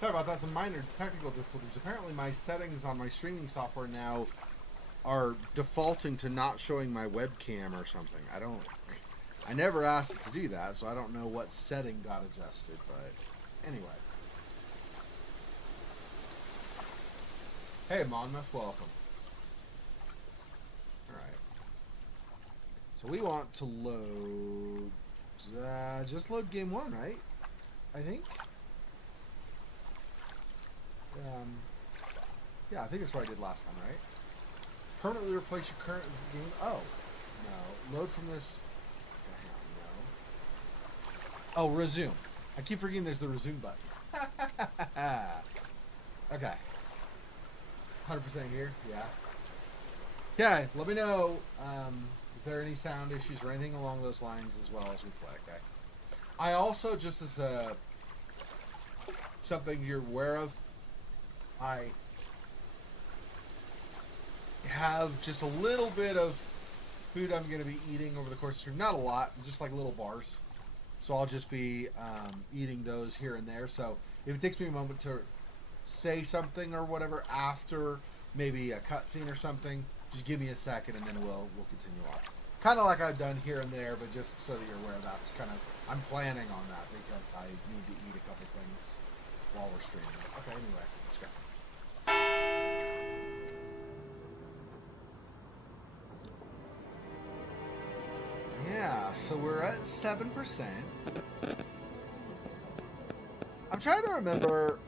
Sorry about that. Some minor technical difficulties. Apparently, my settings on my streaming software now are defaulting to not showing my webcam or something. I never asked it to do that, so I don't know what setting got adjusted. But anyway. Hey, Monmouth, welcome. Alright. So we want to load... just load game 1, right? I think? Yeah, I think that's what I did last time, right? Permanently replace your current game... Oh. No. Load from this... No. Oh, resume. I keep forgetting there's the resume button. Okay. 100% here? Yeah. Okay, let me know if there are any sound issues or anything along those lines as well as we play, okay? I also, just as something you're aware of, I have just a little bit of food I'm going to be eating over the course of the stream. Not a lot, just like little bars. So I'll just be eating those here and there. So if it takes me a moment to say something or whatever after maybe a cutscene or something, just give me a second and then we'll continue on. Kind of like I've done here and there, but just so that you're aware, that's kind of, I'm planning on that because I need to eat a couple things while we're streaming. Okay, anyway, let's go. Yeah, so we're at 7%. I'm trying to remember...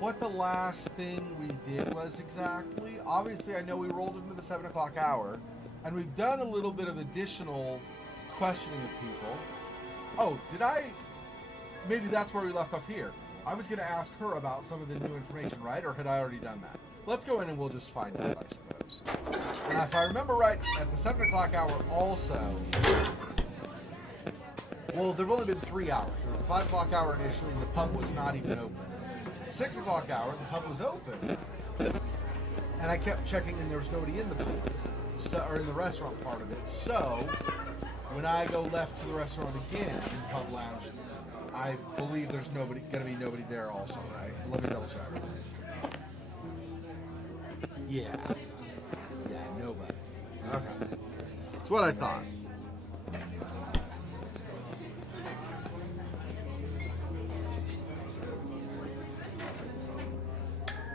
what the last thing we did was exactly. Obviously, I know we rolled into the 7 o'clock hour, and we've done a little bit of additional questioning of people. Oh, did I... maybe that's where we left off here. I was going to ask her about some of the new information, right? Or had I already done that? Let's go in and we'll just find out, I suppose. And if I remember right, at the 7 o'clock hour also... well, there have only been 3 hours. There was the 5 o'clock hour initially, and the pub was not even open. 6 o'clock hour, the pub was open, and I kept checking, and there was nobody in the pub, or in the restaurant part of it. So when I go left to the restaurant again in pub lounge, I believe there's going to be nobody there also, right? Let me double check. Yeah, nobody. Okay, that's what I thought.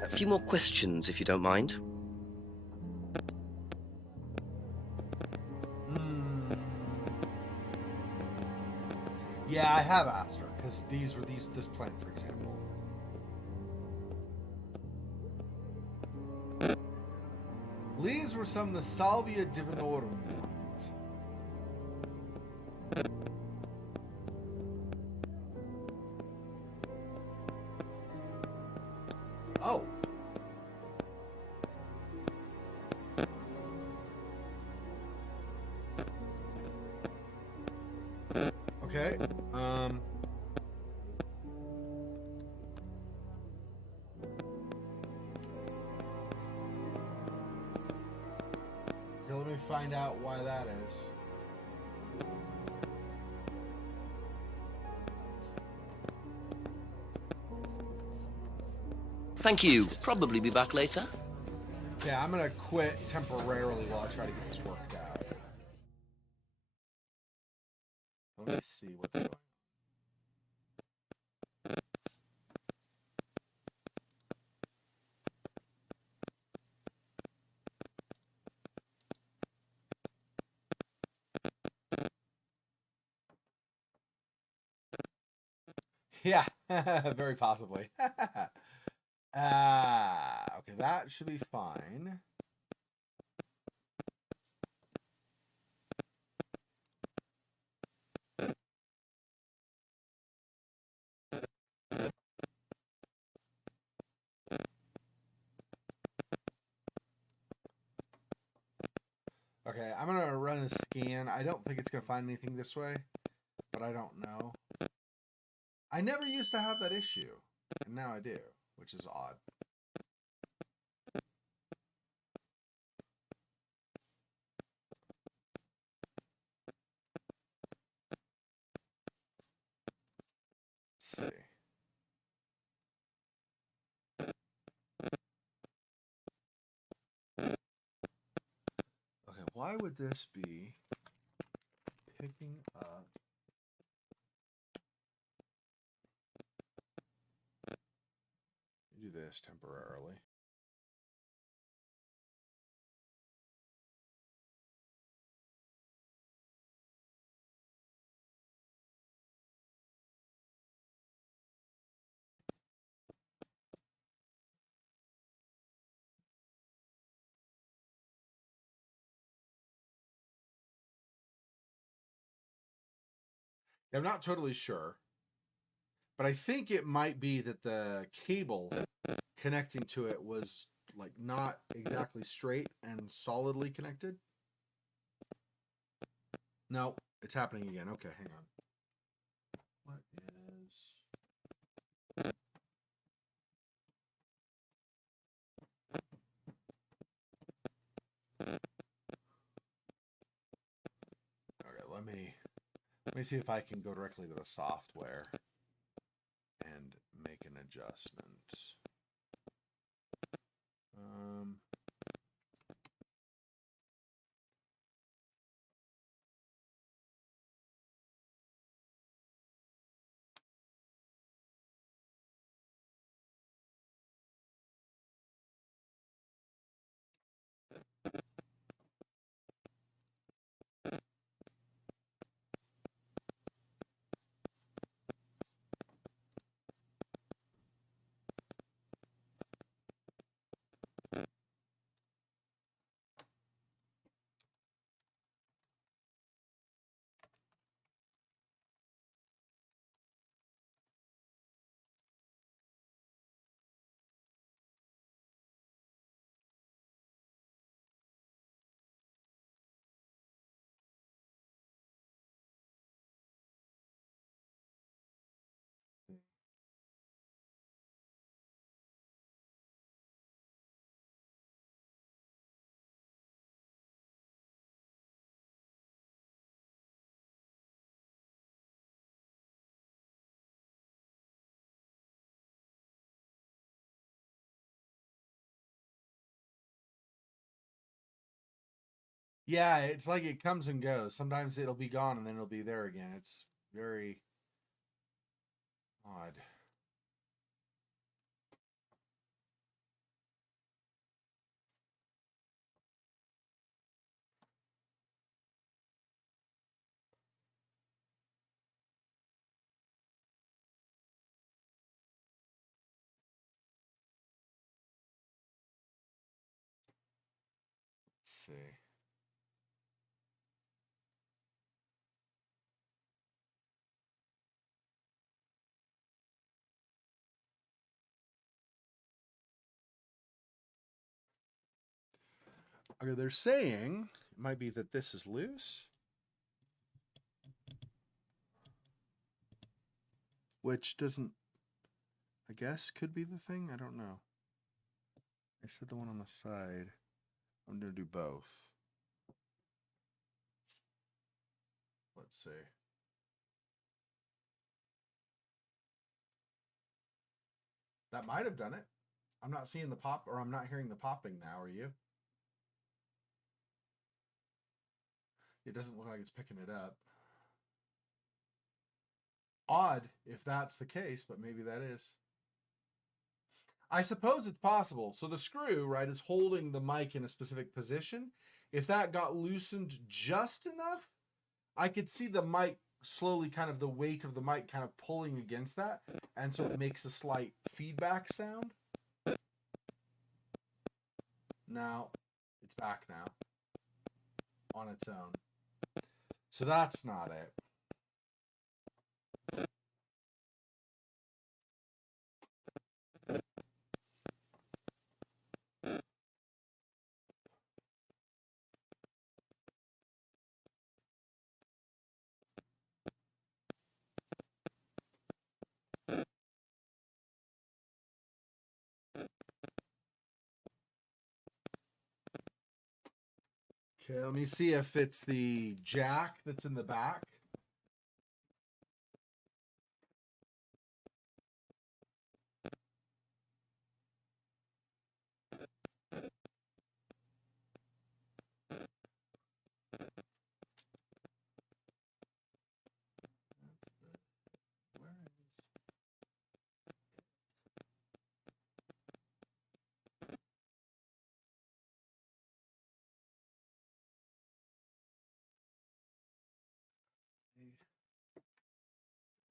A few more questions, if you don't mind. Yeah, I have asked her, because this plant, for example. These were some of the Salvia Divinorum ones. Oh. Okay. Okay, let me find out why that is. Thank you. Probably be back later. Yeah, I'm gonna quit temporarily while I try to get this worked out. Let me see what's going on. Yeah, very possibly. Okay, that should be fine. Okay, I'm gonna run a scan. I don't think it's gonna find anything this way, but I don't know. I never used to have that issue, and now I do, which is odd. why would this be picking up? Do this temporarily. I'm not totally sure, but I think it might be that the cable connecting to it was like not exactly straight and solidly connected. No, it's happening again. Okay, hang on. What is... Okay, let me see if I can go directly to the software and make an adjustment. Yeah, it's like it comes and goes. Sometimes it'll be gone and then it'll be there again. It's very odd. Let's see. Okay, they're saying it might be that this is loose, which doesn't, I guess, could be the thing. I don't know. I said the one on the side. I'm going to do both. Let's see. That might have done it. I'm not seeing the pop, or I'm not hearing the popping now. Are you? It doesn't look like it's picking it up. Odd if that's the case, but maybe that is. I suppose it's possible. So the screw, right, is holding the mic in a specific position. If that got loosened just enough, I could see the mic slowly, kind of the weight of the mic kind of pulling against that. And so it makes a slight feedback sound. Now, it's back now on its own. So that's not it. Okay, let me see if it's the jack that's in the back.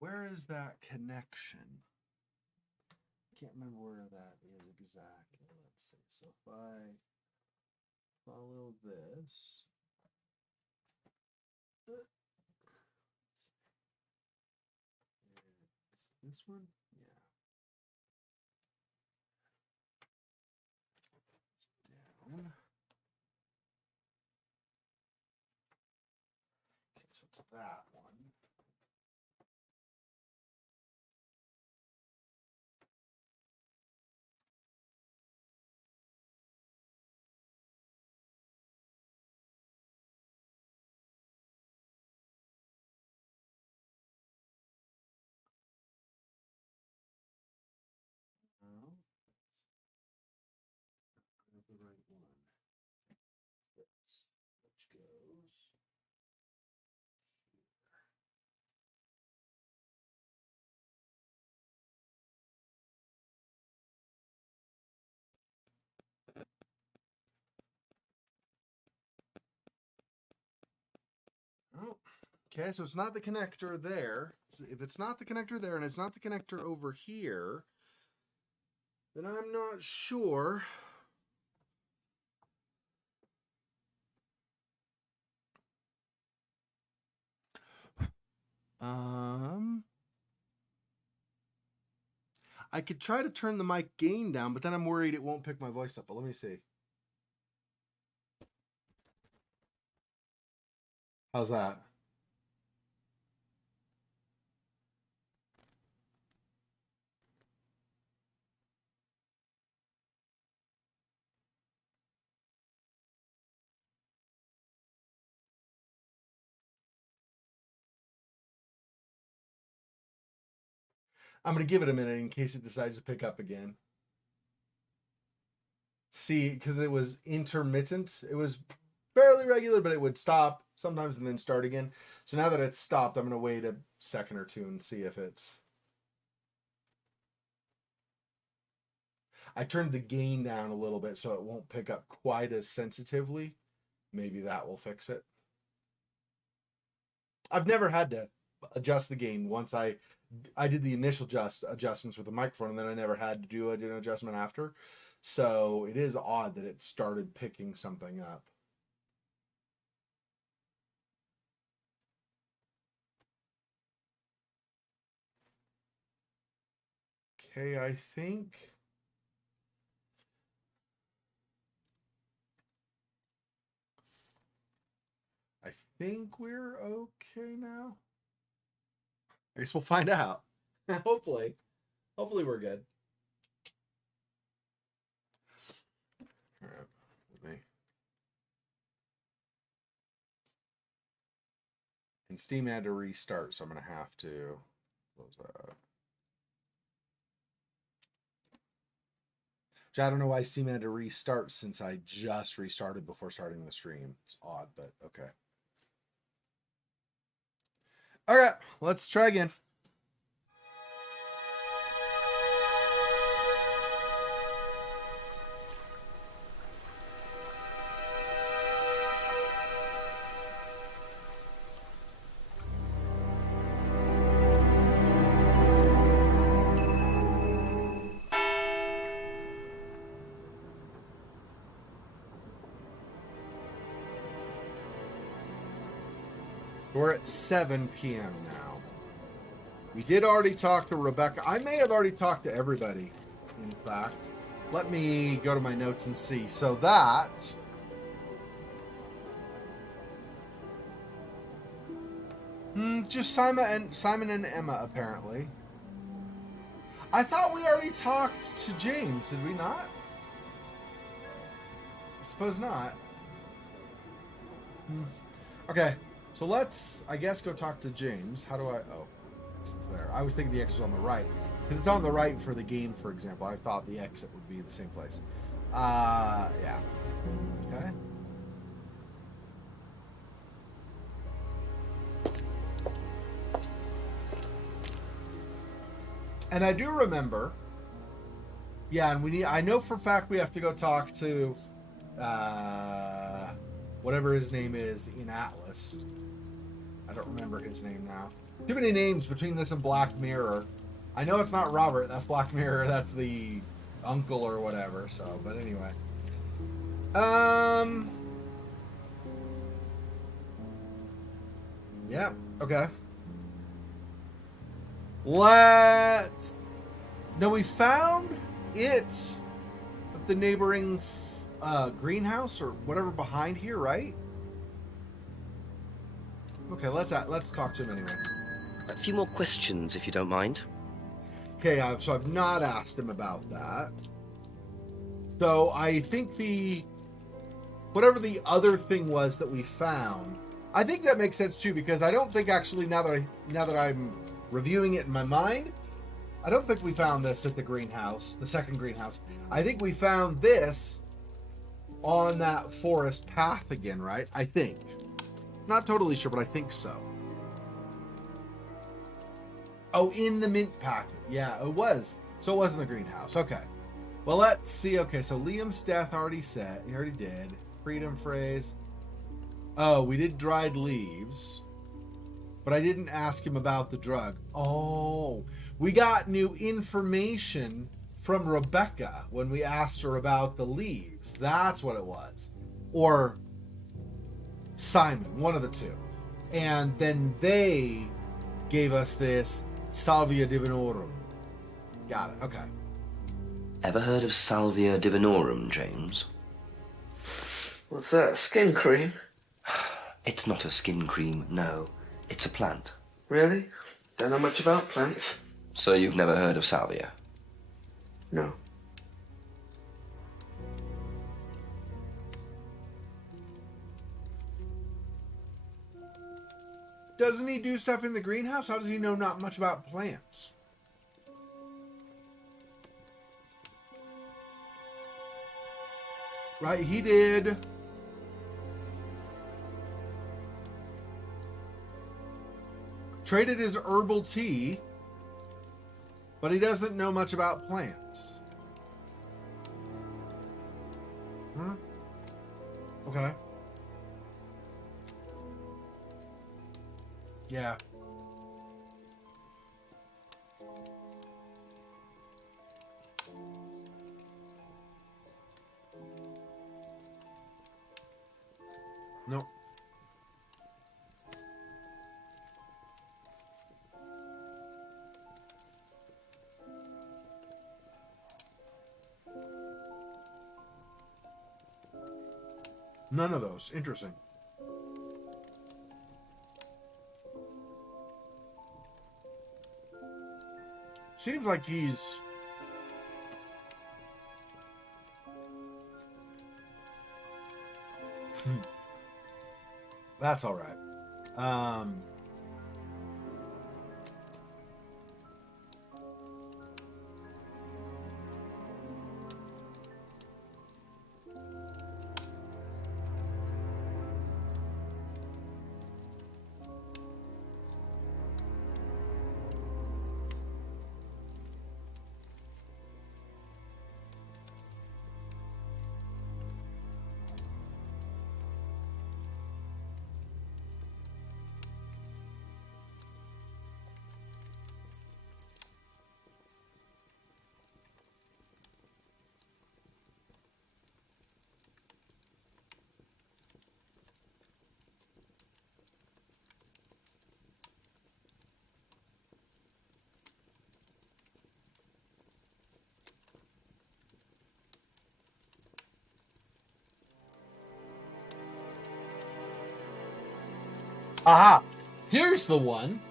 where is that connection? Can't remember where that is exactly. Let's see. So if I follow this, is this one? Yeah. Down. Okay, so it's that one. No, that's not the right one. This, which goes. Oh, okay, so it's not the connector there. So if it's not the connector there and it's not the connector over here, then I'm not sure. I could try to turn the mic gain down, but then I'm worried it won't pick my voice up. But let me see. How's that? I'm going to give it a minute in case it decides to pick up again. See, because it was intermittent. It was fairly regular, but it would stop sometimes and then start again. So now that it's stopped, I'm going to wait a second or two and see if it's... I turned the gain down a little bit so it won't pick up quite as sensitively. Maybe that will fix it. I've never had to adjust the gain once I did the initial adjustments with the microphone, and then I never had to do an adjustment after. So it is odd that it started picking something up. Okay, I think we're okay now. I guess we'll find out. Hopefully we're good. All right, let me. And Steam had to restart, so I'm gonna have to close that. Which I don't know why Steam had to restart since I just restarted before starting the stream. It's odd, but okay. All right, let's try again. We're at 7 p.m. now. We did already talk to Rebecca. I may have already talked to everybody, in fact. Let me go to my notes and see. So that... just Simon and Emma, apparently. I thought we already talked to James, did we not? I suppose not. Okay. So let's, I guess, go talk to James. How do I... Oh, it's there. I was thinking the X was on the right. Because it's on the right for the game, for example. I thought the exit would be the same place. Yeah. Okay. And I do remember... Yeah, and I know for a fact we have to go talk to... whatever his name is in Atlas. I don't remember his name now. Too many names between this and Black Mirror. I know it's not Robert. That's Black Mirror. That's the uncle or whatever. So, but anyway. Yeah. Okay. Let's. No, we found it at the neighboring greenhouse or whatever behind here, right? Okay, let's talk to him anyway. A few more questions, if you don't mind. Okay, so I've not asked him about that. So I think whatever the other thing was that we found, I think that makes sense too, because I don't think actually now that I'm reviewing it in my mind, I don't think we found this at the greenhouse, the second greenhouse. I think we found this on that forest path again, right? I think. Not totally sure, but I think so. Oh, in the mint packet. Yeah, it was. So it was in the greenhouse. Okay. Well, let's see. Okay, so Liam's death already set. He already did. Freedom phrase. Oh, we did dried leaves. But I didn't ask him about the drug. Oh, we got new information from Rebecca when we asked her about the leaves. That's what it was. Or Simon, one of the two. And then they gave us this Salvia Divinorum. Got it, okay. Ever heard of Salvia Divinorum, James? What's that, skin cream? It's not a skin cream, no. It's a plant. Really? Don't know much about plants. So you've never heard of Salvia? No. Doesn't he do stuff in the greenhouse? How does he know not much about plants? Right, he did. Traded his herbal tea, but he doesn't know much about plants. Huh? Okay. Yeah. Nope. None of those. Interesting. Seems like he's... That's all right. Aha! Here's the one.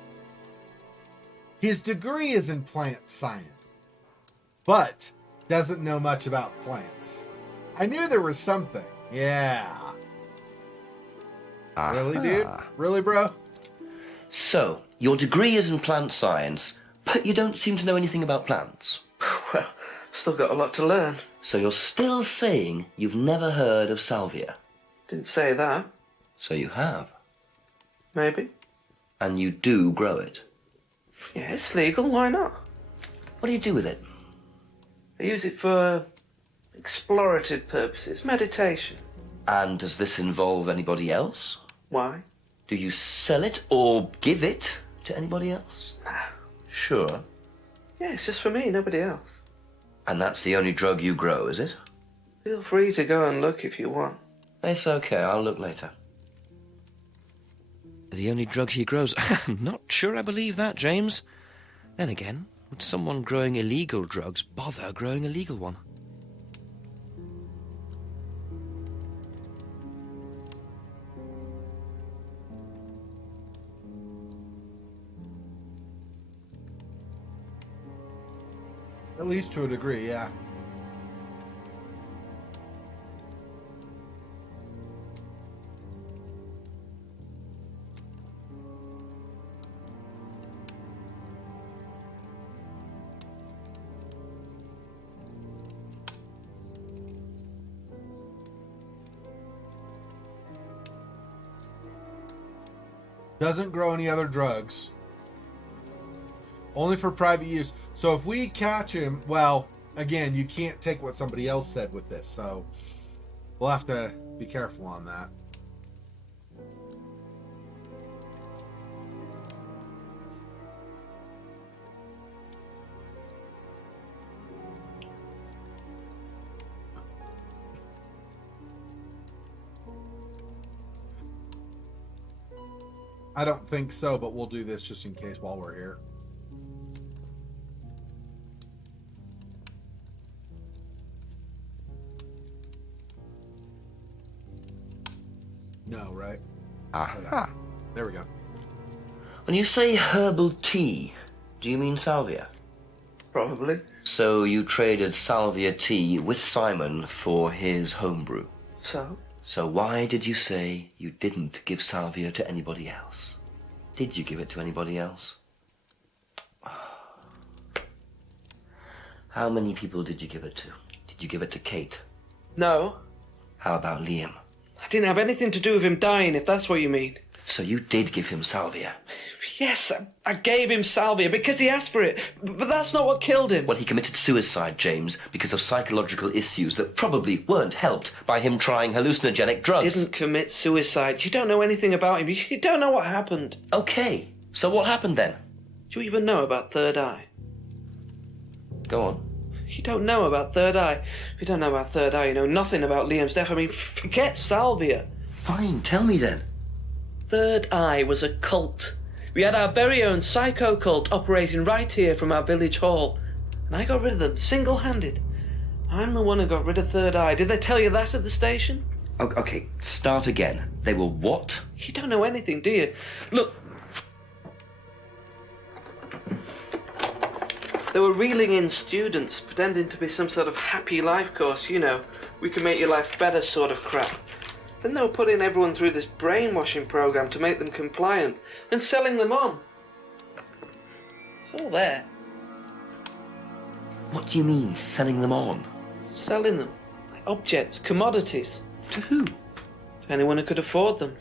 His degree is in plant science, but doesn't know much about plants. I knew there was something. Yeah. Really, dude? Really, bro? So, your degree is in plant science, but you don't seem to know anything about plants. Well, still got a lot to learn. So you're still saying you've never heard of salvia? Didn't say that. So you have. Maybe. And you do grow it. Yeah, it's legal. Why not? What do you do with it? I use it for explorative purposes, meditation. And does this involve anybody else? Why? Do you sell it or give it to anybody else? Sure. Yeah, it's just for me, nobody else. And that's the only drug you grow, is it? Feel free to go and look if you want. It's okay, I'll look later. The only drug he grows? I'm not sure I believe that, James. Then again, would someone growing illegal drugs bother growing a legal one? At least to a degree, yeah. Doesn't grow any other drugs. Only for private use. So if we catch him, well, again, you can't take what somebody else said with this. So we'll have to be careful on that. I don't think so, but we'll do this just in case while we're here. No, right? Aha. There we go. When you say herbal tea, do you mean salvia? Probably. So you traded salvia tea with Simon for his homebrew. So? So why did you say you didn't give salvia to anybody else? Did you give it to anybody else? How many people did you give it to? Did you give it to Kate? No. How about Liam? I didn't have anything to do with him dying, if that's what you mean. So you did give him salvia? Yes, I gave him salvia because he asked for it, but that's not what killed him. Well, he committed suicide, James, because of psychological issues that probably weren't helped by him trying hallucinogenic drugs. Didn't commit suicide. You don't know anything about him. You don't know what happened. Okay, so what happened then? Do you even know about Third Eye? Go on. You don't know about Third Eye. If you don't know about Third Eye, you know nothing about Liam's death. I mean, forget salvia. Fine, tell me then. Third Eye was a cult. We had our very own psycho cult operating right here from our village hall. And I got rid of them, single-handed. I'm the one who got rid of Third Eye. Did they tell you that at the station? Okay, start again. They were what? You don't know anything, do you? Look. They were reeling in students, pretending to be some sort of happy life course, you know. We can make your life better sort of crap. Then they were putting everyone through this brainwashing program to make them compliant, and selling them on. It's all there. What do you mean, selling them on? Selling them. Like objects, commodities. To who? To anyone who could afford them.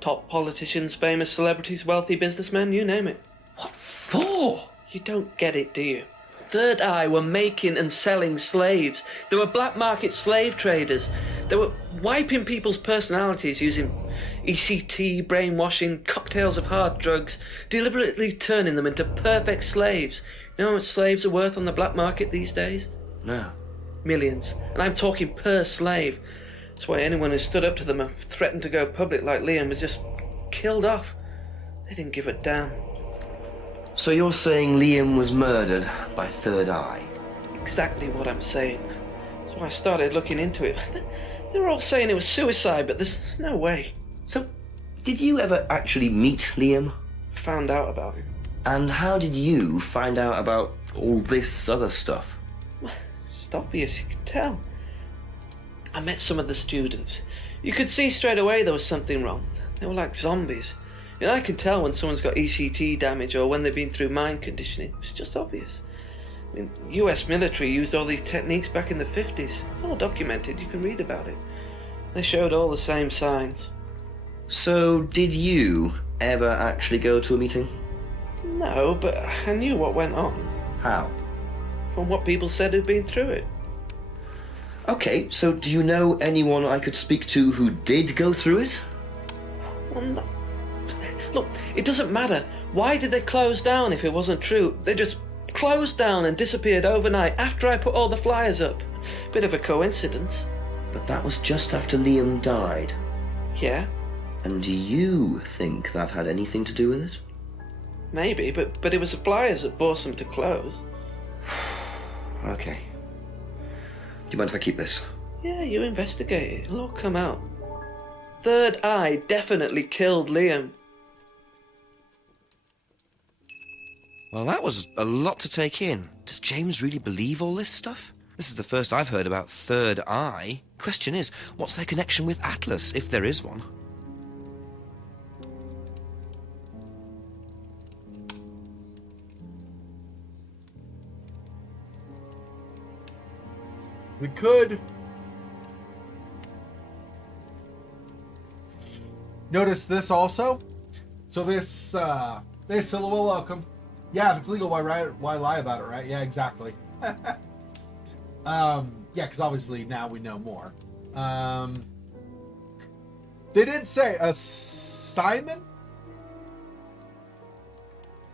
Top politicians, famous celebrities, wealthy businessmen, you name it. What for? You don't get it, do you? Third Eye were making and selling slaves. They were black market slave traders. They were wiping people's personalities using ECT, brainwashing, cocktails of hard drugs, deliberately turning them into perfect slaves. You know how much slaves are worth on the black market these days? No. Millions. And I'm talking per slave. That's why anyone who stood up to them and threatened to go public like Liam was just killed off. They didn't give a damn. So you're saying Liam was murdered by Third Eye? Exactly what I'm saying. That's why I started looking into it. They were all saying it was suicide, but there's no way. So, did you ever actually meet Liam? I found out about him. And how did you find out about all this other stuff? It's obvious, you can tell. I met some of the students. You could see straight away there was something wrong. They were like zombies. You know, I can tell when someone's got ECT damage or when they've been through mind conditioning. It's just obvious. I mean, US military used all these techniques back in the 50s. It's all documented, you can read about it. They showed all the same signs. So, did you ever actually go to a meeting? No, but I knew what went on. How? From what people said who'd been through it. Okay, so do you know anyone I could speak to who did go through it? Well, no. Look, it doesn't matter Why did they close down if it wasn't true? They just closed down and disappeared overnight after I put all the flyers up. Bit of a coincidence. But that was just after Liam died. Yeah, And do you think that had anything to do with it? maybe, but it was the flyers that forced them to close. Okay. Do you mind if I keep this? Yeah, you investigate it. It'll all come out. Third Eye definitely killed Liam. Well, that was a lot to take in. Does James really believe all this stuff? This is the first I've heard about Third Eye. Question is, what's their connection with Atlas, if there is one? We could notice this also. So this Silhouette, welcome. Yeah, if it's legal, why lie about it, right? Yeah, exactly. Yeah, because obviously now we know more. They did say Simon.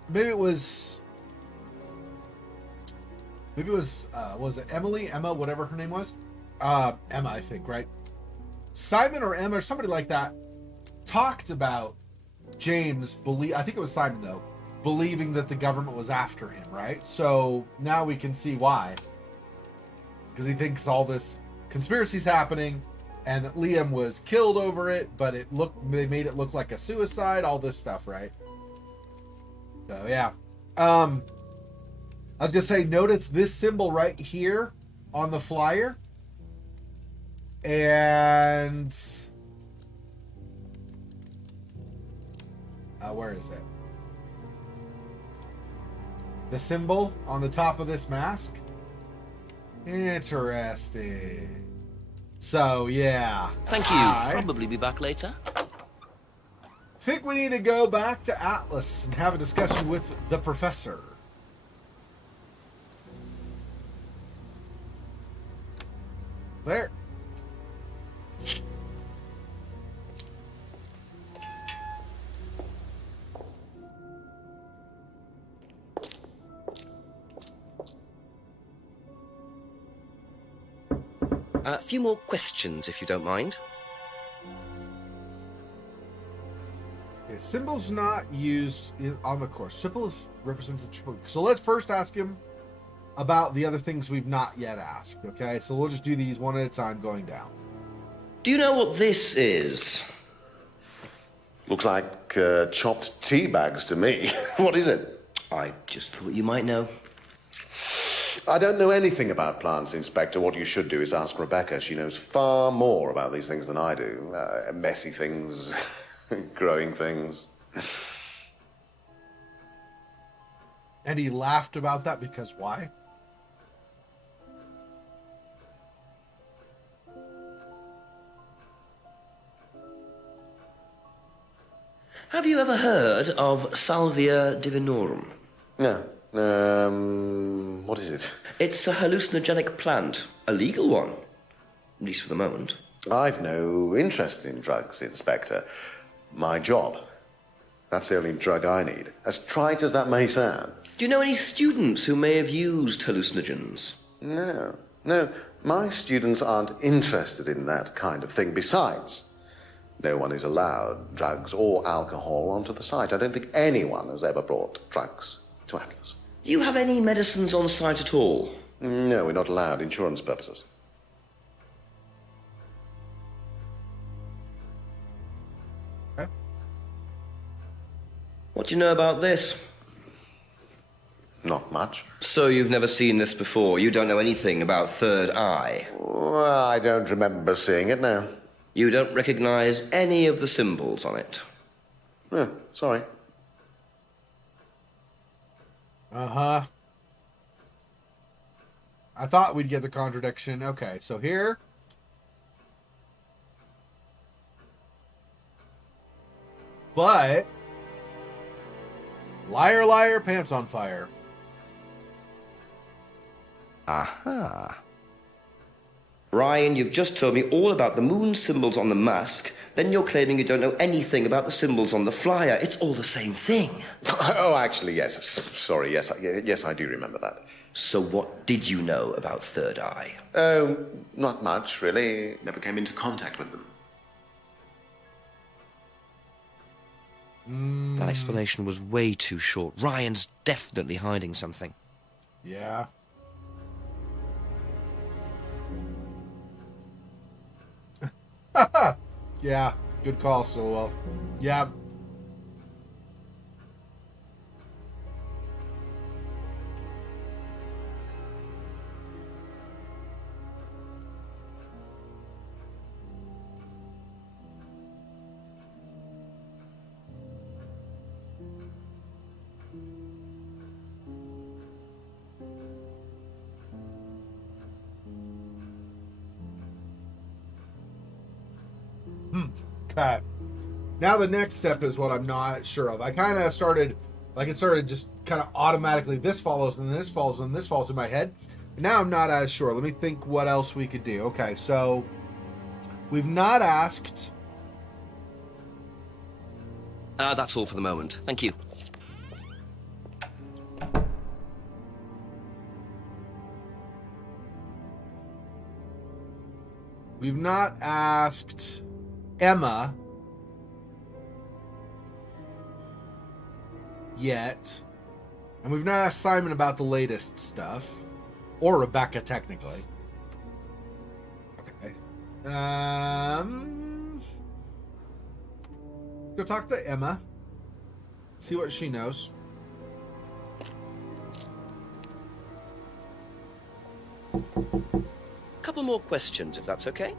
Maybe it was. Was it Emma, whatever her name was? Emma, I think, right? Simon or Emma or somebody like that talked about James I think it was Simon though, believing that the government was after him, right? So now we can see why. Because he thinks all this conspiracy's happening and that Liam was killed over it, but they made it look like a suicide, all this stuff, right? So yeah. I was gonna say, notice this symbol right here on the flyer. And where is it? The symbol on the top of this mask. Interesting. So yeah. Thank you. Probably be back later. Think we need to go back to Atlas and have a discussion with the professor. There. A few more questions, if you don't mind. Okay, symbols not used on the course. Symbols represents the triple. So let's first ask him about the other things we've not yet asked. Okay, so we'll just do these one at a time, going down. Do you know what this is? Looks like chopped tea bags to me. What is it? I just thought you might know. I don't know anything about plants, Inspector. What you should do is ask Rebecca. She knows far more about these things than I do. Messy things, growing things. And he laughed about that because why? Have you ever heard of Salvia divinorum? Yeah. What is it? It's a hallucinogenic plant, a legal one, at least for the moment. I've no interest in drugs, Inspector. My job. That's the only drug I need. As trite as that may sound. Do you know any students who may have used hallucinogens? No. My students aren't interested in that kind of thing. Besides, no one is allowed drugs or alcohol onto the site. I don't think anyone has ever brought drugs to Atlas. Do you have any medicines on site at all? No, we're not allowed. Insurance purposes. Okay. What do you know about this? Not much. So you've never seen this before? You don't know anything about Third Eye? Well, I don't remember seeing it now. You don't recognize any of the symbols on it? Sorry. Uh-huh. I thought we'd get the contradiction. Okay, so here. But liar, liar, pants on fire. Aha. Ryan, you've just told me all about the moon symbols on the mask, then you're claiming you don't know anything about the symbols on the flyer. It's all the same thing. Oh, actually, yes. Sorry, yes, I do remember that. So what did you know about Third Eye? Oh, not much, really. Never came into contact with them. That explanation was way too short. Ryan's definitely hiding something. Yeah. Yeah, good call, Silwell. Yeah. Okay. Now the next step is what I'm not sure of. I kind of started, like it started just kind of automatically, this follows and this follows and this falls in my head. Now I'm not as sure. Let me think what else we could do. Okay, so we've not asked. That's all for the moment. Thank you. We've not asked Emma yet. And we've not asked Simon about the latest stuff. Or Rebecca, technically. Okay. Let's go talk to Emma. See what she knows. Couple more questions, if that's okay.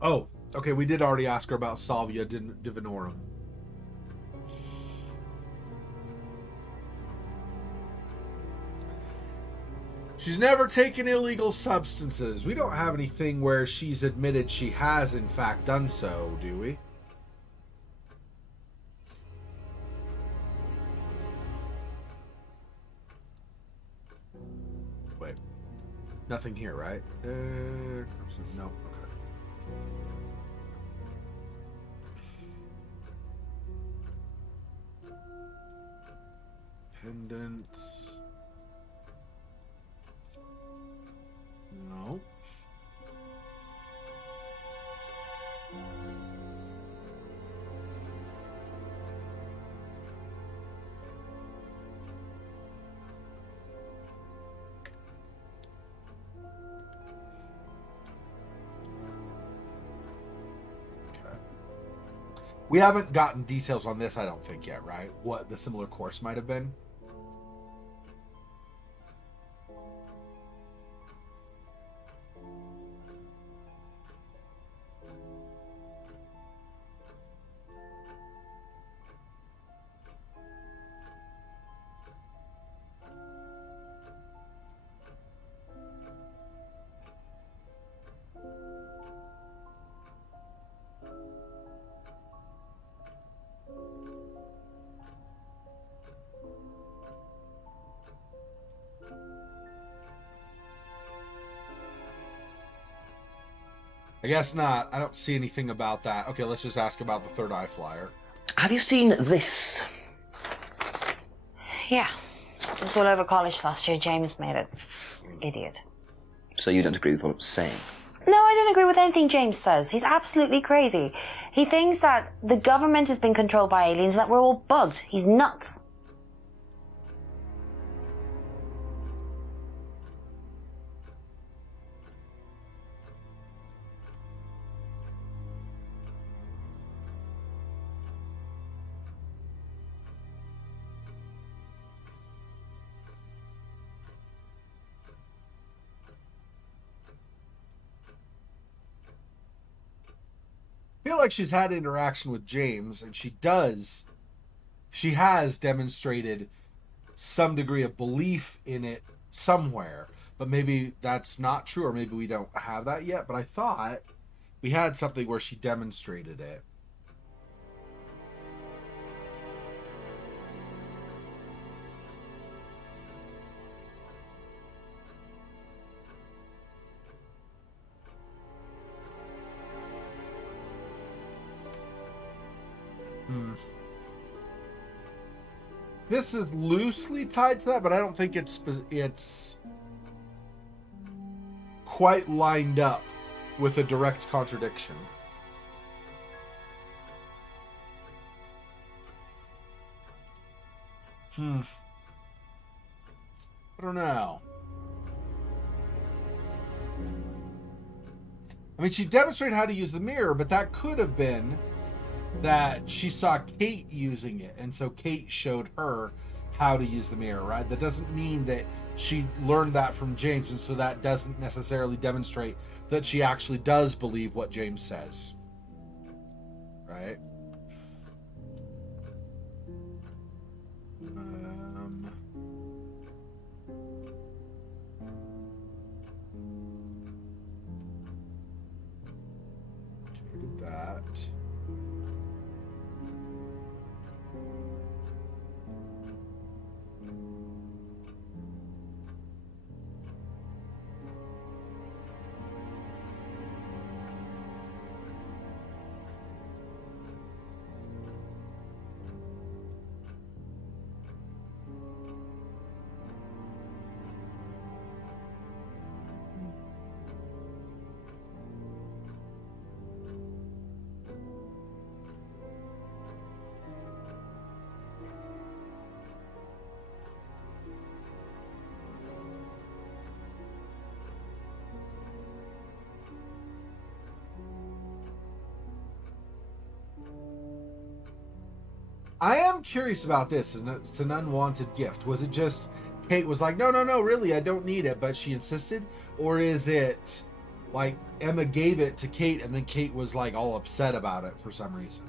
Oh, okay, we did already ask her about Salvia Divinorum. She's never taken illegal substances. We don't have anything where she's admitted she has, in fact, done so, do we? Wait. Nothing here, right? No. Okay. Pendant. No. Okay. We haven't gotten details on this, I don't think, yet, right? What the similar course might have been. I guess not. I don't see anything about that. Okay, let's just ask about the Third Eye flyer. Have you seen this? Yeah. It was all over college last year. James made it. Idiot. So you don't agree with what I'm saying? No, I don't agree with anything James says. He's absolutely crazy. He thinks that the government has been controlled by aliens and that we're all bugged. He's nuts. I feel like she's had interaction with James, and she has demonstrated some degree of belief in it somewhere. But maybe that's not true, or maybe we don't have that yet. But I thought we had something where she demonstrated it. This is loosely tied to that, but I don't think it's quite lined up with a direct contradiction. I don't know. I mean, she demonstrated how to use the mirror, but that could have been that she saw Kate using it, and so Kate showed her how to use the mirror, right? That doesn't mean that she learned that from James, and so that doesn't necessarily demonstrate that she actually does believe what James says, right? Did that. I am curious about this. It's an unwanted gift. Was it just Kate was like, no, really, I don't need it, but she insisted? Or is it like Emma gave it to Kate and then Kate was like all upset about it for some reason?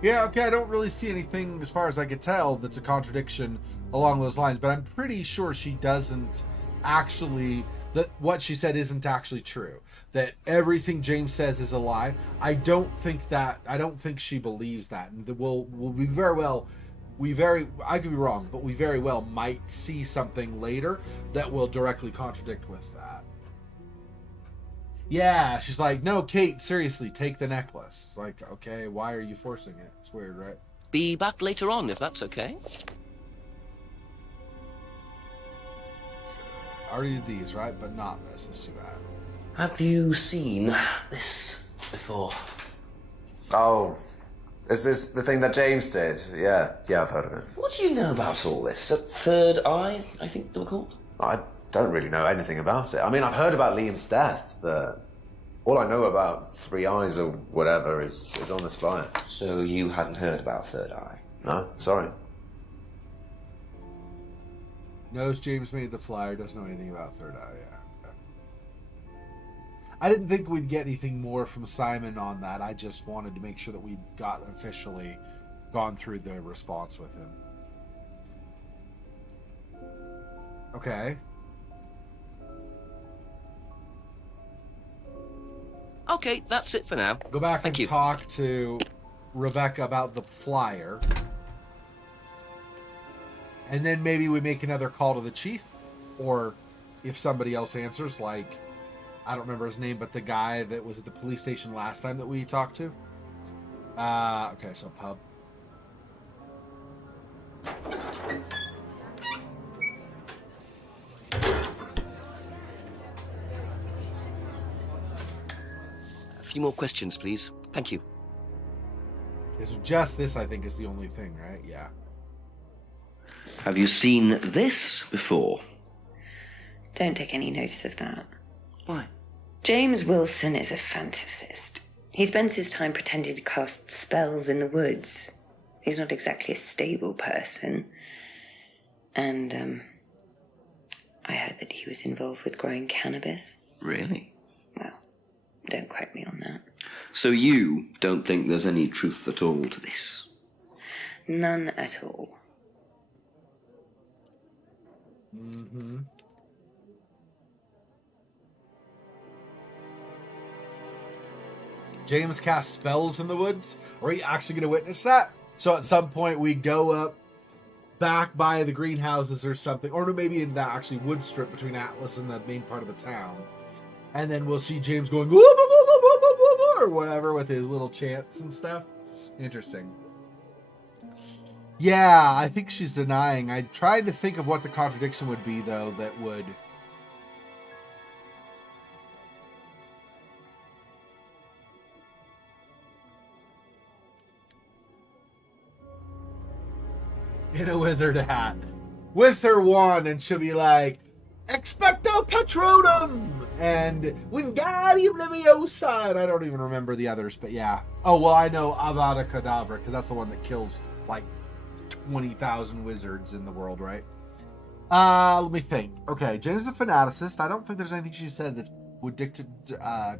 Yeah, okay, I don't really see anything, as far as I could tell, that's a contradiction along those lines, but I'm pretty sure she doesn't actually, that what she said isn't actually true. That everything James says is a lie. I don't think she believes that. And we'll be very well, I could be wrong, but we very well might see something later that will directly contradict with that. Yeah, she's like, no, Kate, seriously, take the necklace. It's like, okay, why are you forcing it? It's weird, right? Be back later on, if that's okay. I already did these, right? But not this. Let's do that. Have you seen this before? Oh, is this the thing that James did? Yeah, I've heard of it. What do you know about all this? A third eye, I think they were called? I don't really know anything about it. I mean, I've heard about Liam's death, but all I know about Three Eyes or whatever is on this flyer. So you hadn't heard about Third Eye? No, sorry. Knows James made the flyer, doesn't know anything about Third Eye, yeah. Okay. I didn't think we'd get anything more from Simon on that. I just wanted to make sure that we got officially gone through the response with him. Okay. Okay, that's it for now. Go back Thank and you. talk to Rebecca about the flyer. And then maybe we make another call to the chief. Or if somebody else answers, like, I don't remember his name, but the guy that was at the police station last time that we talked to. Okay, so pub. A few more questions, please. Thank you. Okay, so just this, I think, is the only thing, right? Yeah. Have you seen this before? Don't take any notice of that. Why? James Wilson is a fantasist. He spends his time pretending to cast spells in the woods. He's not exactly a stable person. And, I heard that he was involved with growing cannabis. Really? Well, don't quote me on that. So you don't think there's any truth at all to this? None at all. Mm-hmm. James casts spells in the woods. Are we actually going to witness that? So at some point we go up back by the greenhouses or something, or maybe in that actually wood strip between Atlas and the main part of the town. And then we'll see James going, "Woo, woo, woo, woo, woo, woo, woo," or whatever with his little chants and stuff. Interesting. Yeah, I think she's denying. I tried to think of what the contradiction would be, though, that would... in a wizard hat with her wand, and she'll be like, "Expecto Patronum!" and Wingardium Leviosa, and I don't even remember the others, but yeah. Oh, well, I know Avada Kedavra, because that's the one that kills, like, 20,000 wizards in the world, right? Let me think. Okay, James is a fanaticist. I don't think there's anything she said that would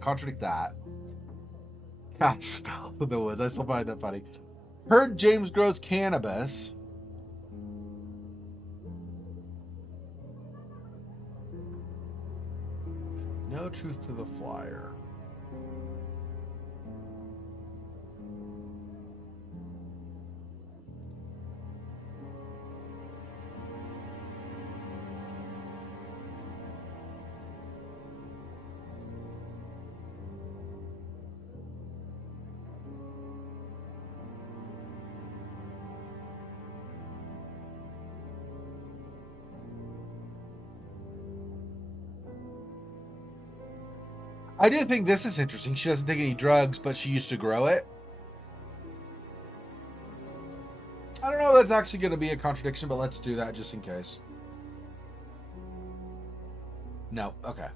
contradict that. Cast spells in the woods. I still find that funny. Heard James grows cannabis. No truth to the flyer. I do think this is interesting. She doesn't take any drugs, but she used to grow it. I don't know if that's actually going to be a contradiction, but let's do that just in case. No. Okay.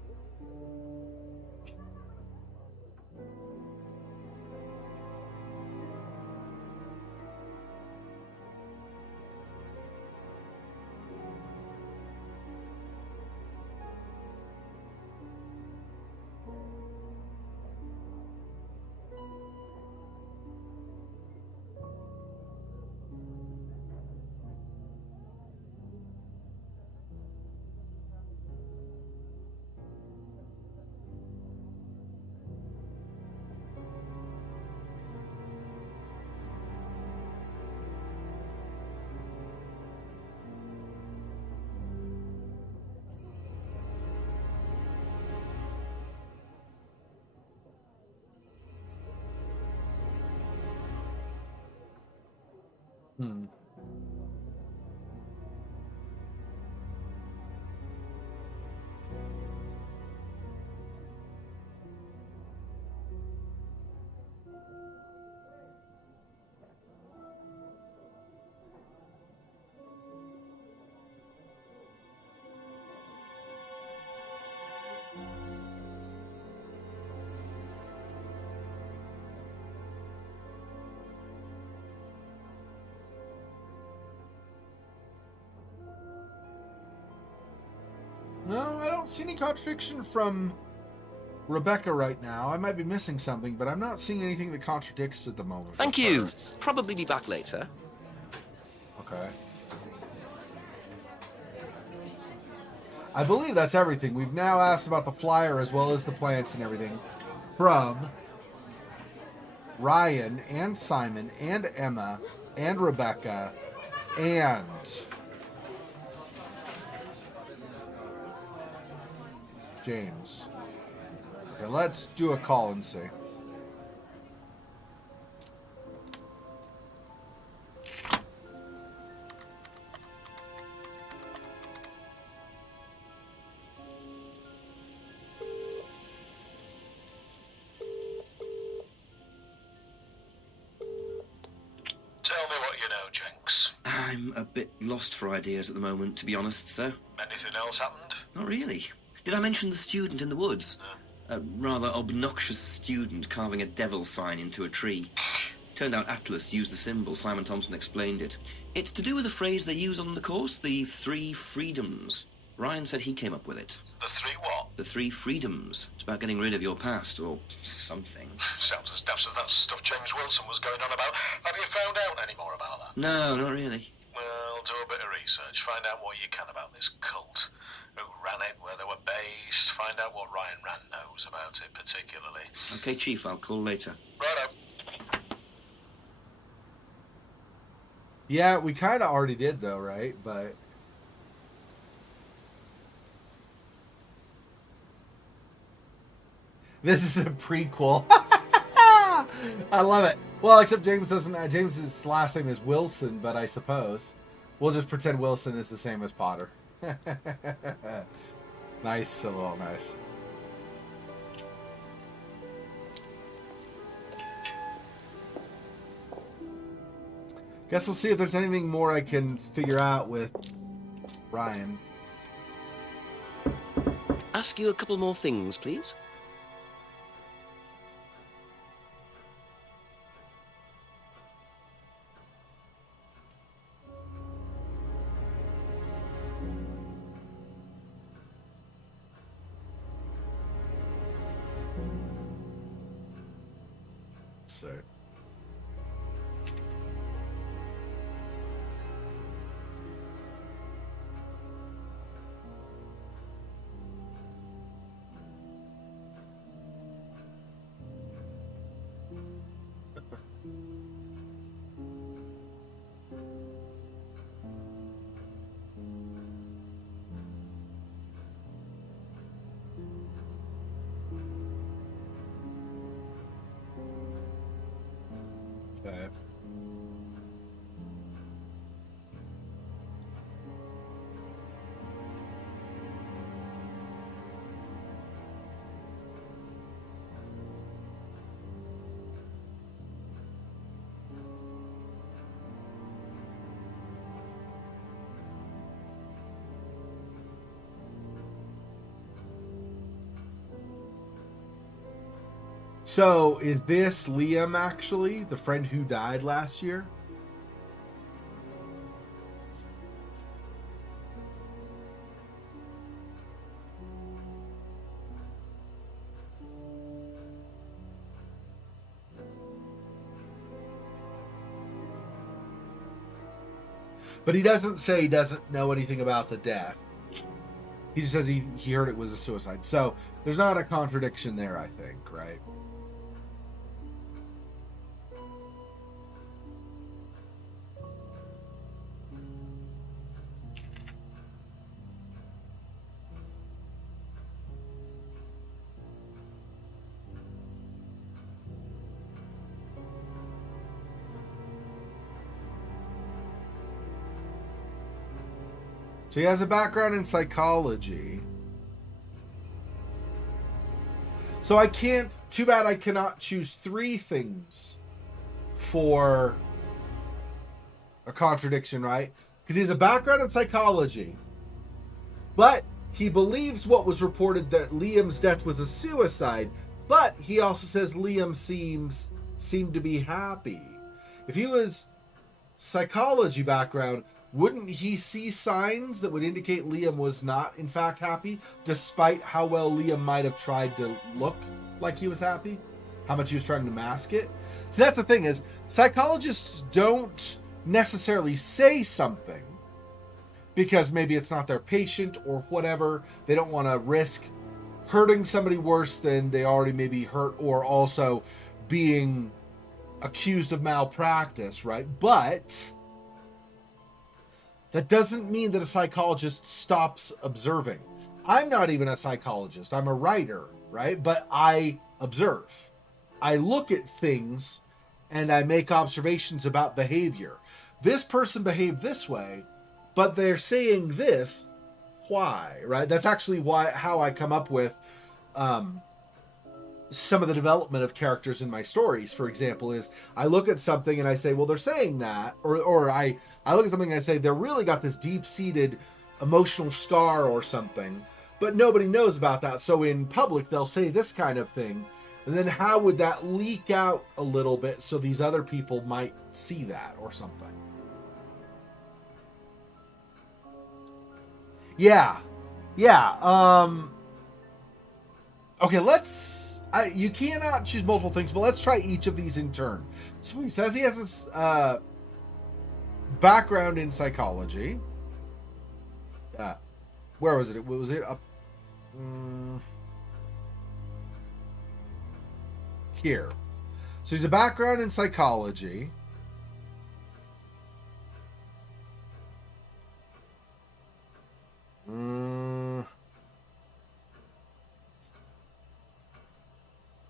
Hmm. No, I don't see any contradiction from Rebecca right now. I might be missing something, but I'm not seeing anything that contradicts at the moment. Thank you. Probably be back later. Okay. I believe that's everything. We've now asked about the flyer as well as the plants and everything from Ryan and Simon and Emma and Rebecca and James. Okay, let's do a call and see. I'm a bit lost for ideas at the moment, to be honest, sir. Anything else happened? Not really. Did I mention the student in the woods? No. A rather obnoxious student carving a devil sign into a tree. Turned out Atlas used the symbol. Simon Thompson explained it. It's to do with a phrase they use on the course, the 3 freedoms. Ryan said he came up with it. The 3 what? The 3 freedoms. It's about getting rid of your past, or something. Sounds as daft as that stuff James Wilson was going on about. Have you found out any more about that? No, not really. Well, do a bit of research. Find out what you can about this cult. Who ran it, where they were based. Find out what Ryan Rand knows about it particularly. Okay, Chief, I'll call later. Righto. Yeah, we kind of already did, though, right? But this is a prequel. I love it. Well, except James doesn't. James's last name is Wilson, but I suppose we'll just pretend Wilson is the same as Potter. Nice, a little nice. Guess we'll see if there's anything more I can figure out with Ryan. Ask you a couple more things, please. So. Okay. So, is this Liam actually, the friend who died last year? But he doesn't say he doesn't know anything about the death. He just says he heard it was a suicide. So, there's not a contradiction there, I think, right? So he has a background in psychology. So I can't, too bad I cannot choose 3 things for a contradiction, right? Because he has a background in psychology, but he believes what was reported that Liam's death was a suicide, but he also says Liam seemed to be happy. If he was psychology background, wouldn't he see signs that would indicate Liam was not, in fact, happy, despite how well Liam might have tried to look like he was happy? How much he was trying to mask it? So that's the thing, is psychologists don't necessarily say something because maybe it's not their patient or whatever. They don't want to risk hurting somebody worse than they already may be hurt, or also being accused of malpractice, right? But that doesn't mean that a psychologist stops observing. I'm not even a psychologist. I'm a writer, right? But I observe. I look at things and I make observations about behavior. This person behaved this way, but they're saying this. Why, right? That's actually how I come up with some of the development of characters in my stories. For example, is I look at something and I say, well, they're saying that, or I look at something and I say, they're really got this deep-seated emotional scar or something, but nobody knows about that. So in public, they'll say this kind of thing. And then how would that leak out a little bit so these other people might see that or something? Yeah. Okay, you cannot choose multiple things, but let's try each of these in turn. So he says he has this background in psychology. Where was it? Was it up here? So he's a background in psychology.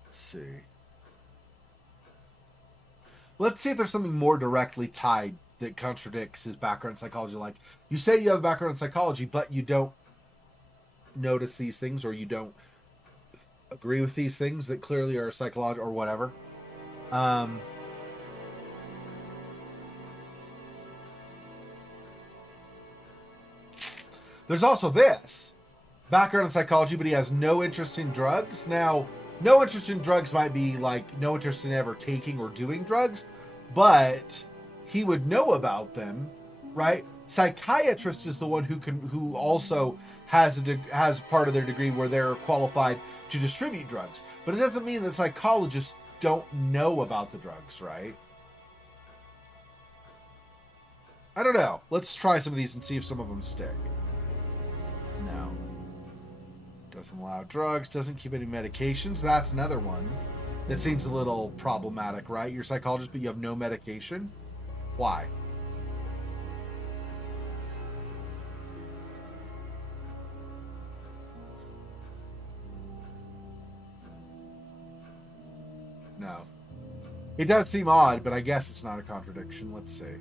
Let's see. Let's see if there's something more directly tied that contradicts his background in psychology. Like, you say you have a background in psychology, but you don't notice these things, or you don't agree with these things that clearly are psychological or whatever. There's also this background in psychology, but he has no interest in drugs. Now, no interest in drugs might be like no interest in ever taking or doing drugs, but he would know about them, right? Psychiatrist is the one who also has part of their degree where they're qualified to distribute drugs. But it doesn't mean that psychologists don't know about the drugs, right? I don't know. Let's try some of these and see if some of them stick. No. Doesn't allow drugs, doesn't keep any medications. That's another one that seems a little problematic, right? You're a psychologist, but you have no medication. Why? No. It does seem odd, but I guess it's not a contradiction. Let's see.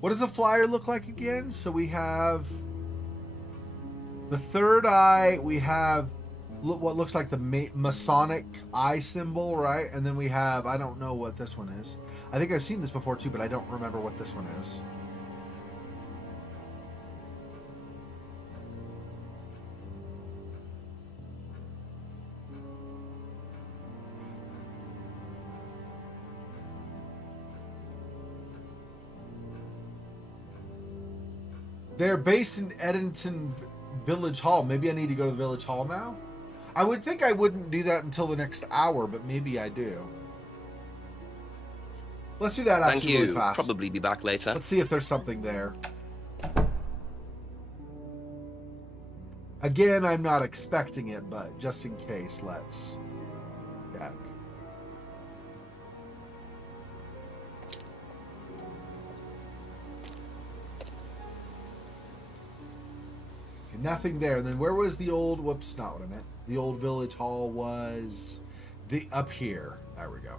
What does the flyer look like again? So we have the third eye. We have what looks like the Masonic eye symbol, right? And then we have, I don't know what this one is. I think I've seen this before too, but I don't remember what this one is. They're based in Edenton Village Hall. Maybe I need to go to the Village Hall now? I would think I wouldn't do that until the next hour, but maybe I do. Let's do that Thank actually you. really fast. Probably be back later. Let's see if there's something there. Again, I'm not expecting it, but just in case, let's check. Nothing there. And then where was the old, whoops, not what I meant. The old village hall was up here. There we go.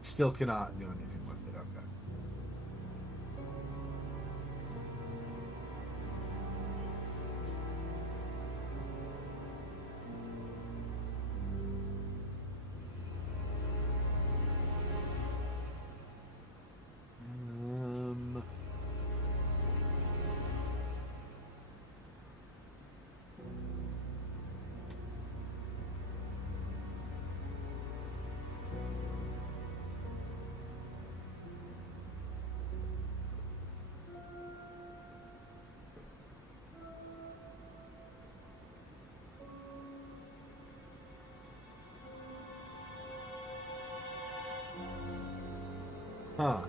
Still cannot do anything with it. Okay. Huh.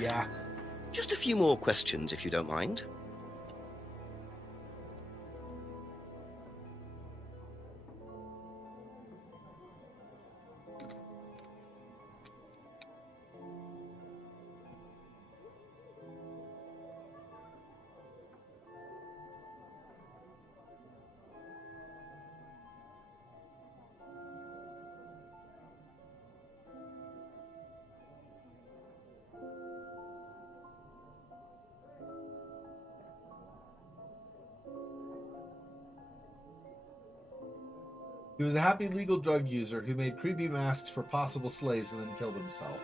Yeah. Just a few more questions, if you don't mind. He was a happy legal drug user who made creepy masks for possible slaves and then killed himself.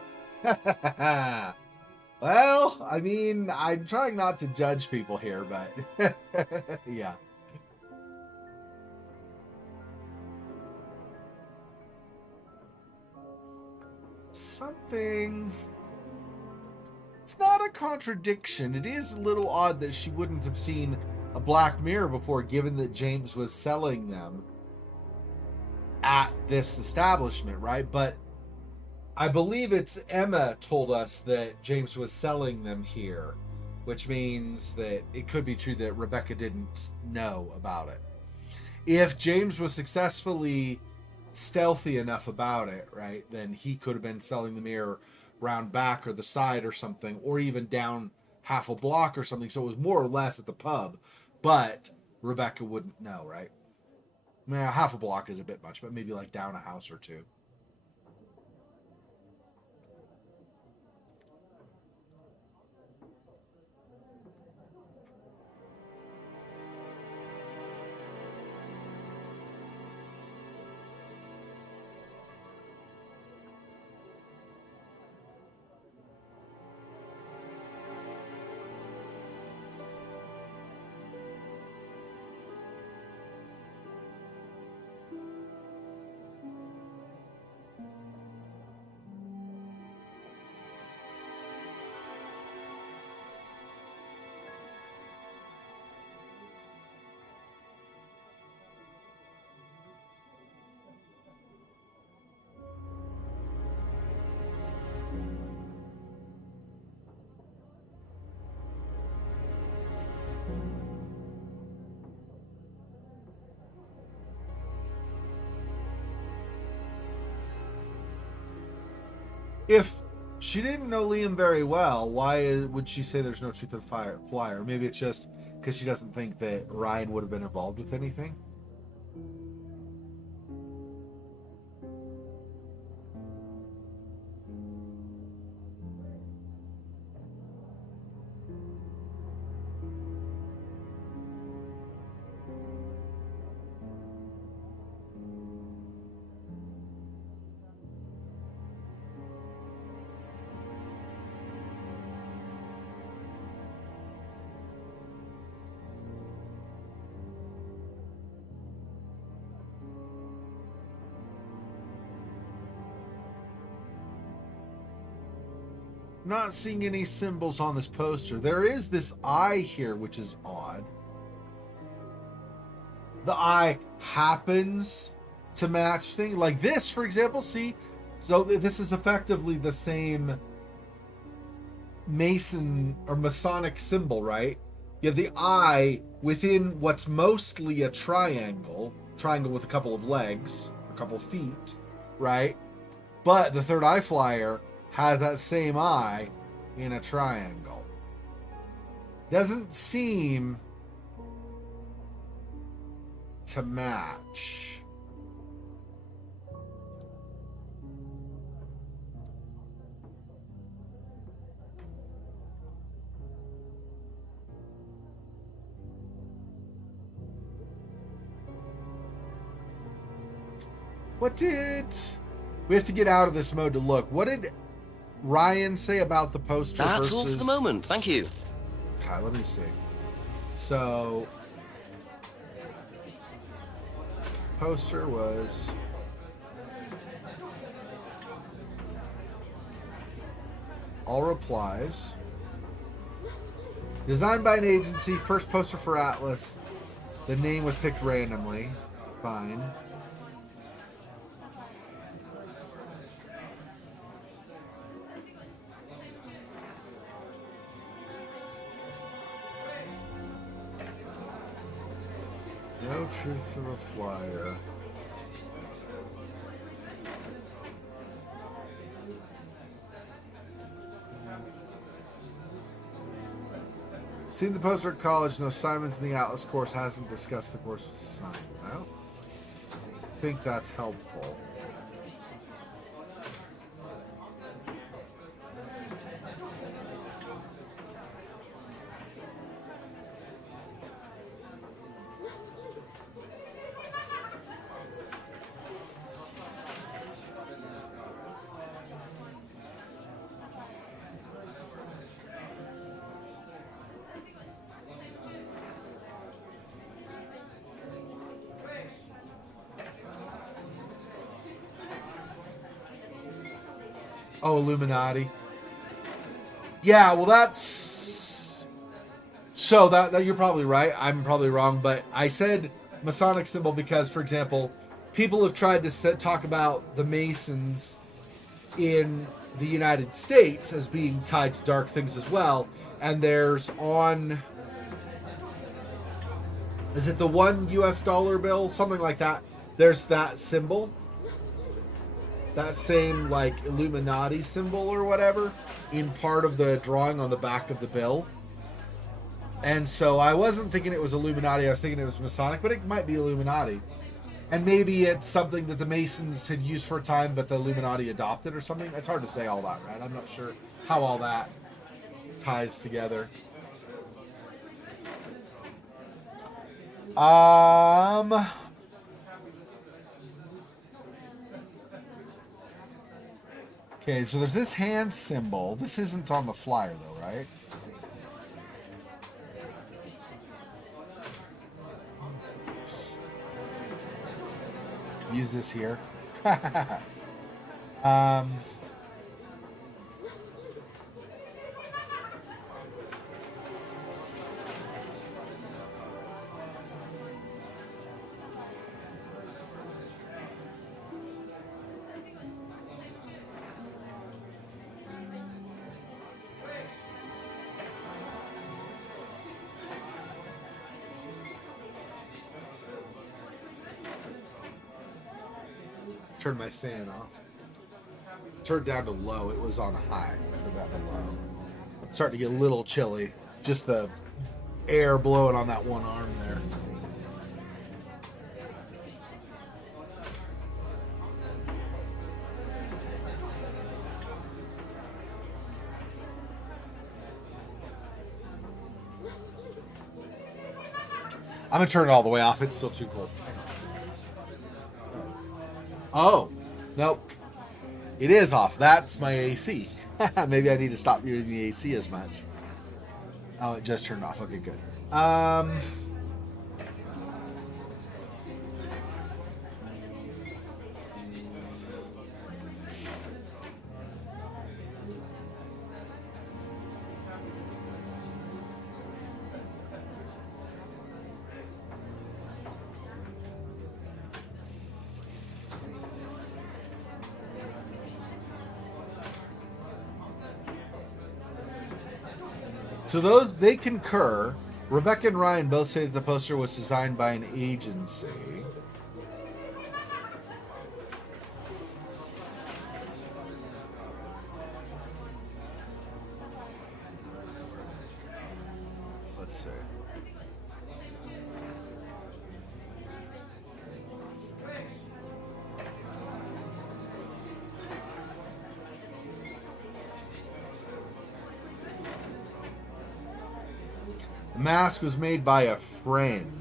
Well, I mean, I'm trying not to judge people here, but yeah. Something. It's not a contradiction. It is a little odd that she wouldn't have seen a black mirror before, given that James was selling them at this establishment, right? But I believe it's Emma told us that James was selling them here, which means that it could be true that Rebecca didn't know about it. If James was successfully stealthy enough about it, right, then he could have been selling the mirror round back or the side or something, or even down half a block or something, so it was more or less at the pub, but Rebecca wouldn't know, right? Nah, half a block is a bit much, but maybe like down a house or two. If she didn't know Liam very well, why would she say there's no truth to the flyer? Maybe it's just because she doesn't think that Ryan would have been involved with anything. Not seeing any symbols on this poster. There is this eye here, which is odd. The eye happens to match things. Like this, for example, see? So this is effectively the same Mason or Masonic symbol, right? You have the eye within what's mostly a triangle with a couple of legs, a couple of feet, right? But the third eye flyer has that same eye in a triangle. Doesn't seem to match. What did... We have to get out of this mode to look. What did Ryan say about the poster That's versus... all for the moment, thank you. Okay, let me see. So... Poster was... All replies. Designed by an agency, first poster for Atlas. The name was picked randomly. Fine. No truth to the flyer. Seen the poster at college. No assignments in the Atlas course. Hasn't discussed the course assignment. I don't think that's helpful. Oh, Illuminati. Yeah, well, that's... So, that you're probably right. I'm probably wrong, but I said Masonic symbol because, for example, people have tried to talk about the Masons in the United States as being tied to dark things as well. And there's on... Is it the $1 US bill? Something like that. There's that symbol. That same, like, Illuminati symbol or whatever in part of the drawing on the back of the bill. And so I wasn't thinking it was Illuminati. I was thinking it was Masonic, but it might be Illuminati. And maybe it's something that the Masons had used for a time, but the Illuminati adopted or something. It's hard to say all that, right? I'm not sure how all that ties together. Okay, so there's this hand symbol. This isn't on the flyer, though, right? Use this here. Turn my fan off. Turn down to low. It was on a high. Turn that to low. It's starting to get a little chilly. Just the air blowing on that one arm there. I'm gonna turn it all the way off. It's still too cold. Oh, nope. It is off. That's my AC. Maybe I need to stop using the AC as much. Oh, it just turned off. Okay, good. So those, they concur. Rebecca and Ryan both say that the poster was designed by an agency. Let's see. The mask was made by a friend.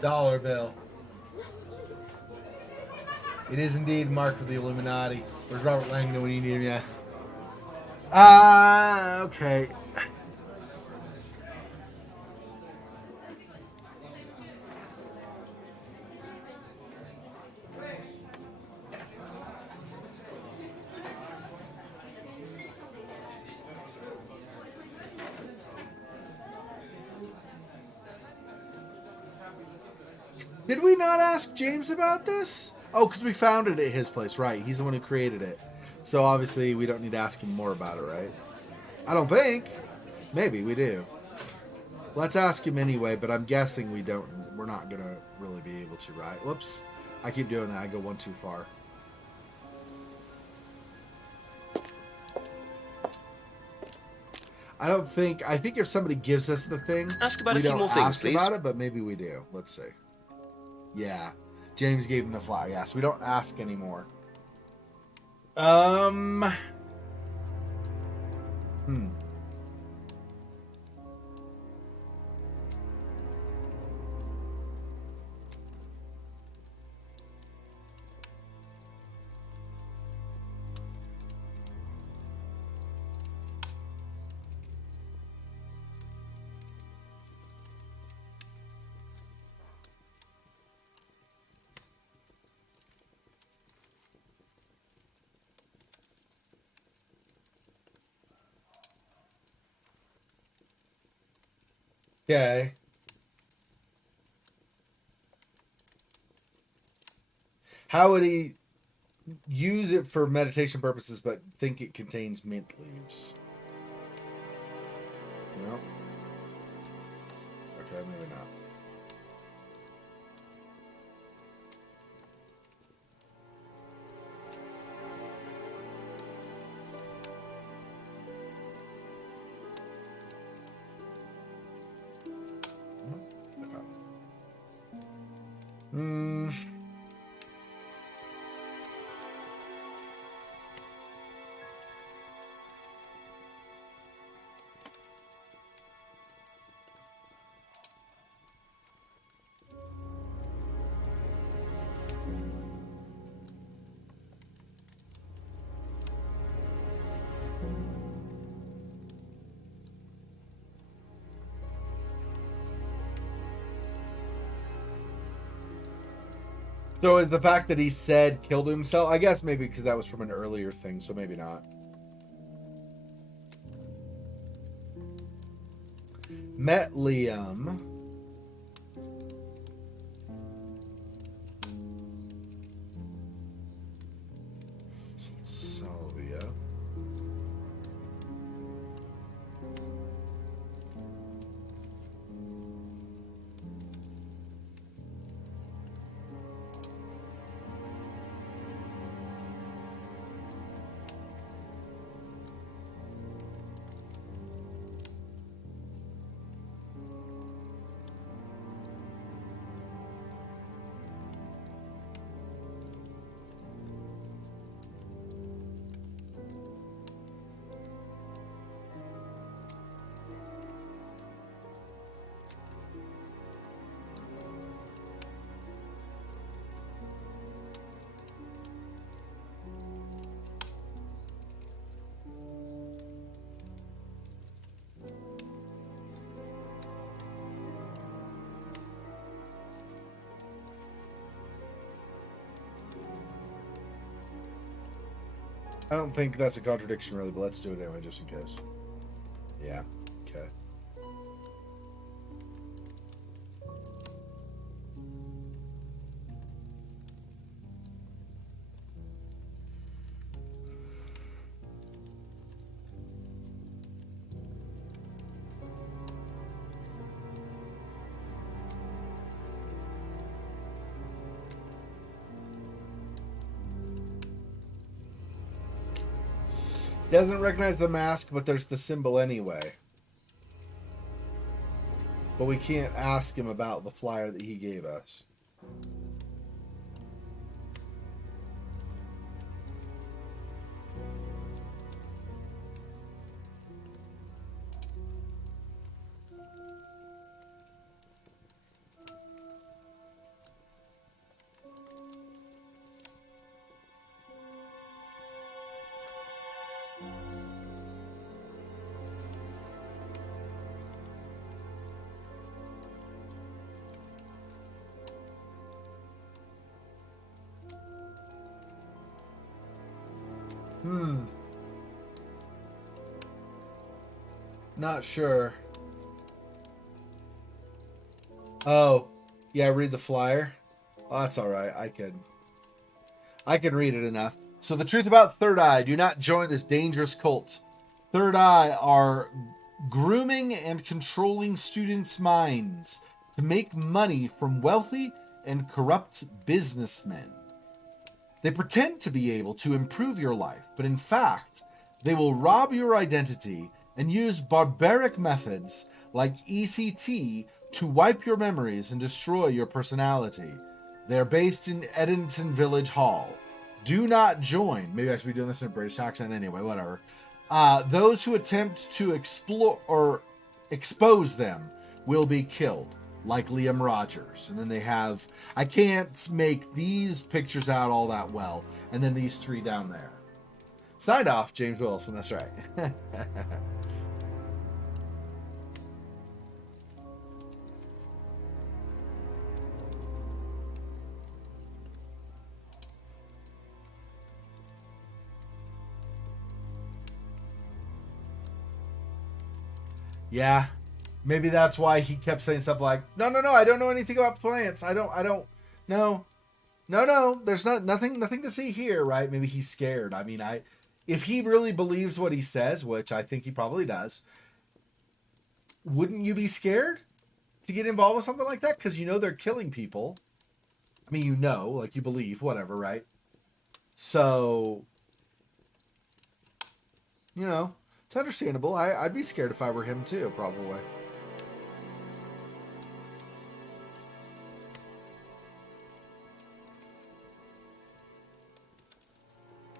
Dollar bill. It is indeed marked with the Illuminati. Where's Robert Langdon when you need him? Yeah. Okay. Did we not ask James about this? Oh, because we found it at his place, right? He's the one who created it. So obviously we don't need to ask him more about it, right? I don't think. Maybe we do. Let's ask him anyway, but I'm guessing we're not going to really be able to, right? Whoops. I keep doing that. I go one too far. I think if somebody gives us the thing, Ask about we a few don't more things, ask please. about it, but maybe we do. Let's see. Yeah. James gave him the flower. Yeah, so we don't ask anymore. Okay. How would he use it for meditation purposes but think it contains mint leaves? No. Okay, maybe not. So the fact that he said killed himself, I guess maybe because that was from an earlier thing, so maybe not. Met Liam. Salvia. I don't think that's a contradiction really, but let's do it anyway just in case. Yeah. Okay. Doesn't recognize the mask, but there's the symbol anyway. But we can't ask him about the flyer that he gave us. Not sure. Oh, yeah, read the flyer. Oh, that's all right. I can read it enough. So the truth about Third Eye: do not join this dangerous cult. Third Eye are grooming and controlling students' minds to make money from wealthy and corrupt businessmen. They pretend to be able to improve your life, but in fact, they will rob your identity and use barbaric methods like ECT to wipe your memories and destroy your personality. They are based in Edenton Village Hall. Do not join. Maybe I should be doing this in a British accent anyway, whatever. Those who attempt to explore or expose them will be killed, like Liam Rogers. And then they have, I can't make these pictures out all that well, and then these three down there. Signed off, James Wilson, that's right. Yeah, maybe that's why he kept saying stuff like, no, I don't know anything about plants. I don't, no, there's nothing to see here, right? Maybe he's scared. I mean, if he really believes what he says, which I think he probably does, wouldn't you be scared to get involved with something like that? Because you know they're killing people. I mean, you know, like you believe, whatever, right? So, you know, it's understandable. I'd be scared if I were him too, probably.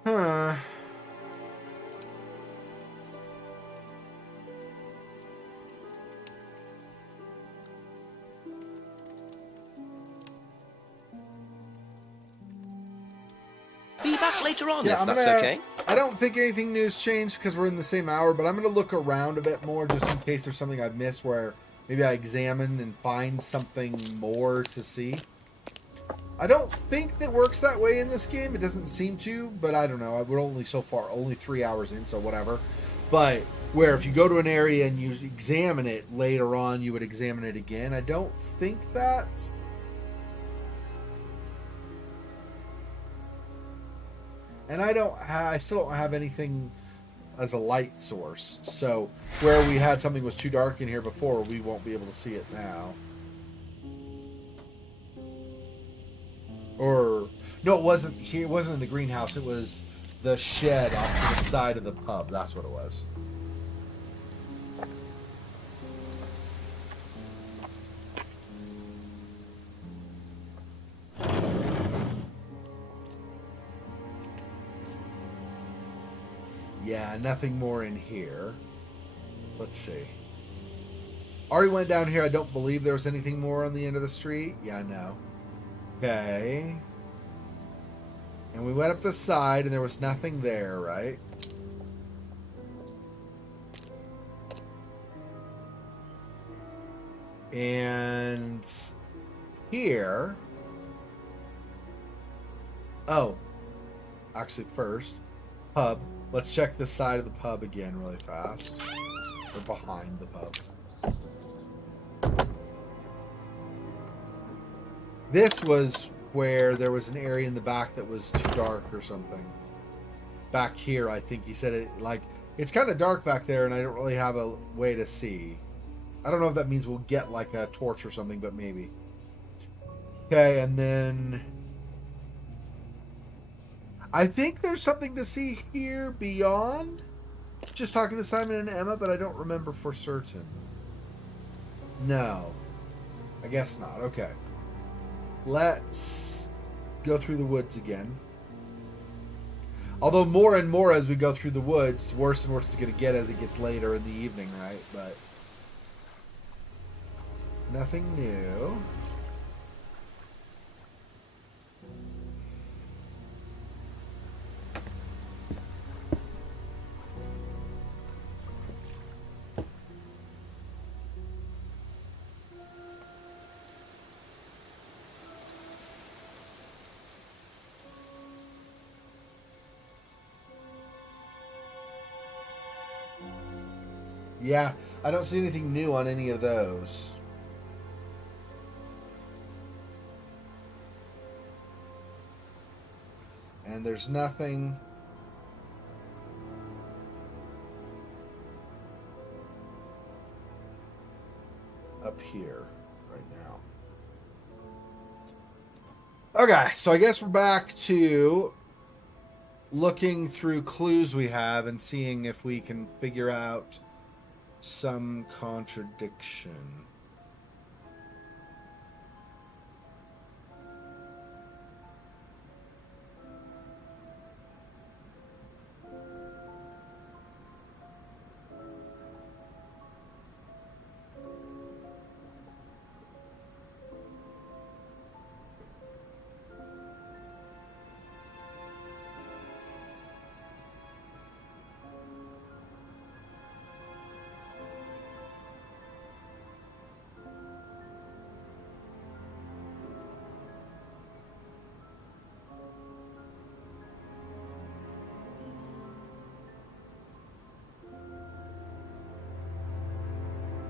Huh. Be back later on Yeah, if that's okay. I don't think anything new's changed because we're in the same hour, but I'm going to look around a bit more just in case there's something I've missed where maybe I examine and find something more to see. I don't think that works that way in this game. It doesn't seem to, but I don't know. We're only so far, only 3 hours in, so whatever. But where if you go to an area and you examine it later on, you would examine it again. I don't think that's... And I still don't have anything as a light source. So where we had something was too dark in here before, we won't be able to see it now. Or no, it wasn't here. It wasn't in the greenhouse. It was the shed off to the side of the pub. That's what it was. Yeah, nothing more in here. Let's see. Already went down here. I don't believe there was anything more on the end of the street. Yeah, no. Okay. And we went up the side and there was nothing there, right? And here... Oh. Actually, first, pub. Let's check the side of the pub again really fast. Or behind the pub. This was where there was an area in the back that was too dark or something. Back here, I think he said it, like, it's kind of dark back there and I don't really have a way to see. I don't know if that means we'll get like a torch or something, but maybe. Okay, and then... I think there's something to see here beyond just talking to Simon and Emma, but I don't remember for certain. No. I guess not. Okay. Let's go through the woods again. Although more and more as we go through the woods, worse and worse it's going to get as it gets later in the evening, right? But nothing new. Yeah, I don't see anything new on any of those. And there's nothing... up here right now. Okay, so I guess we're back to looking through clues we have and seeing if we can figure out some contradiction.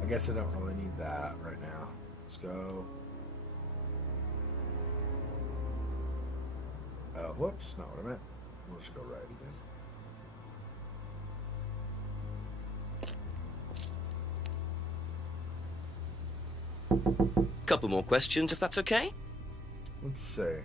I guess I don't really need that right now. Let's go. Whoops, not what I meant. We'll just go right again. Couple more questions, if that's okay? Let's see.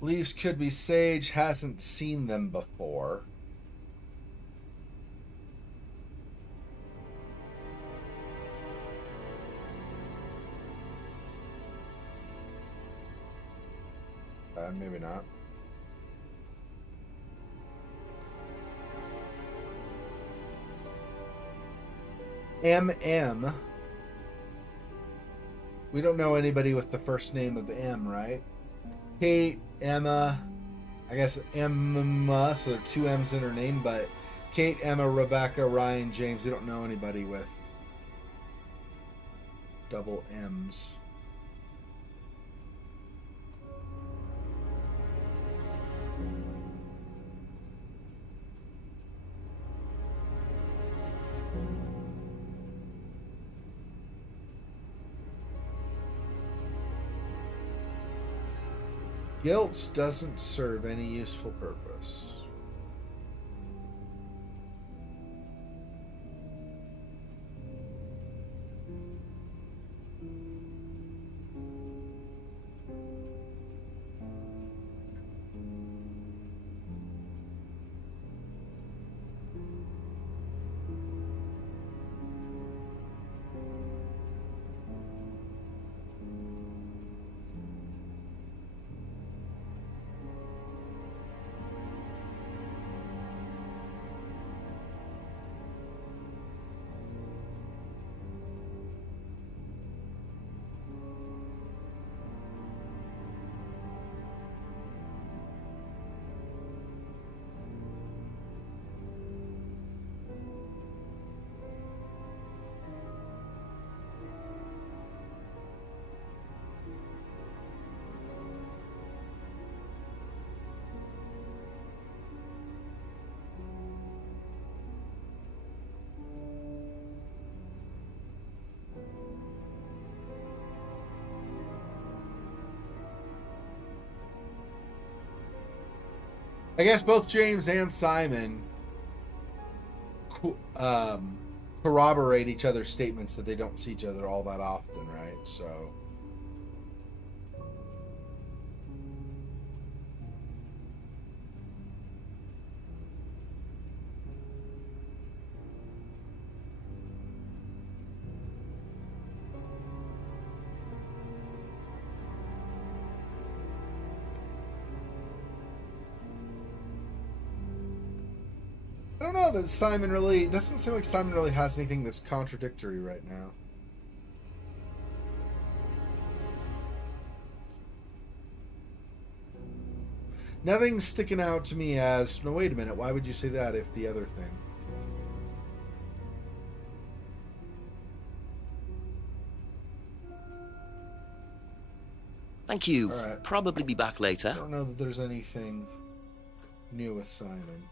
Leaves could be sage, hasn't seen them before. Maybe not. M. We don't know anybody with the first name of M, right? Kate, Emma, I guess Emma, so there are two M's in her name, but Kate, Emma, Rebecca, Ryan, James, we don't know anybody with double M's. Guilt doesn't serve any useful purpose. I guess both James and Simon corroborate each other's statements that they don't see each other all that often, right? So... I don't know that Simon really... doesn't seem like Simon really has anything that's contradictory right now. Nothing's sticking out to me as... No, wait a minute. Why would you say that if the other thing? Thank you. All right. Probably be back I later. don't know that there's anything new with Simon.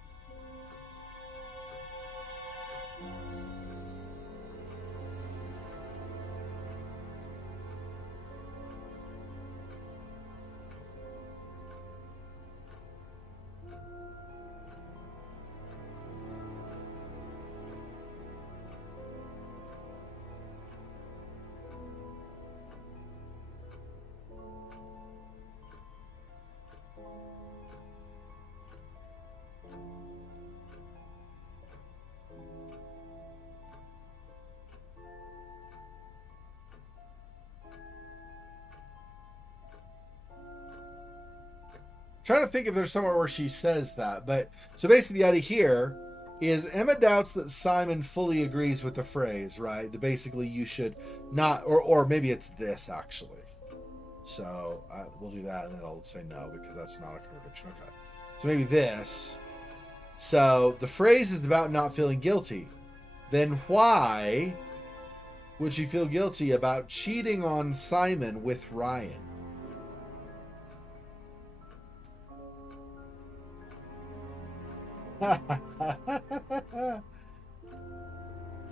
Trying to think if there's somewhere where she says that, but so basically the idea here is Emma doubts that Simon fully agrees with the phrase, right? That basically you should not, or maybe it's this actually. So we'll do that, and then I'll say no because that's not a contradiction. Okay, so maybe this. So the phrase is about not feeling guilty. Then why would she feel guilty about cheating on Simon with Ryan?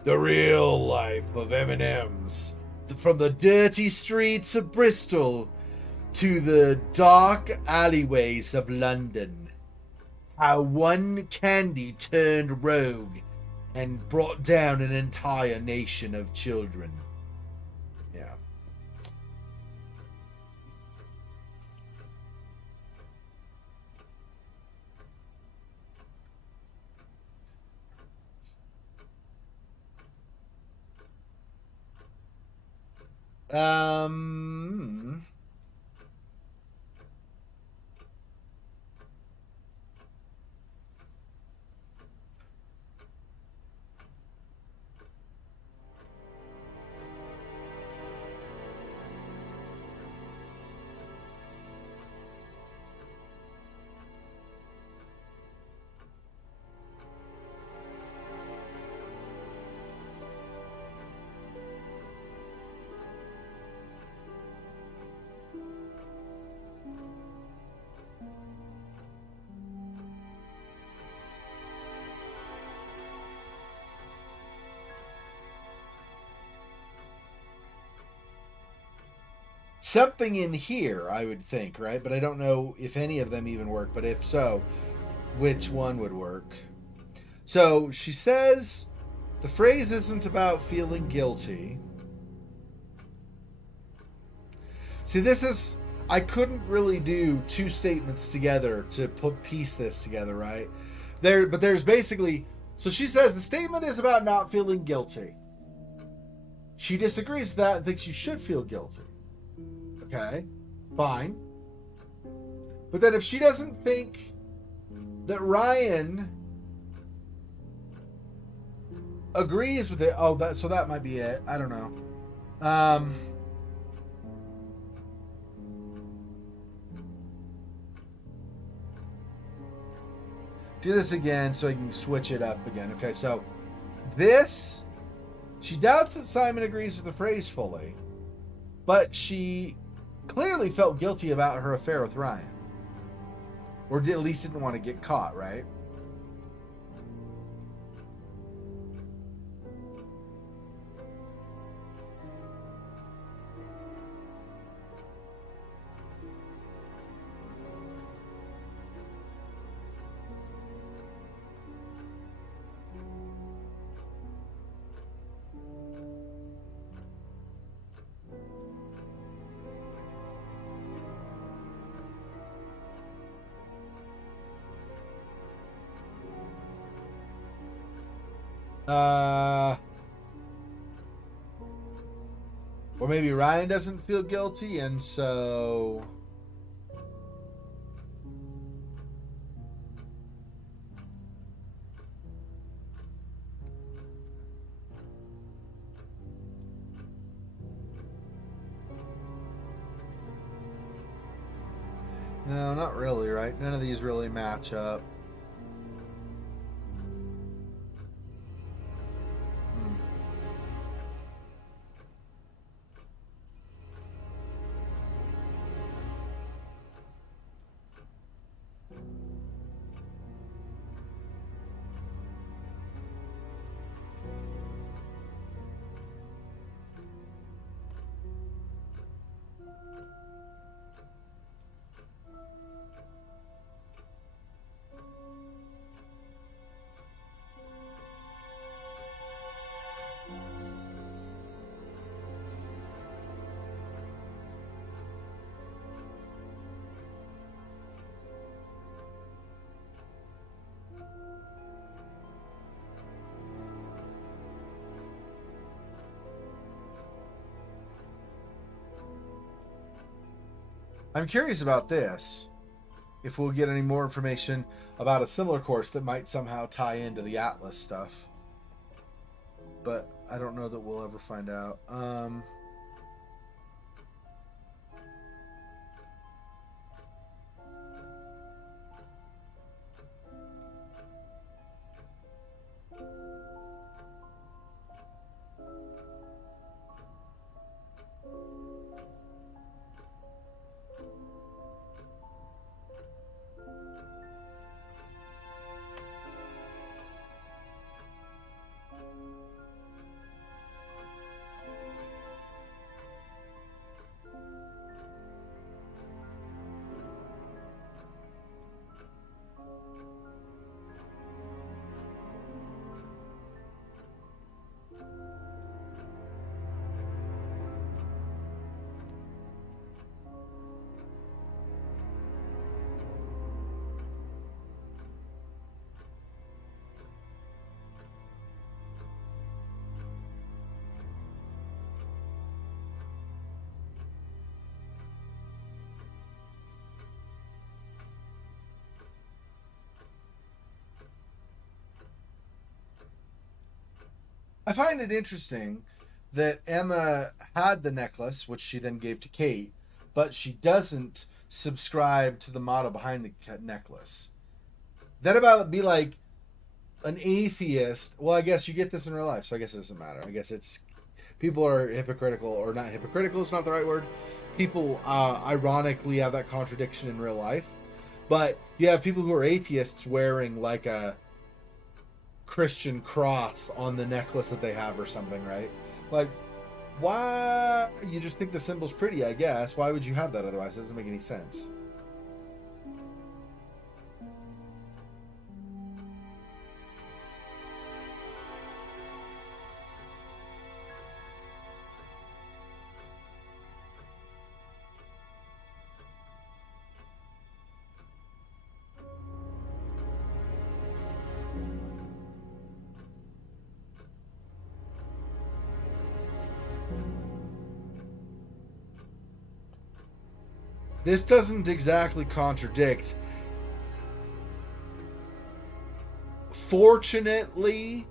The real life of M&M's, from the dirty streets of Bristol to the dark alleyways of London. How one candy turned rogue and brought down an entire nation of children. Yeah. Um... Something in here, I would think, right? But I don't know if any of them even work. But if so, which one would work? So she says the phrase isn't about feeling guilty. See, this is... I couldn't really do two statements together to piece this together, right? But there's basically... So she says the statement is about not feeling guilty. She disagrees with that and thinks you should feel guilty. Okay, fine. But then if she doesn't think that Ryan agrees with it, so that might be it. I don't know. Do this again so I can switch it up again. Okay, so this, she doubts that Simon agrees with the phrase fully, but she clearly felt guilty about her affair with Ryan. Or at least didn't want to get caught, right? Or maybe Ryan doesn't feel guilty, and so... No, not really, right? None of these really match up. I'm curious about this. If we'll get any more information about a similar course that might somehow tie into the Atlas stuff. But I don't know that we'll ever find out. I find it interesting that Emma had the necklace, which she then gave to Kate, but she doesn't subscribe to the motto behind the necklace. That about be like an atheist. Well, I guess you get this in real life, so I guess it doesn't matter. I guess it's people are hypocritical, or not hypocritical. It's not the right word. People ironically have that contradiction in real life, but you have people who are atheists wearing like a Christian cross on the necklace that they have or something, right? Like, why? You just think the symbol's pretty, I guess. Why would you have that otherwise? It doesn't make any sense. This doesn't exactly contradict. Fortunately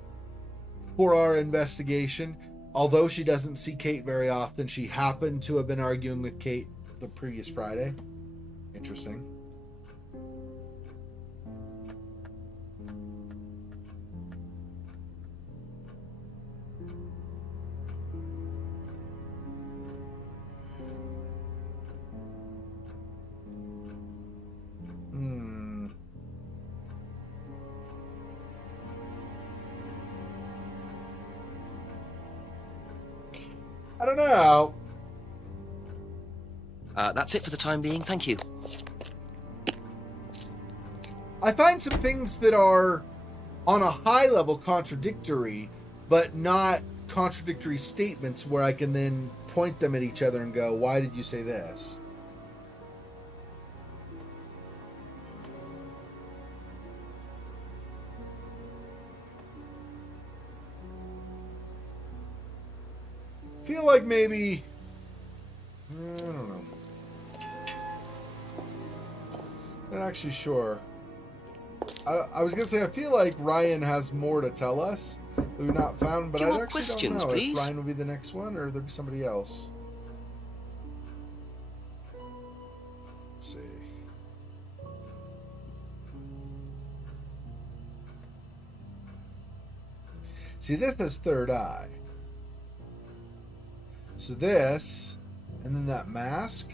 for our investigation, although she doesn't see Kate very often, she happened to have been arguing with Kate the previous Friday. Interesting. I don't know. That's it for the time being. Thank you. I find some things that are on a high level contradictory, but not contradictory statements where I can then point them at each other and go, why did you say this? Feel like maybe, I don't know. Not actually sure. I was gonna say I feel like Ryan has more to tell us that we've not found, but Few I more actually questions, don't know please. if Ryan will be the next one or there'll be somebody else. Let's see. See, this is third eye. So this, and then that mask.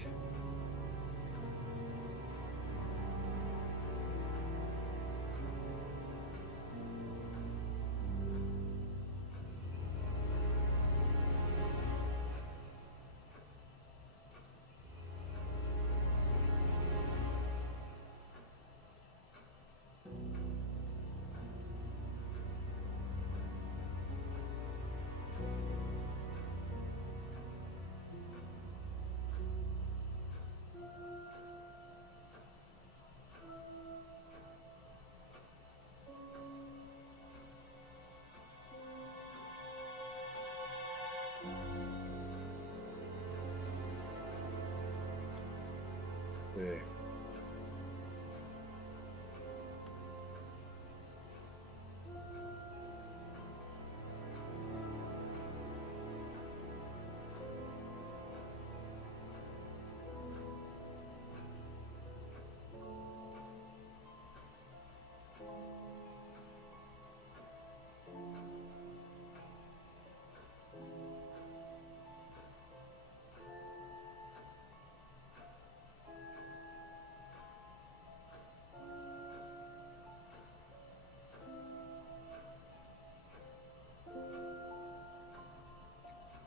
Yeah.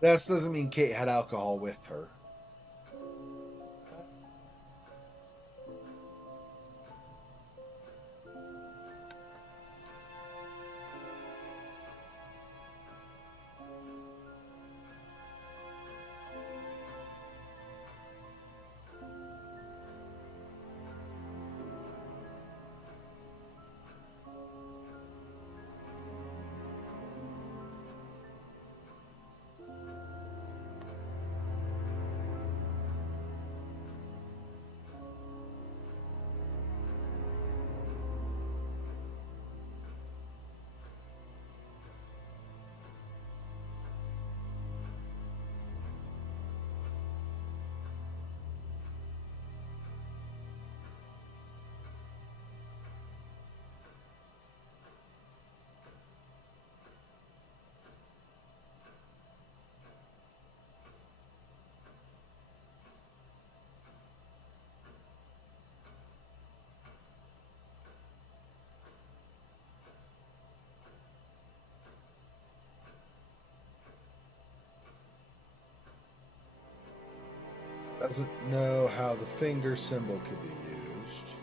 That doesn't mean Kate had alcohol with her. Doesn't know how the finger symbol could be used.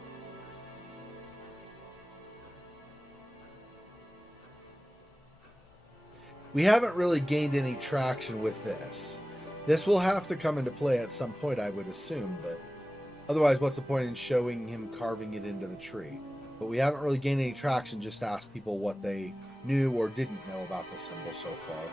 We haven't really gained any traction with this. This will have to come into play at some point, I would assume, but otherwise, what's the point in showing him carving it into the tree? But we haven't really gained any traction, just to ask people what they knew or didn't know about the symbol so far.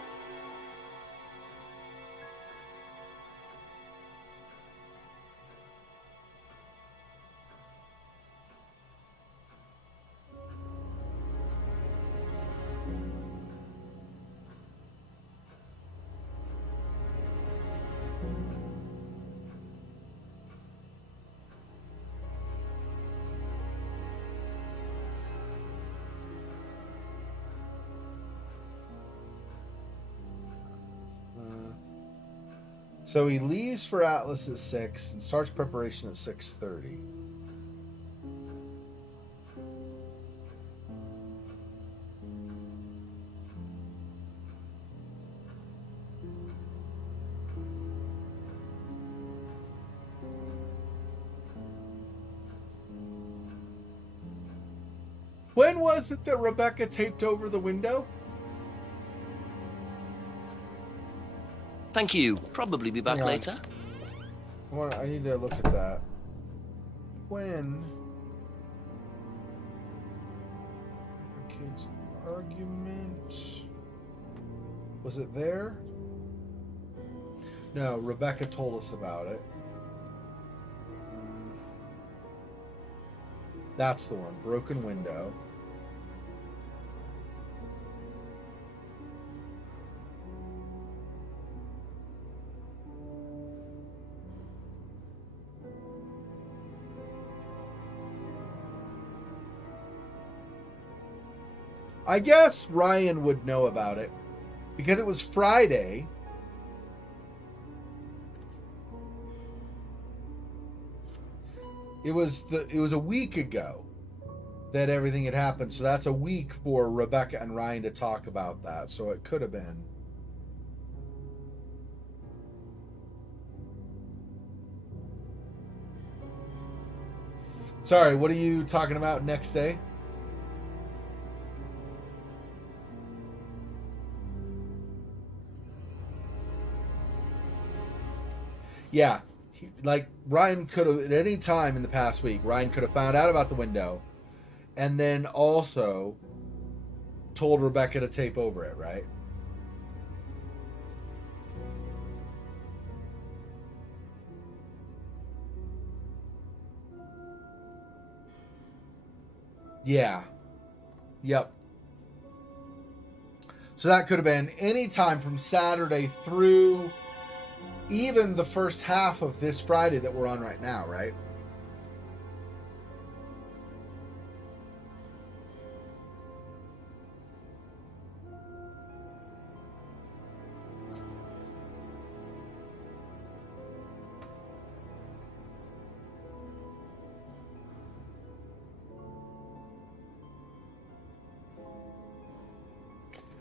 So he leaves for Atlas at 6 and starts preparation at 6:30. When was it that Rebecca taped over the window? Thank you. Probably be back Hang on. later. I need to look at that. When? Kids' argument. Was it there? No, Rebecca told us about it. That's the one. Broken window. I guess Ryan would know about it because it was Friday. It was a week ago that everything had happened, so that's a week for Rebecca and Ryan to talk about that. So it could have been. Sorry, what are you talking about next day? Yeah, like Ryan could have, at any time in the past week, Ryan could have found out about the window and then also told Rebecca to tape over it, right? Yeah. Yep. So that could have been any time from Saturday through even the first half of this Friday that we're on right now, right?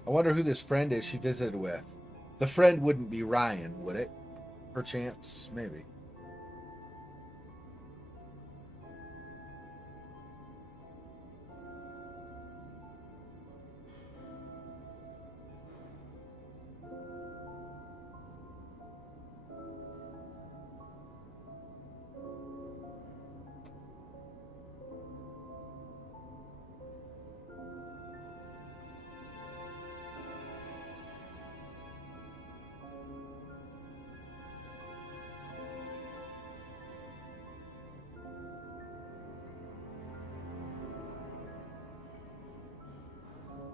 I wonder who this friend is she visited with. The friend wouldn't be Ryan, would it? Perchance, maybe.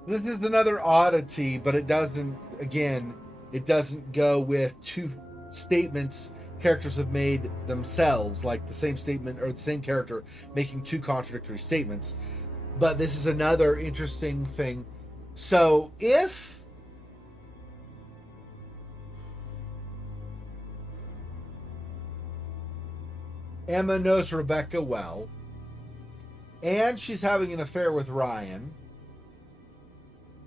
This is another oddity, but it doesn't, again, it doesn't go with two statements characters have made themselves, like the same statement or the same character making two contradictory statements. But this is another interesting thing. So if Emma knows Rebecca well, and she's having an affair with Ryan,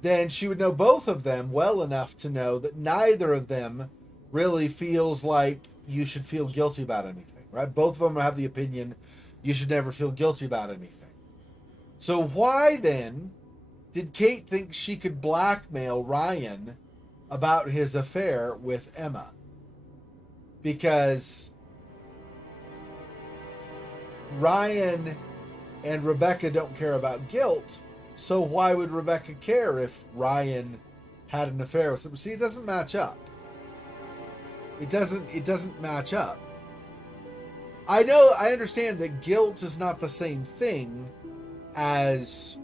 then she would know both of them well enough to know that neither of them really feels like you should feel guilty about anything, right? Both of them have the opinion you should never feel guilty about anything. So why then did Kate think she could blackmail Ryan about his affair with Emma? Because Ryan and Rebecca don't care about guilt. So why would Rebecca care if Ryan had an affair with someone? See, it doesn't match up. It doesn't match up. I understand that guilt is not the same thing as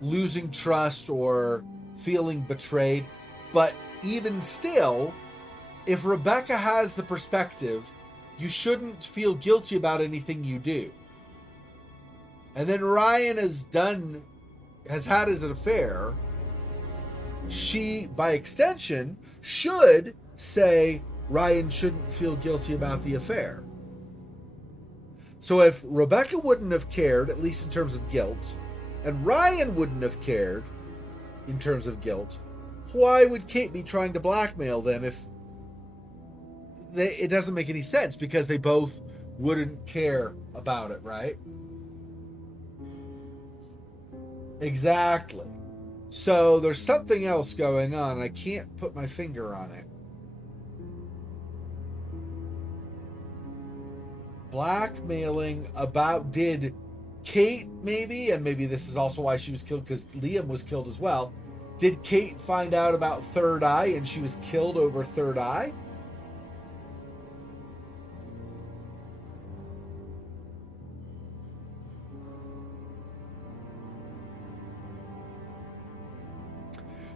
losing trust or feeling betrayed, but even still, if Rebecca has the perspective, you shouldn't feel guilty about anything you do. And then Ryan has had his affair. She, by extension, should say Ryan shouldn't feel guilty about the affair. So if Rebecca wouldn't have cared, at least in terms of guilt, and Ryan wouldn't have cared in terms of guilt, why would Kate be trying to blackmail them if it doesn't make any sense, because they both wouldn't care about it, right? Exactly. So there's something else going on, and I can't put my finger on it. Blackmailing about, did Kate maybe, and maybe this is also why she was killed, because Liam was killed as well. Did Kate find out about Third Eye and she was killed over Third Eye?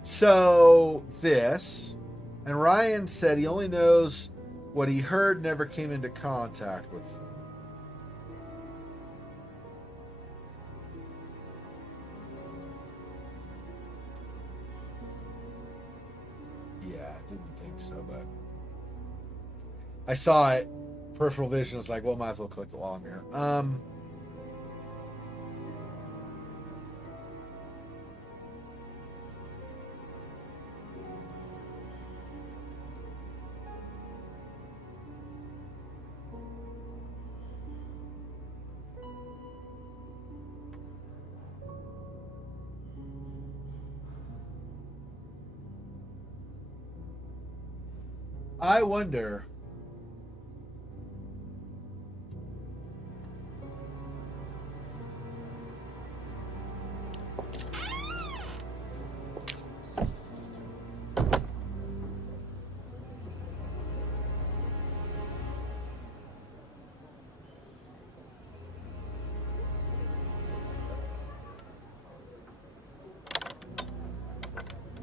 So this, and Ryan said he only knows what he heard, never came into contact with them. Yeah, I didn't think so, but I saw it, peripheral vision. I was like, well, might as well click it while I'm here. I wonder.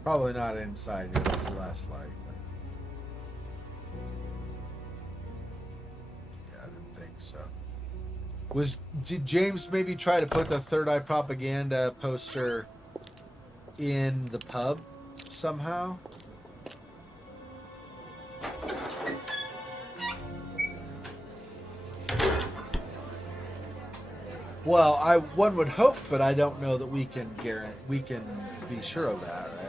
Probably not inside here. That's less light. But... yeah, I didn't think so. Did James maybe try to put the Third Eye propaganda poster in the pub somehow? Well, one would hope, but I don't know that we can be sure of that, right?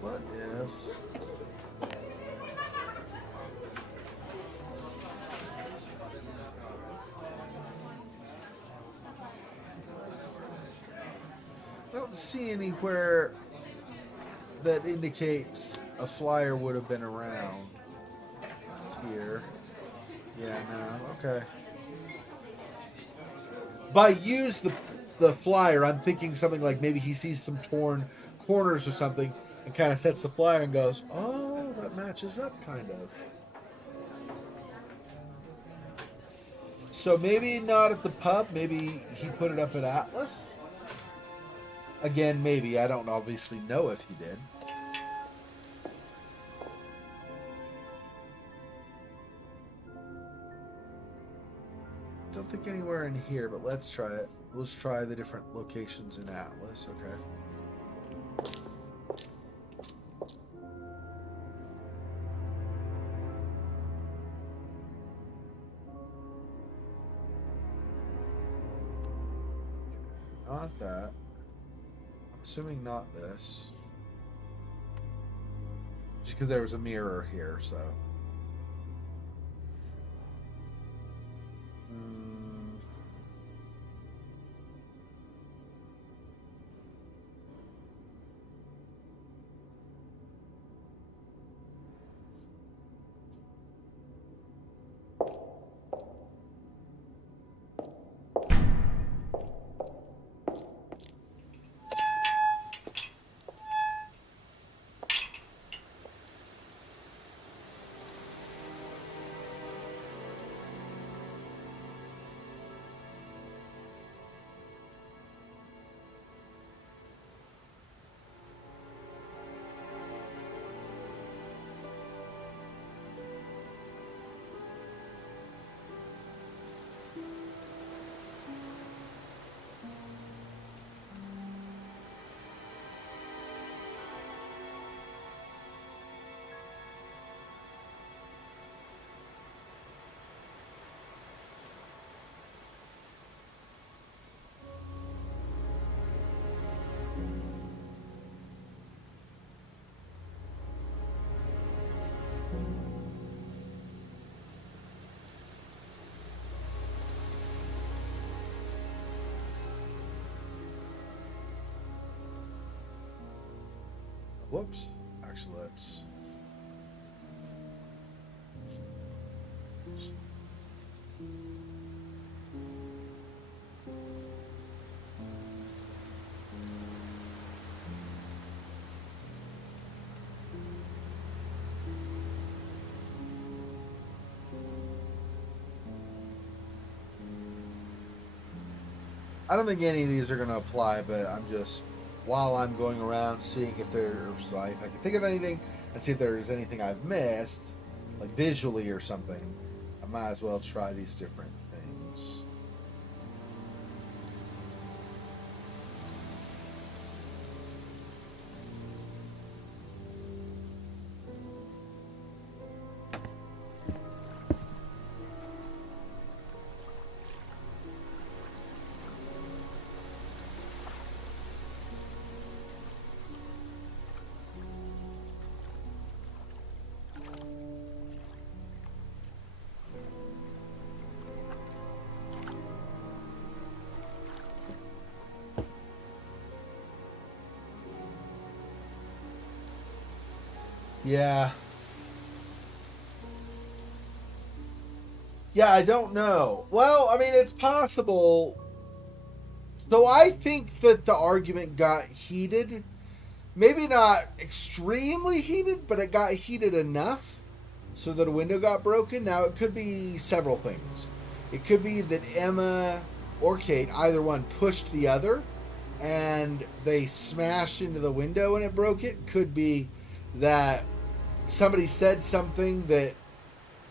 What if? I don't see anywhere that indicates a flyer would have been around here. Yeah, no, okay. By use the flyer, I'm thinking something like maybe he sees some torn corners or something and kind of sets the flyer and goes, oh, that matches up, kind of. So maybe not at the pub. Maybe he put it up at Atlas. Again, maybe. I don't obviously know if he did. Don't think anywhere in here, but let's try it. Let's try the different locations in Atlas, okay? Not that. I'm assuming not this. Just because there was a mirror here, so. Whoops. Actually, let's... I don't think any of these are going to apply, but I'm just, while I'm going around seeing if there's, if I can think of anything and see if there's anything I've missed, like visually or something, I might as well try these different things. Yeah. Yeah, I don't know. Well, I mean, it's possible. So I think that the argument got heated. Maybe not extremely heated, but it got heated enough so that a window got broken. Now, it could be several things. It could be that Emma or Kate, either one, pushed the other, and they smashed into the window and it broke it. Could be that somebody said something that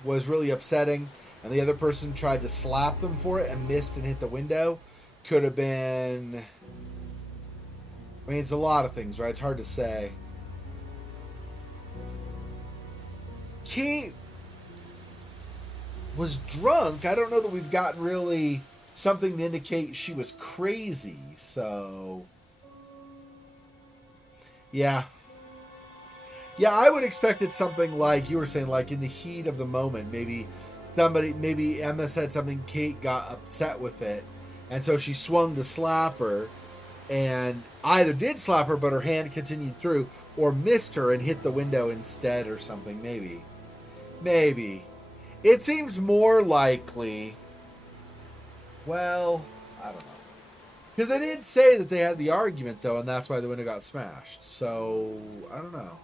was really upsetting and the other person tried to slap them for it and missed and hit the window. Could have been... I mean, it's a lot of things, right? It's hard to say. Kate was drunk. I don't know that we've gotten really something to indicate she was crazy. So, yeah. Yeah, I would expect it something like you were saying, like in the heat of the moment. Maybe Emma said something, Kate got upset with it, and so she swung to slap her, and either did slap her, but her hand continued through, or missed her and hit the window instead or something, maybe. It seems more likely, well, I don't know. Because they did say that they had the argument, though, and that's why the window got smashed. So, I don't know.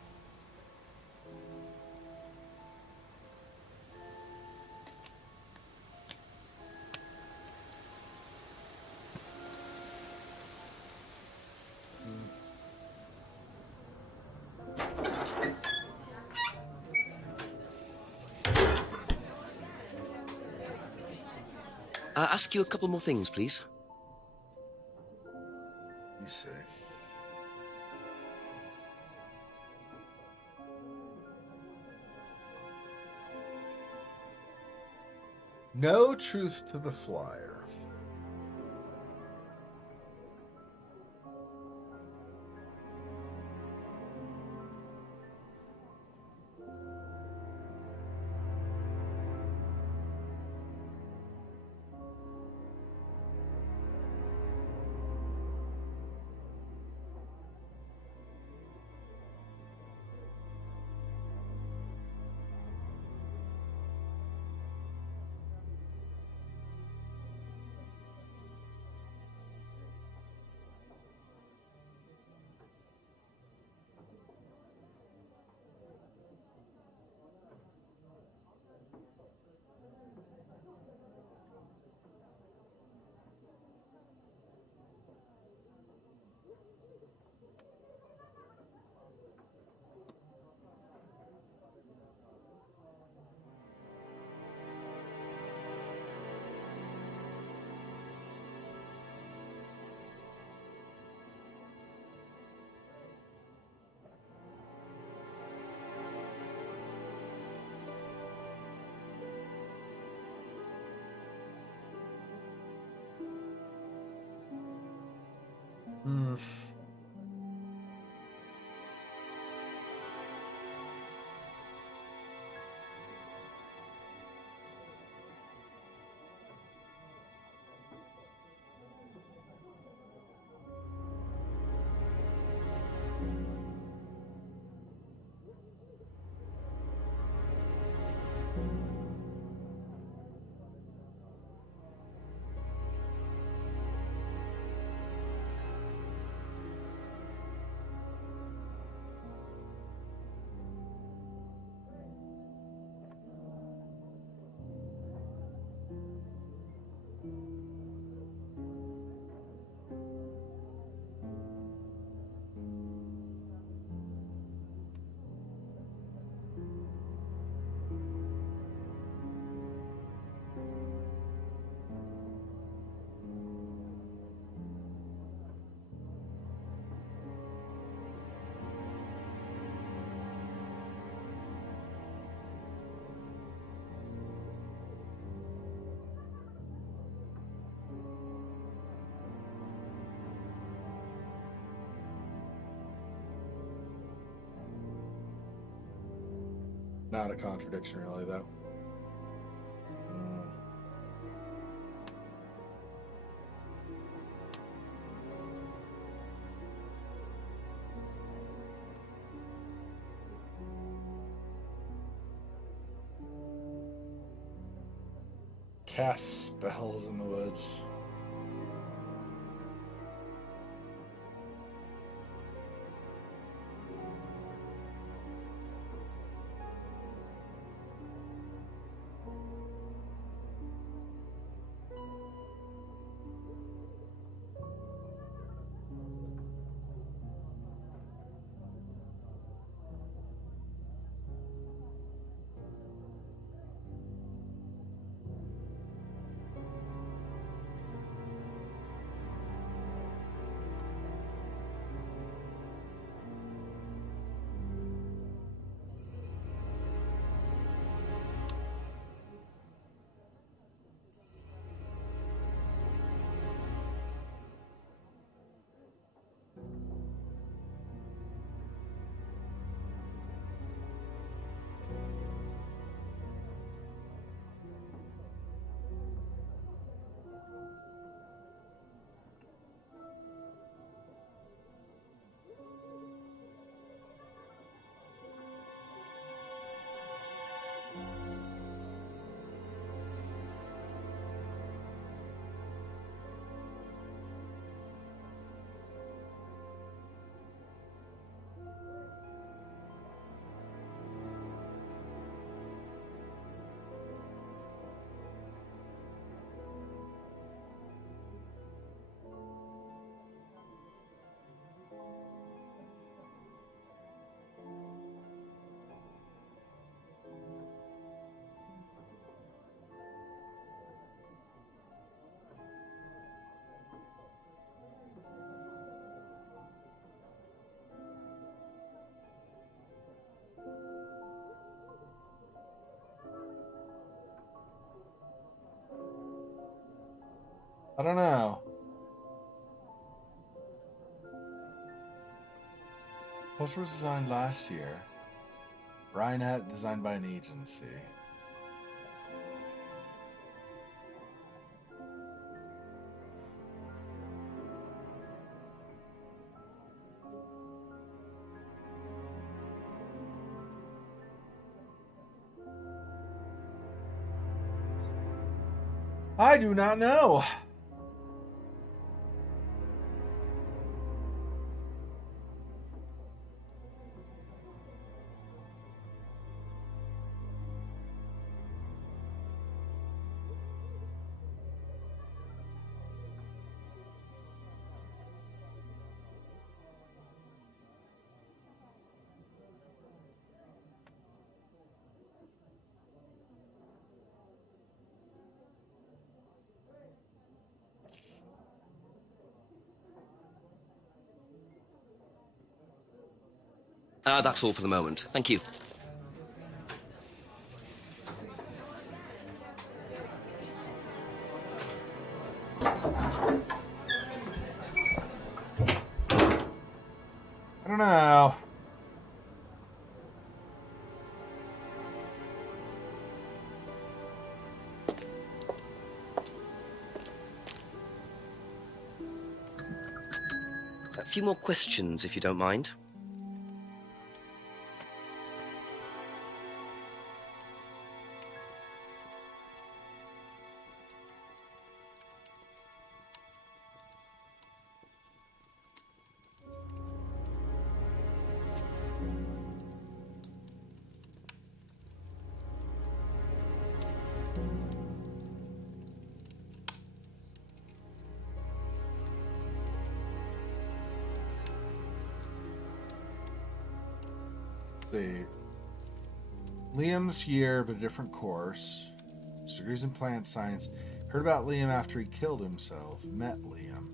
Ask you a couple more things, please. Let me see. No truth to the flyer. Hmm. Not a contradiction, really, though. Cast spells in the woods. I don't know. Poster was designed last year. Rhinet designed by an agency. I do not know. That's all for the moment. Thank you. I don't know. A few more questions, if you don't mind. See. Liam's here, but a different course. His degrees in plant science. Heard about Liam after he killed himself. Met Liam.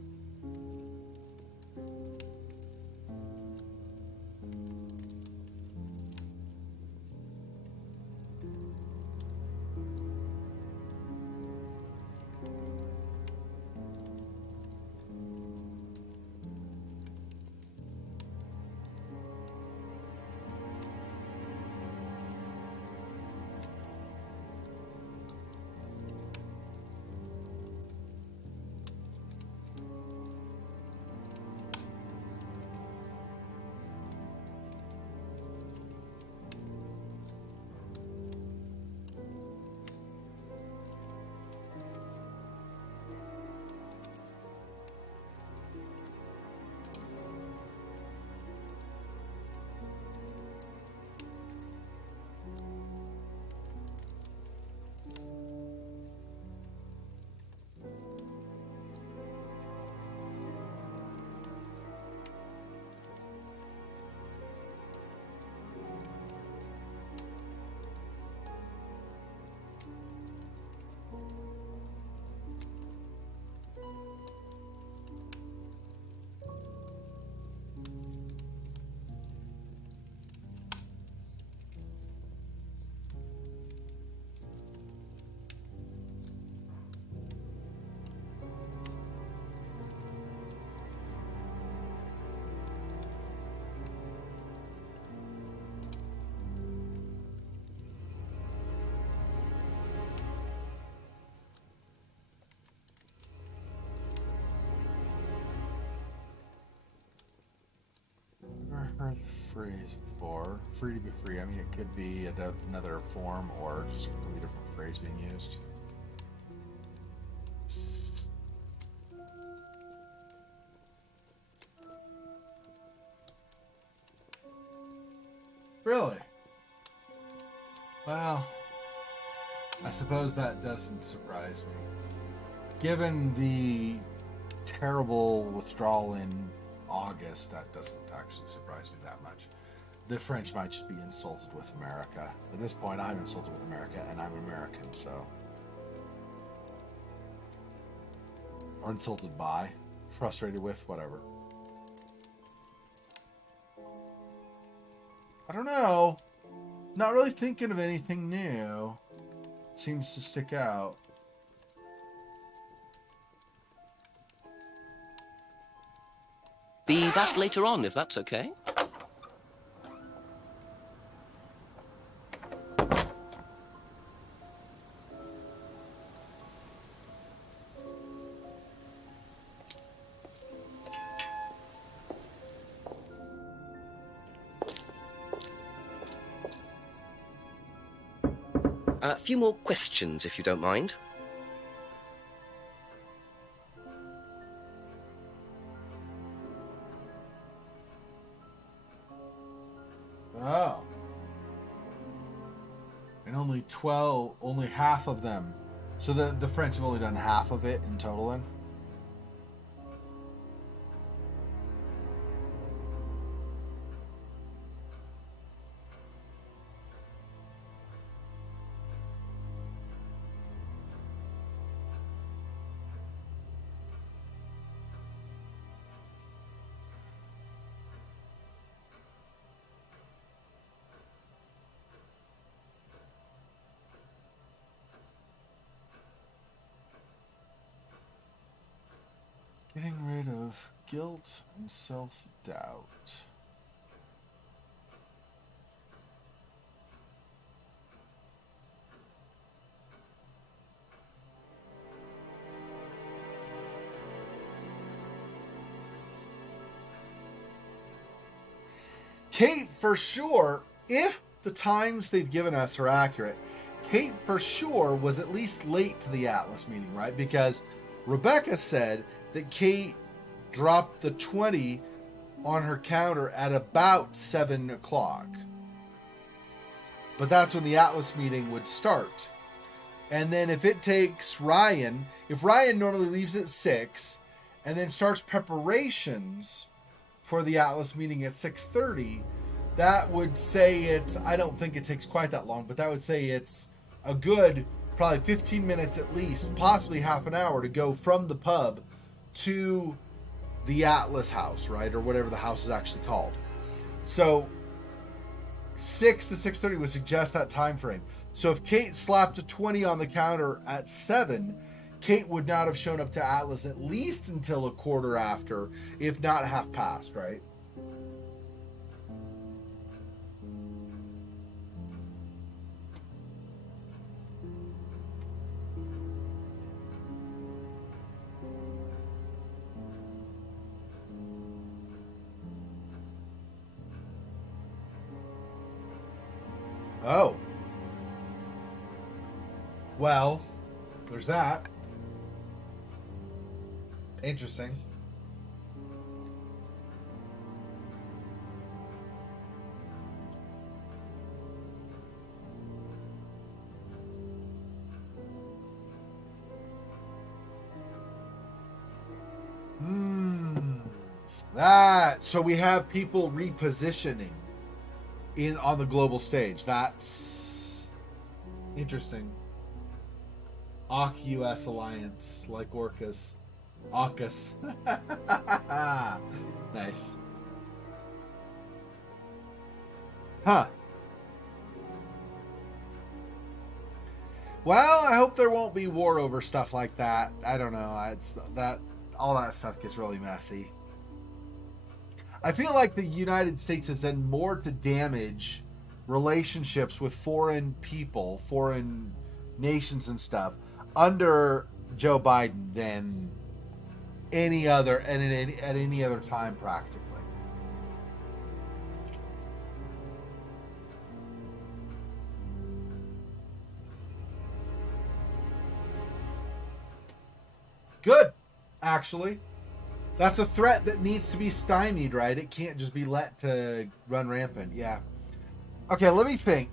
Never heard the phrase before. Free to be free. I mean, it could be another form or just a completely different phrase being used. Really? Well, I suppose that doesn't surprise me. Given the terrible withdrawal in August, that doesn't actually surprise me that much. The French might just be insulted with America. At this point, I'm insulted with America, and I'm American, so. Or insulted by, frustrated with, whatever. I don't know. Not really thinking of anything new. Seems to stick out. Be back later on, if that's okay. A few more questions, if you don't mind. Oh. And only half of them. So the French have only done half of it in total then? Getting rid of guilt and self-doubt. Kate, for sure, if the times they've given us are accurate, Kate, for sure, was at least late to the Atlas meeting, right? Because Rebecca said that Kate dropped the 20 on her counter at about 7 o'clock. But that's when the Atlas meeting would start. And then if it takes Ryan, if Ryan normally leaves at 6 and then starts preparations for the Atlas meeting at 6:30, that would say it's, I don't think it takes quite that long, but that would say it's a good probably 15 minutes at least, possibly half an hour to go from the pub to the Atlas house, right? Or whatever the house is actually called. So 6 to 6:30 would suggest that time frame. So if Kate slapped a 20 on the counter at 7, Kate would not have shown up to Atlas at least until a quarter after, if not half past, right? Oh. Well, there's that. Interesting. That, so we have people repositioning on the global stage. That's interesting. AUK-US alliance, like orcas. AUKUS. Nice. Huh. Well, I hope there won't be war over stuff like that. I don't know. It's that all that stuff gets really messy. I feel like the United States has done more to damage relationships with foreign people, foreign nations and stuff under Joe Biden than any other at any other time practically. Good, actually. That's a threat that needs to be stymied, right? It can't just be let to run rampant. Yeah. Okay, let me think.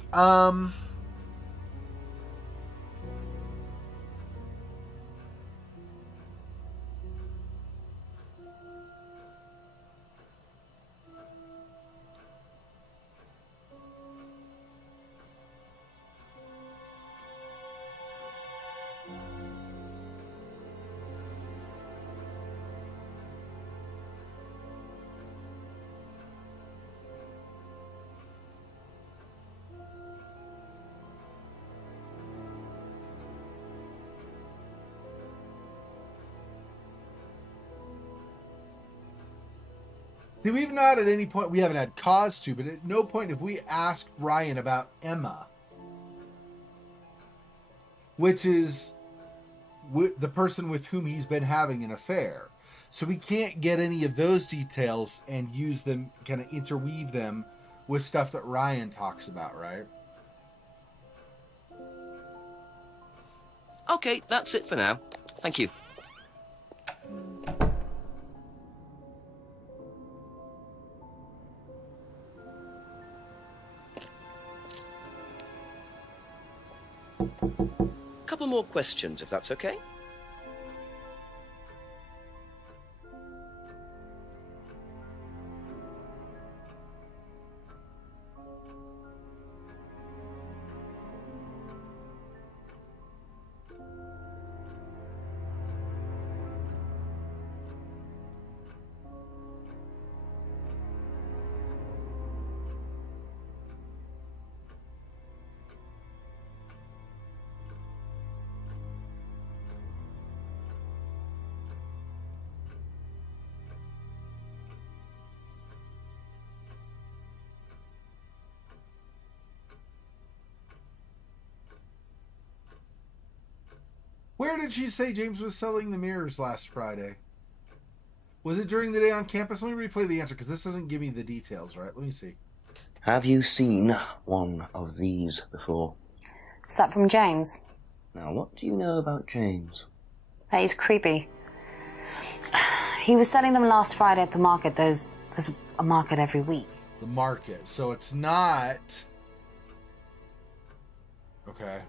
See, we've not at any point, we haven't had cause to, but at no point have we asked Ryan about Emma, which is the person with whom he's been having an affair. So we can't get any of those details and use them, kind of interweave them with stuff that Ryan talks about, right? Okay, that's it for now. Thank you. Couple more questions, if that's okay. Where did she say James was selling the mirrors last Friday? Was it during the day on campus? Let me replay the answer, because this doesn't give me the details, right? Let me see. Have you seen one of these before? Is that from James? Now, what do you know about James? That he's creepy. He was selling them last Friday at the market. There's a market every week. The market. So it's not... Okay.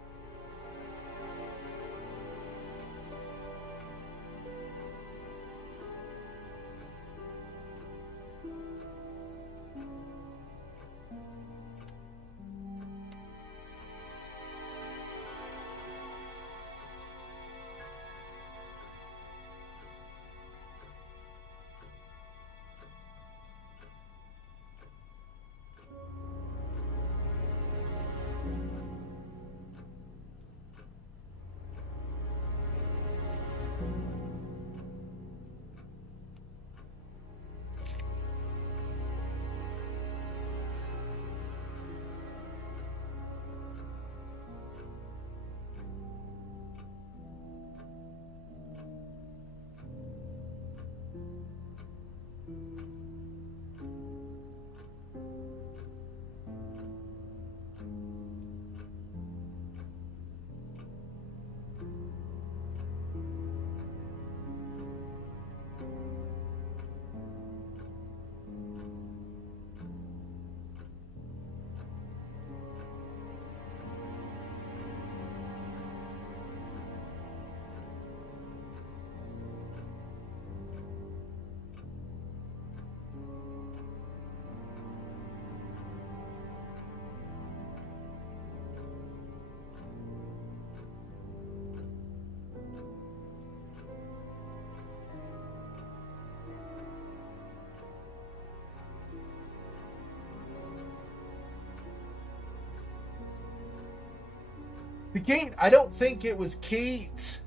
Kate, I don't think it was Kate.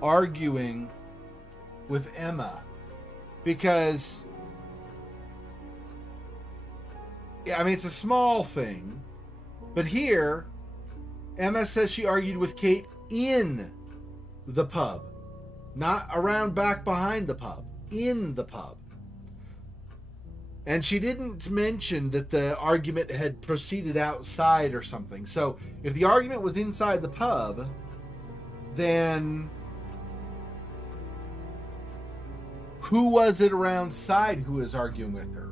Arguing with Emma, because I mean, it's a small thing, but here Emma says she argued with Kate in the pub, not around back behind the pub, in the pub. And she didn't mention that the argument had proceeded outside or something. So if the argument was inside the pub, then who was it around side who was arguing with her?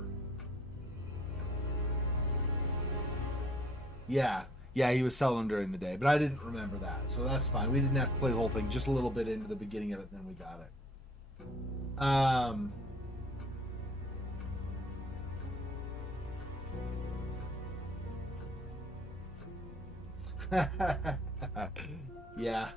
Yeah, he was selling them during the day, but I didn't remember that, so that's fine. We didn't have to play the whole thing, just a little bit into the beginning of it, and then we got it. Yeah.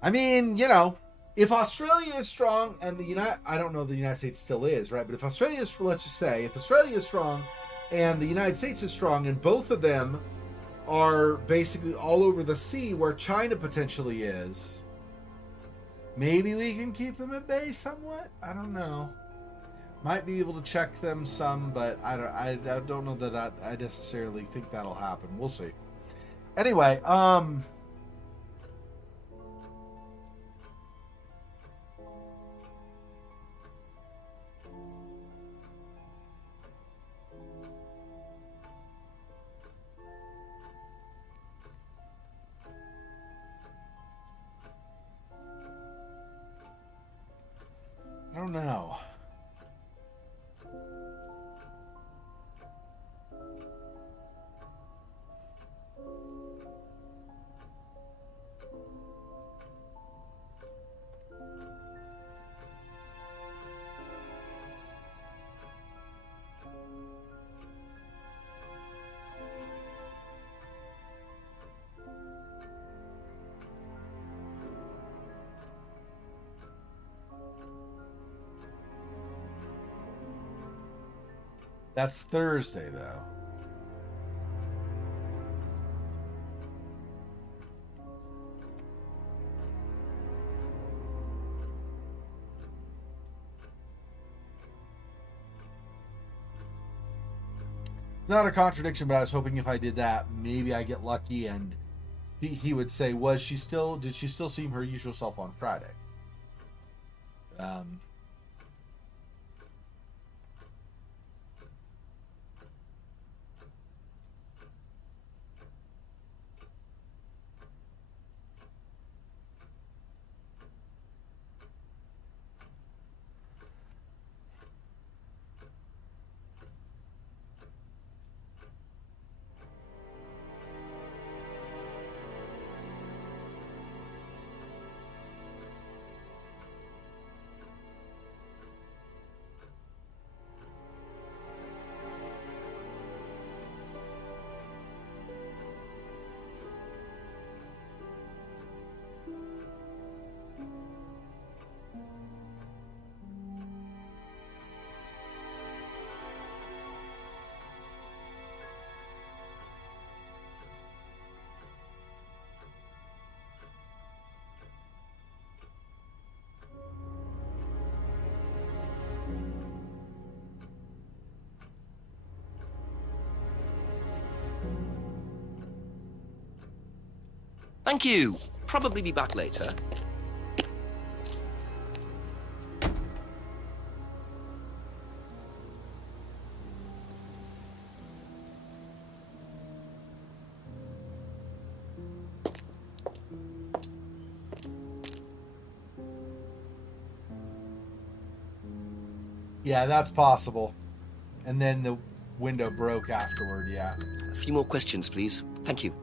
I mean, you know, if Australia is strong and I don't know if the United States still is, right? But if Australia is, let's just say, if Australia is strong and the United States is strong and both of them are basically all over the sea where China potentially is. Maybe we can keep them at bay somewhat? I don't know. Might be able to check them some, but I don't know that I necessarily think that'll happen. We'll see. Anyway, I don't know. That's Thursday, though. It's not a contradiction, but I was hoping if I did that, maybe I get lucky and he would say, did she still seem her usual self on Friday? Thank you. Probably be back later. Yeah, that's possible. And then the window broke afterward, yeah. A few more questions, please. Thank you.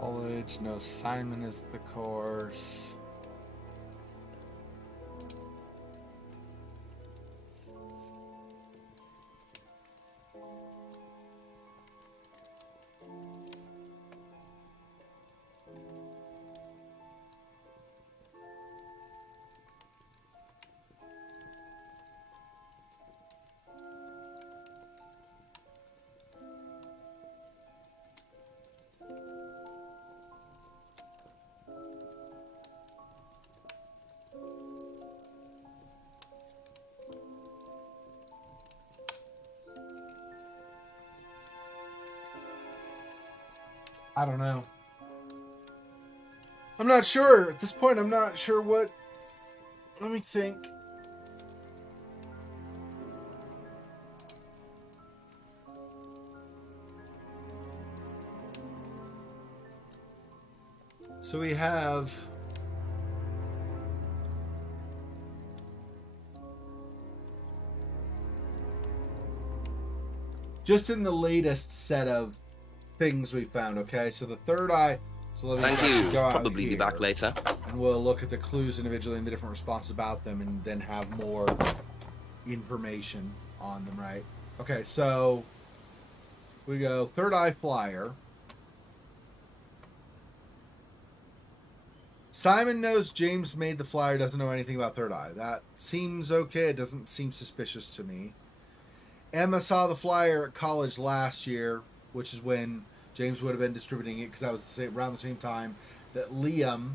College, no, Simon is the course. I don't know. I'm not sure. At this point, I'm not sure what... Let me think. So we have... Just in the latest set of things we found, okay? So the third eye... So let me Thank you. go out Probably be here, back later. and we'll look at the clues individually and the different responses about them, and then have more information on them, right? Okay, so we go third eye flyer. Simon knows James made the flyer, doesn't know anything about third eye. That seems okay. It doesn't seem suspicious to me. Emma saw the flyer at college last year, which is when James would have been distributing it, because that was around the same time that Liam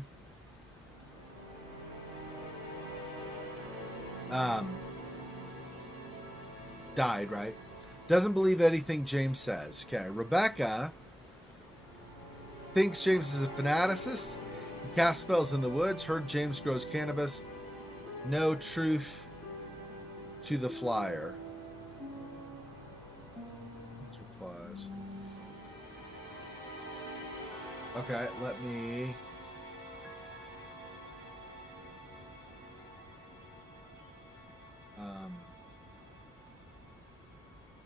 died, right? Doesn't believe anything James says. Okay, Rebecca thinks James is a fanaticist. He casts spells in the woods. Heard James grows cannabis. No truth to the flyer. Replies. Okay, let me...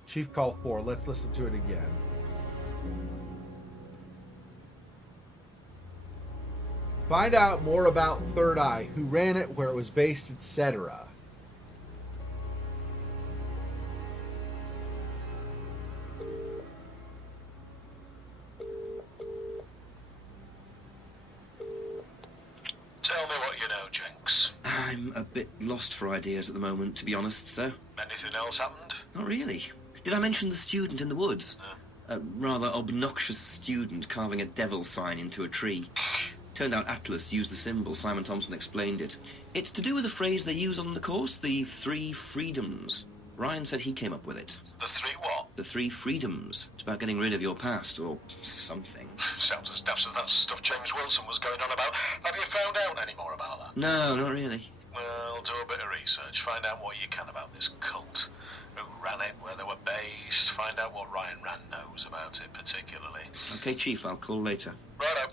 Chief Call 4. Let's listen to it again. Find out more about Third Eye, who ran it, where it was based, etc. Tell me what you know, Jenks. I'm a bit lost for ideas at the moment, to be honest, sir. Anything else happened? Not really. Did I mention the student in the woods? A rather obnoxious student carving a devil sign into a tree. Turned out Atlas used the symbol. Simon Thompson explained it. It's to do with a phrase they use on the course, the 3 freedoms. Ryan said he came up with it. The 3 what? The 3 freedoms. It's about getting rid of your past, or something. Sounds as daft as that stuff James Wilson was going on about. Have you found out any more about that? No, not really. Well, do a bit of research. Find out what you can about this cult. Who ran it, where they were based. Find out what Ryan Rand knows about it particularly. Okay, Chief, I'll call later. Righto.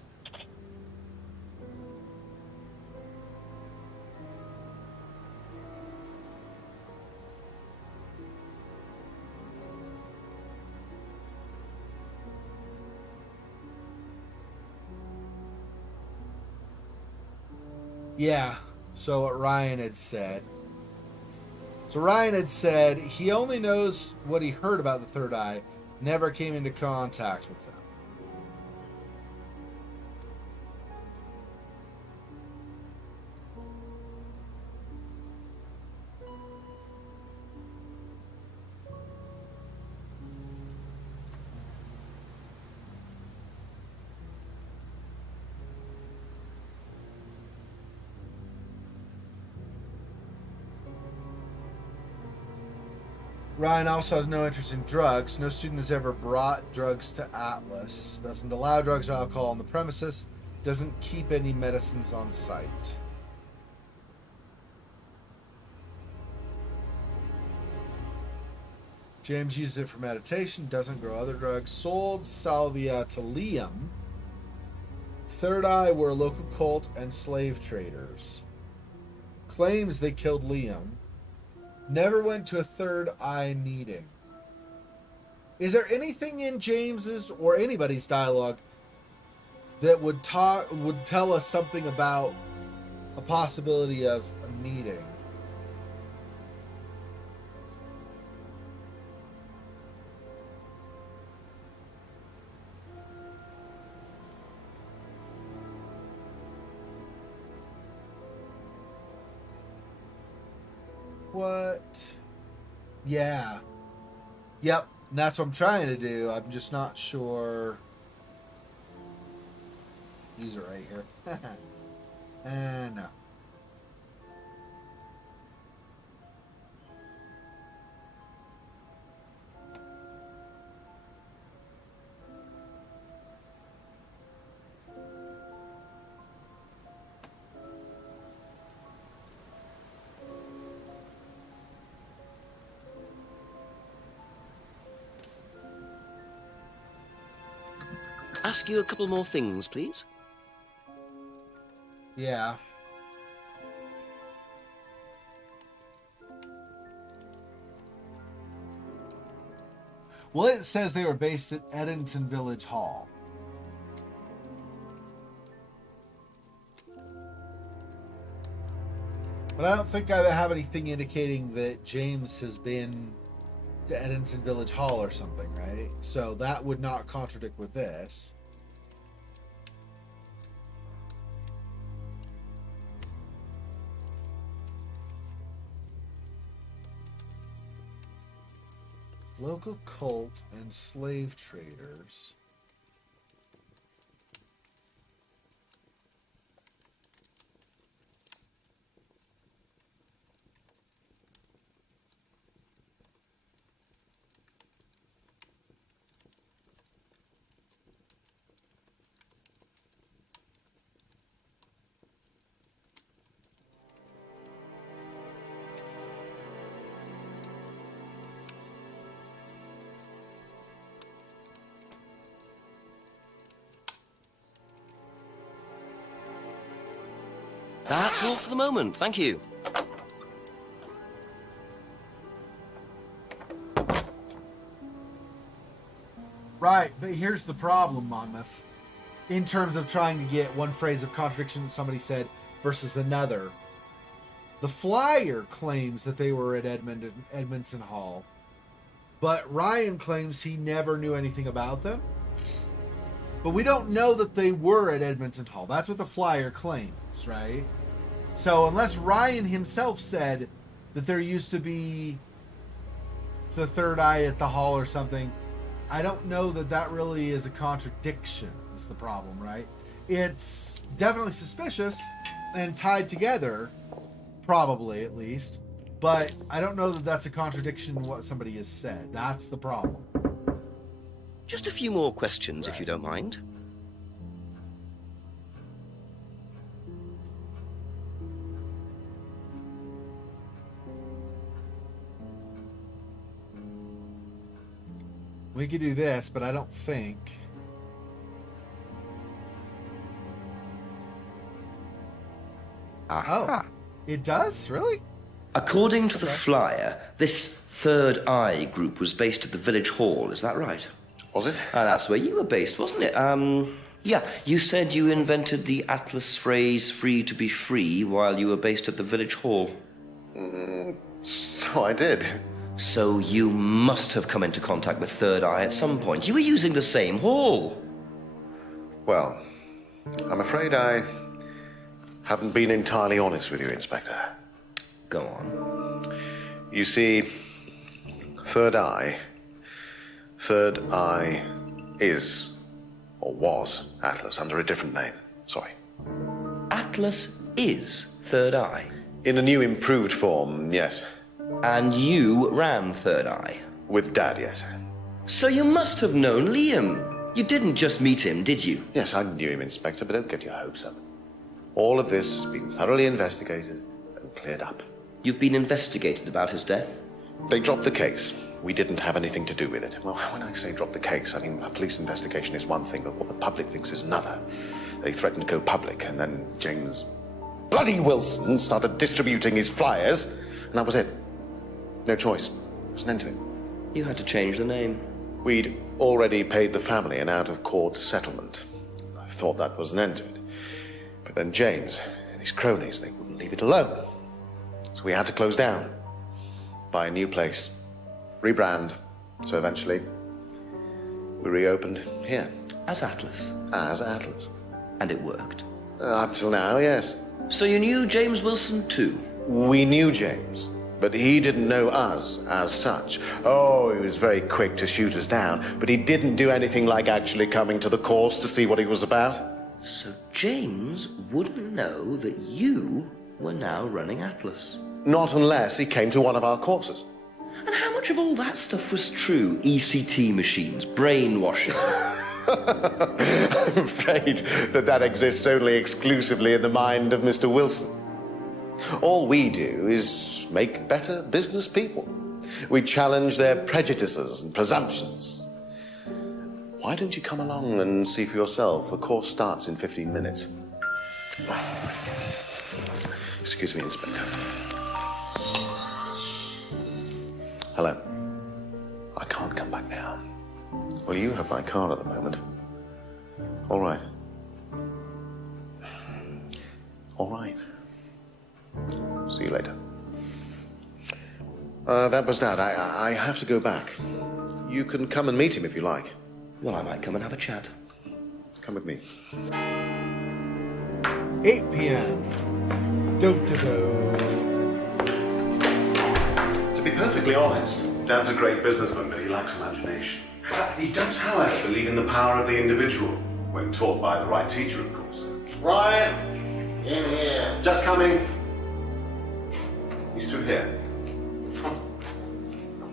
Yeah, so what Ryan had said. So Ryan had said he only knows what he heard about the Third Eye, never came into contact with them. Ryan also has no interest in drugs. No student has ever brought drugs to Atlas. Doesn't allow drugs or alcohol on the premises. Doesn't keep any medicines on site. James uses it for meditation. Doesn't grow other drugs. Sold salvia to Liam. Third Eye were a local cult and slave traders. Claims they killed Liam. Never went to a Third Eye meeting. Is there anything in James's or anybody's dialogue that would tell us something about a possibility of a meeting. What? Yeah. Yep. And that's what I'm trying to do. I'm just not sure. These are right here. No. Ask you a couple more things, please. Yeah. Well, it says they were based at Eddington Village Hall. But I don't think I have anything indicating that James has been to Eddington Village Hall or something, right? So that would not contradict with this. Local cult and slave traders. That's all for the moment, thank you. Right, but here's the problem, Monmouth. In terms of trying to get one phrase of contradiction that somebody said versus another. The flyer claims that they were at Edmondson Hall, but Ryan claims he never knew anything about them. But we don't know that they were at Edmondson Hall. That's what the flyer claims, right? So unless Ryan himself said that there used to be the third eye at the hall or something, I don't know that that really is a contradiction, is the problem, right? It's definitely suspicious and tied together, probably at least, but I don't know that that's a contradiction in what somebody has said. That's the problem. Just a few more questions, if you don't mind. We could do this, but I don't think. Aha. Oh, it does? Really? According to the flyer, this Third Eye group was based at the village hall, is that right? Was it? That's where you were based, wasn't it? Yeah, you said you invented the Atlas phrase free to be free while you were based at the village hall. So I did. So you must have come into contact with Third Eye at some point. You were using the same hall. Well, I'm afraid I haven't been entirely honest with you, Inspector. Go on. You see, Third Eye is, or was, Atlas under a different name. Sorry. Atlas is Third Eye? In a new improved form, yes. And you ran Third Eye? With Dad, yes. So you must have known Liam. You didn't just meet him, did you? Yes, I knew him, Inspector, but don't get your hopes up. All of this has been thoroughly investigated and cleared up. You've been investigated about his death? They dropped the case. We didn't have anything to do with it. Well, when I say drop the case, I mean a police investigation is one thing, but what the public thinks is another. They threatened to go public, and then James bloody Wilson started distributing his flyers, and that was it. No choice. There's an end to it. You had to change the name. We'd already paid the family an out-of-court settlement. thought that was an end to it. But then James and his cronies, they wouldn't leave it alone. So we had to close down, buy a new place, rebrand. So eventually, we reopened here. As Atlas. As Atlas. And it worked. Up till now, yes. So you knew James Wilson too? We knew James, but he didn't know us as such. Oh, he was very quick to shoot us down, but he didn't do anything like actually coming to the course to see what he was about. So James wouldn't know that you were now running Atlas? Not unless he came to one of our courses. And how much of all that stuff was true? ECT machines, brainwashing? I'm afraid that exists only exclusively in the mind of Mr. Wilson. All we do is make better business people. We challenge their prejudices and presumptions. Why don't you come along and see for yourself? The course starts in 15 minutes. Excuse me, Inspector. Hello. I can't come back now. Well, you have my car at the moment. All right. All right. See you later. That was that. I have to go back. You can come and meet him if you like. Well, I might come and have a chat. Come with me. 8 p.m. Do-do-do. To be perfectly honest, Dad's a great businessman, but he lacks imagination. He does, however, believe in the power of the individual, when taught by the right teacher, of course. Ryan! In here. Just coming. He's through here.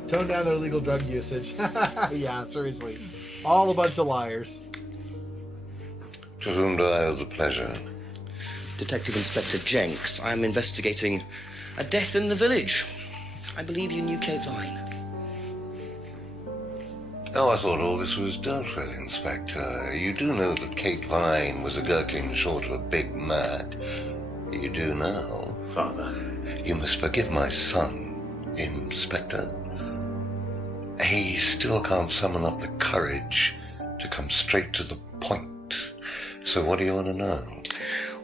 Tone down their illegal drug usage. Yeah, seriously. All a bunch of liars. To whom do I owe the pleasure? Detective Inspector Jenks. I'm investigating a death in the village. I believe you knew Kate Vine. Oh, I thought all this was dealt with, Inspector. You do know that Kate Vine was a gherkin short of a Big Mac. You do now. Father. You must forgive my son, Inspector. He still can't summon up the courage to come straight to the point. So what do you want to know?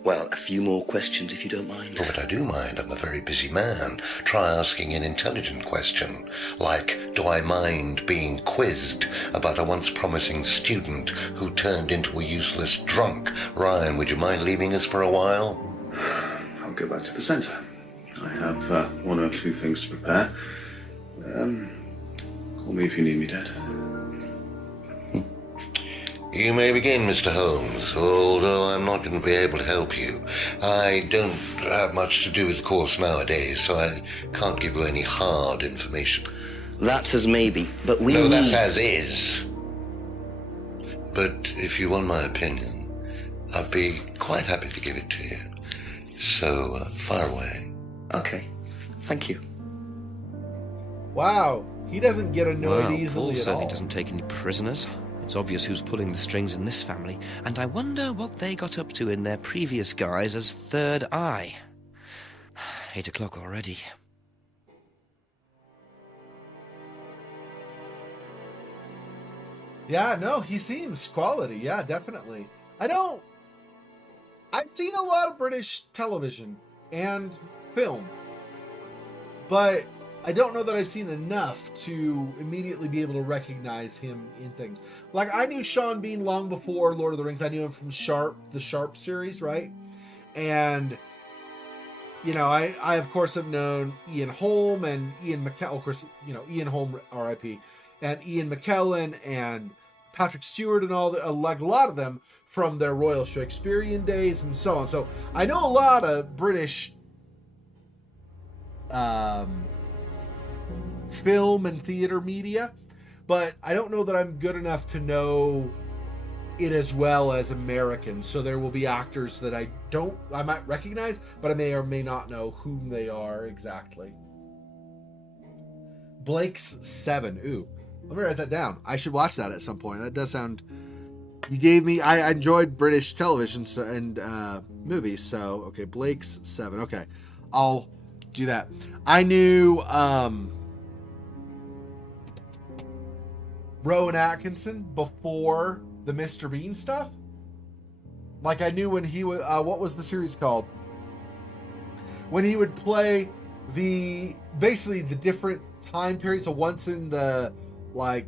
Well, a few more questions, if you don't mind. Oh, but I do mind. I'm a very busy man. Try asking an intelligent question, like, do I mind being quizzed about a once promising student who turned into a useless drunk? Ryan, would you mind leaving us for a while? I'll go back to the centre. I have one or two things to prepare. Call me if you need me, Dad. You may begin, Mr. Holmes, although I'm not going to be able to help you. I don't have much to do with the course nowadays, so I can't give you any hard information. That's as maybe, but we No, need... that's as is. But if you want my opinion, I'd be quite happy to give it to you. So, fire away. Okay, thank you. Wow, he doesn't get annoyed Well, easily Paul at certainly all. doesn't take any prisoners. It's obvious who's pulling the strings in this family, and I wonder what they got up to in their previous guise as Third Eye. 8 o'clock already. Yeah, no, he seems quality. Yeah, definitely. I've seen a lot of British television and film, but I don't know that I've seen enough to immediately be able to recognize him in things. Like, I knew Sean Bean long before Lord of the Rings. I knew him from Sharp, the Sharp series, right? And, you know, I of course have known Ian Holm and Ian McKellen. Of course, you know, Ian Holm, R.I.P., and Ian McKellen and Patrick Stewart and all the, like a lot of them from their Royal Shakespearean days and so on. So I know a lot of British film and theater media, but I don't know that I'm good enough to know it as well as Americans. So there will be actors that I might recognize, but I may or may not know whom they are exactly. Blake's 7. Ooh, let me write that down. I should watch that at some point. That does sound... You gave me... I enjoyed British television and movies, so... Okay, Blake's 7. Okay, I'll do that. I knew Rowan Atkinson before the Mr. Bean stuff. Like I knew when he would, what was the series called? When he would play basically the different time periods. So once in the, like,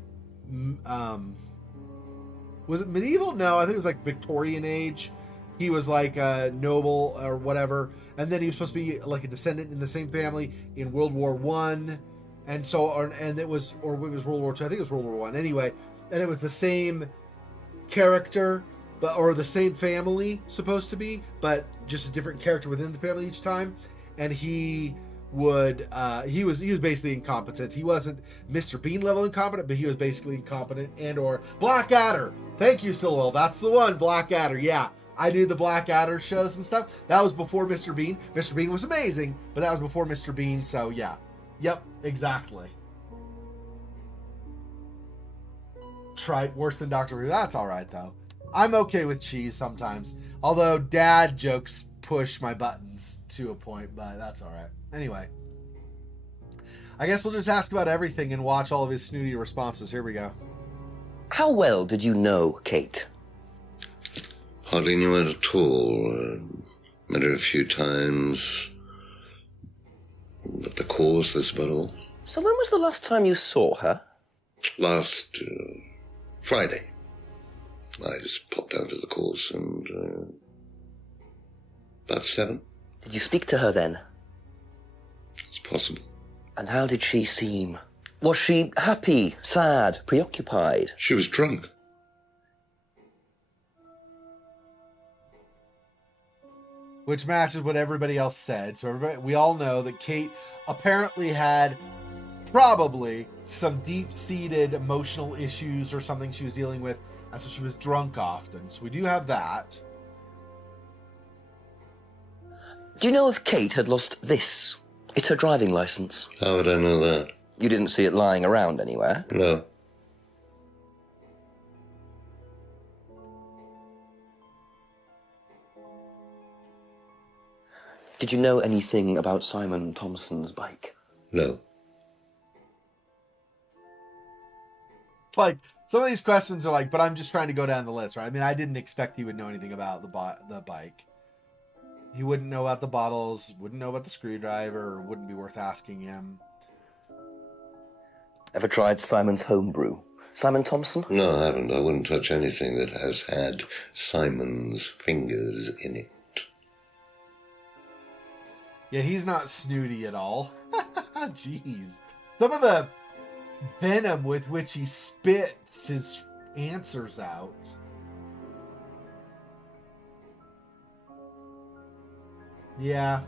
was it medieval? No, I think it was like Victorian age. He was like a noble or whatever. And then he was supposed to be like a descendant in the same family in World War One. And so, and it was World War Two. I think it was World War One. Anyway, and it was the same character, or the same family supposed to be, but just a different character within the family each time. And he was basically incompetent. He wasn't Mr. Bean level incompetent, but he was basically incompetent. And or Blackadder. Thank you, Silwell. That's the one, Blackadder. Yeah, I knew the Blackadder shows and stuff. That was before Mr. Bean. Mr. Bean was amazing, but that was before Mr. Bean. So yeah, yep, exactly. Try worse than Dr. Who. That's all right though. I'm okay with cheese sometimes. Although dad jokes push my buttons to a point, but that's all right. Anyway, I guess we'll just ask about everything and watch all of his snooty responses. Here we go. How well did you know Kate? Hardly knew her at all. Met her a few times. At the course, that's about all. So when was the last time you saw her? Last Friday. I just popped down to the course and about 7. Did you speak to her then? It's possible. And how did she seem? Was she happy, sad, preoccupied? She was drunk. Which matches what everybody else said. So we all know that Kate apparently had probably some deep-seated emotional issues or something she was dealing with, and so she was drunk often. So we do have that. Do you know if Kate had lost this? It's her driving license. How would I know that? You didn't see it lying around anywhere? No. Did you know anything about Simon Thompson's bike? No. Like, some of these questions are like, but I'm just trying to go down the list, right? I mean, I didn't expect he would know anything about the bike. He wouldn't know about the bottles, wouldn't know about the screwdriver, wouldn't be worth asking him. Ever tried Simon's homebrew? Simon Thompson? No, I haven't. I wouldn't touch anything that has had Simon's fingers in it. Yeah, he's not snooty at all. Jeez. Some of the venom with which he spits his answers out. Yeah.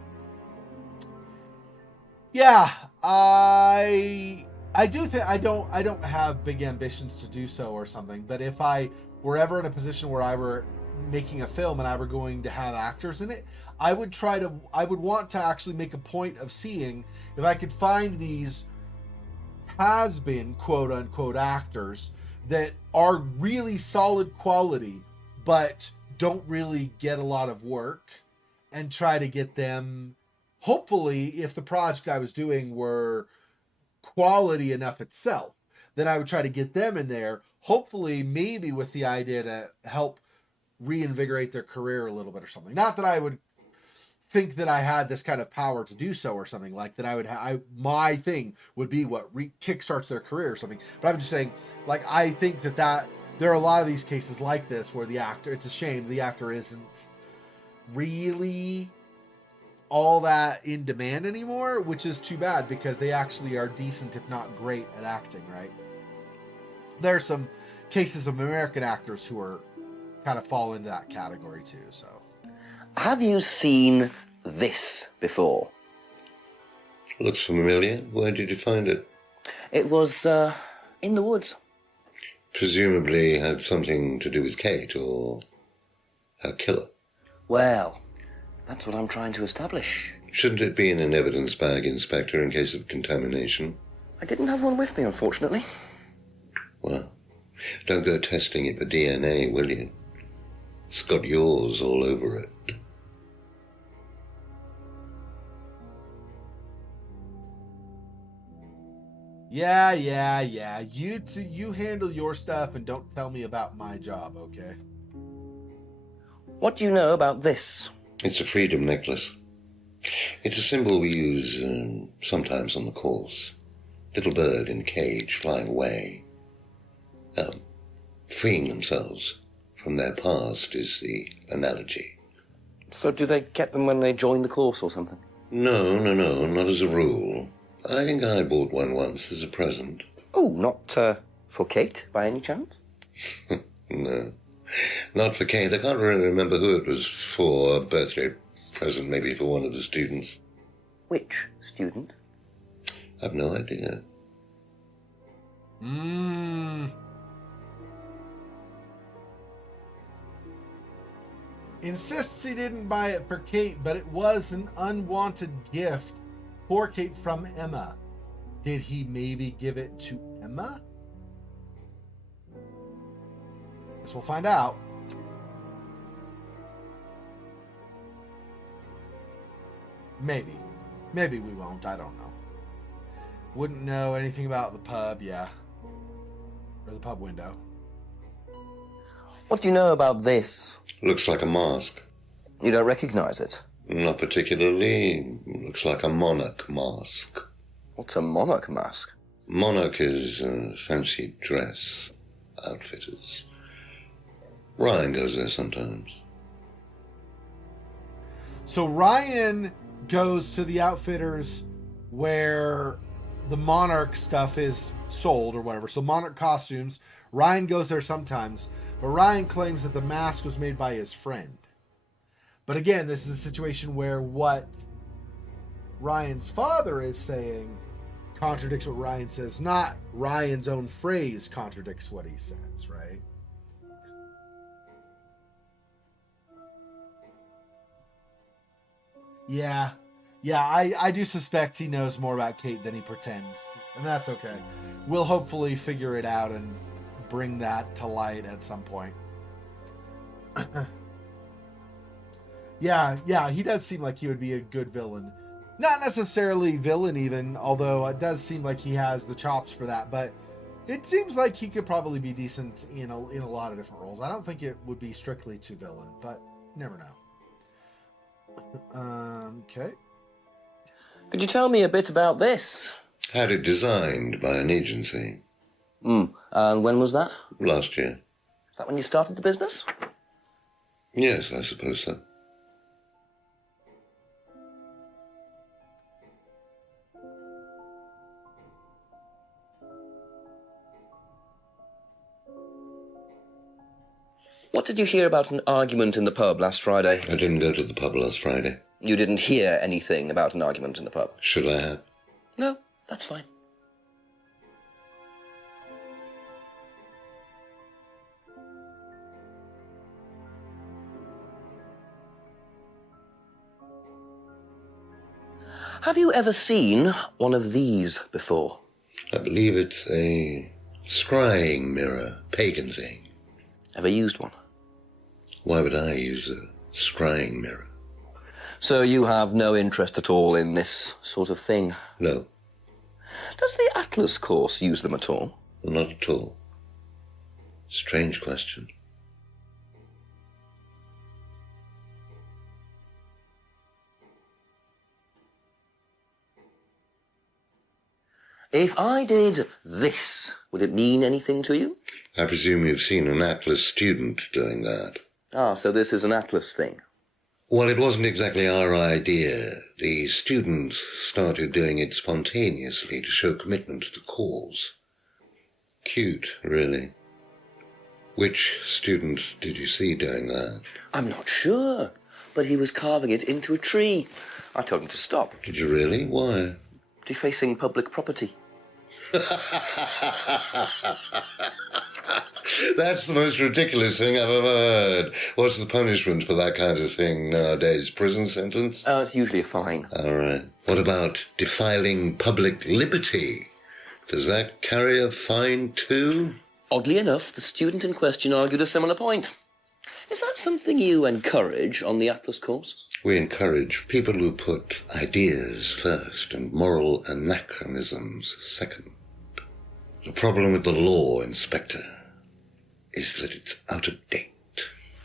Yeah, I do think I don't have big ambitions to do so or something, but if I were ever in a position where I were making a film and I were going to have actors in it, I would want to actually make a point of seeing if I could find these has-been quote-unquote actors that are really solid quality but don't really get a lot of work, and try to get them, hopefully, if the project I was doing were quality enough itself, then I would try to get them in there, hopefully maybe with the idea to help reinvigorate their career a little bit or something. Not that I would think that I had this kind of power to do so or something, like that I would my thing would be what kickstarts their career or something. But I'm just saying, like, I think that there are a lot of these cases like this where the actor, it's a shame the actor isn't really all that in demand anymore, which is too bad because they actually are decent, if not great, at acting, right? There are some cases of American actors who are kind of fall into that category too, so. Have you seen this before? Looks familiar. Where did you find it? It was, in the woods. Presumably had something to do with Kate or her killer. Well, that's what I'm trying to establish. Shouldn't it be in an evidence bag, Inspector, in case of contamination? I didn't have one with me, unfortunately. Well, don't go testing it for DNA, will you? It's got yours all over it. Yeah. You handle your stuff and don't tell me about my job, okay? What do you know about this? It's a freedom necklace. It's a symbol we use sometimes on the course. Little bird in cage flying away. Freeing themselves from their past is the analogy. So do they get them when they join the course or something? No, not as a rule. I think I bought one once as a present. Oh, not for Kate, by any chance? No, not for Kate. I can't really remember who it was for. A birthday present, maybe for one of the students. Which student? I've no idea. Insists he didn't buy it for Kate, but it was an unwanted gift for Kate from Emma. Did he maybe give it to Emma? Guess we'll find out. Maybe. Maybe we won't. I don't know. Wouldn't know anything about the pub, yeah. Or the pub window. What do you know about this? Looks like a mask. You don't recognize it? Not particularly. Looks like a monarch mask. What's a monarch mask? Monarch is fancy dress outfitters. Ryan goes there sometimes. So Ryan goes to the outfitters where the Monarch stuff is sold or whatever. So Monarch costumes. Ryan goes there sometimes. But Ryan claims that the mask was made by his friend. But again, this is a situation where what Ryan's father is saying contradicts what Ryan says. Not Ryan's own phrase contradicts what he says, right? Yeah, I do suspect he knows more about Kate than he pretends. And that's okay. We'll hopefully figure it out and bring that to light at some point. Yeah, he does seem like he would be a good villain. Not necessarily villain even, although it does seem like he has the chops for that, but it seems like he could probably be decent in a lot of different roles. I don't think it would be strictly to villain, but you never know. Okay. Could you tell me a bit about this? Had it designed by an agency. And when was that? Last year. Is that when you started the business? Yes, I suppose so. What did you hear about an argument in the pub last Friday? I didn't go to the pub last Friday. You didn't hear anything about an argument in the pub? Should I have? No, that's fine. Have you ever seen one of these before? I believe it's a scrying mirror, pagan thing. Ever used one? Why would I use a scrying mirror? So you have no interest at all in this sort of thing? No. Does the Atlas course use them at all? Not at all. Strange question. If I did this, would it mean anything to you? I presume you've seen an Atlas student doing that. Ah, so this is an Atlas thing. Well, it wasn't exactly our idea. The students started doing it spontaneously to show commitment to the cause. Cute, really. Which student did you see doing that? I'm not sure, but he was carving it into a tree. I told him to stop. Did you really? Why? Defacing public property. That's the most ridiculous thing I've ever heard. What's the punishment for that kind of thing nowadays? Prison sentence? Oh, it's usually a fine. All right. What about defiling public liberty? Does that carry a fine too? Oddly enough, the student in question argued a similar point. Is that something you encourage on the Atlas course? We encourage people who put ideas first and moral anachronisms second. The problem with the law, Inspector, is that it's out of date.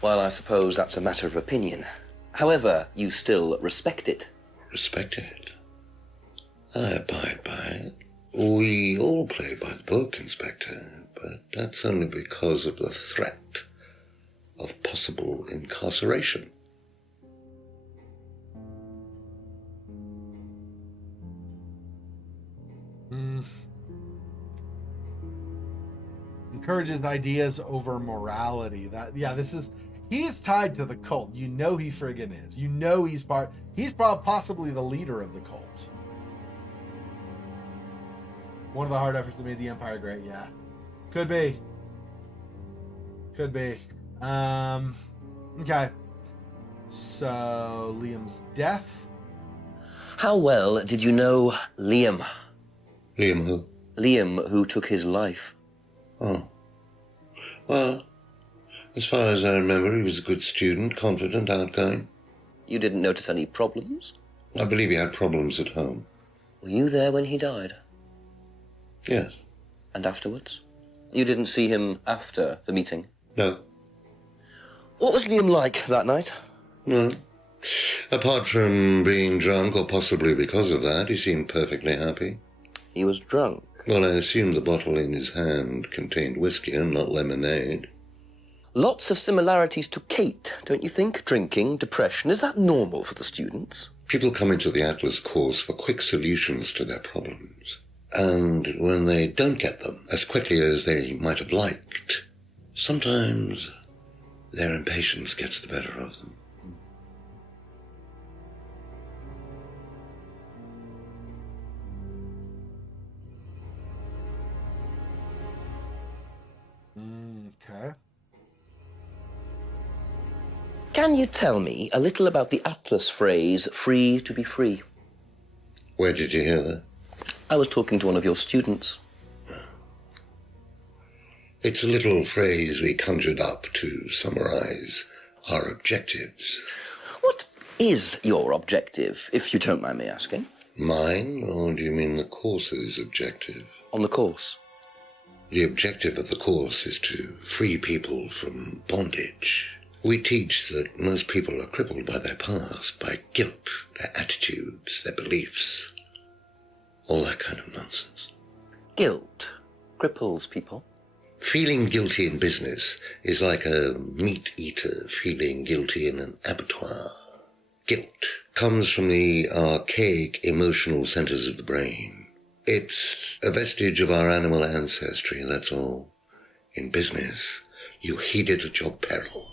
Well, I suppose that's a matter of opinion. However, you still respect it. Respect it? I abide by it. We all play by the book, Inspector, but that's only because of the threat of possible incarceration. Encourages ideas over morality. He's tied to the cult. You know he friggin' is. You know he's possibly the leader of the cult. One of the hard efforts that made the Empire great, yeah. Could be. Okay. So, Liam's death. How well did you know Liam? Liam who? Liam, who took his life. Oh. Well, as far as I remember, he was a good student, confident, outgoing. You didn't notice any problems? I believe he had problems at home. Were you there when he died? Yes. And afterwards? You didn't see him after the meeting? No. What was Liam like that night? No. Apart from being drunk, or possibly because of that, he seemed perfectly happy. He was drunk? Well, I assume the bottle in his hand contained whiskey and not lemonade. Lots of similarities to Kate, don't you think? Drinking, depression. Is that normal for the students? People come into the Atlas course for quick solutions to their problems. And when they don't get them as quickly as they might have liked, sometimes their impatience gets the better of them. Okay. Can you tell me a little about the Atlas phrase, free to be free? Where did you hear that? I was talking to one of your students. It's a little phrase we conjured up to summarize our objectives. What is your objective, if you don't mind me asking? Mine, or do you mean the course's objective? On the course. The objective of the course is to free people from bondage. We teach that most people are crippled by their past, by guilt, their attitudes, their beliefs. All that kind of nonsense. Guilt cripples people. Feeling guilty in business is like a meat eater feeling guilty in an abattoir. Guilt comes from the archaic emotional centers of the brain. It's a vestige of our animal ancestry, that's all. In business, you heed it at your peril.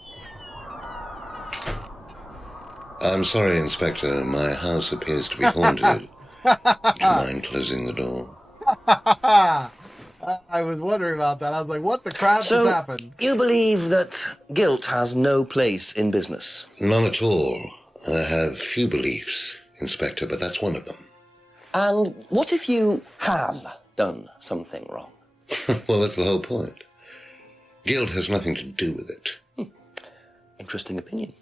I'm sorry, Inspector, my house appears to be haunted. Would you mind closing the door? I was wondering about that. I was like, what the crap has happened? You believe that guilt has no place in business? None at all. I have few beliefs, Inspector, but that's one of them. And what if you have done something wrong? Well, that's the whole point. Guilt has nothing to do with it. Interesting opinion.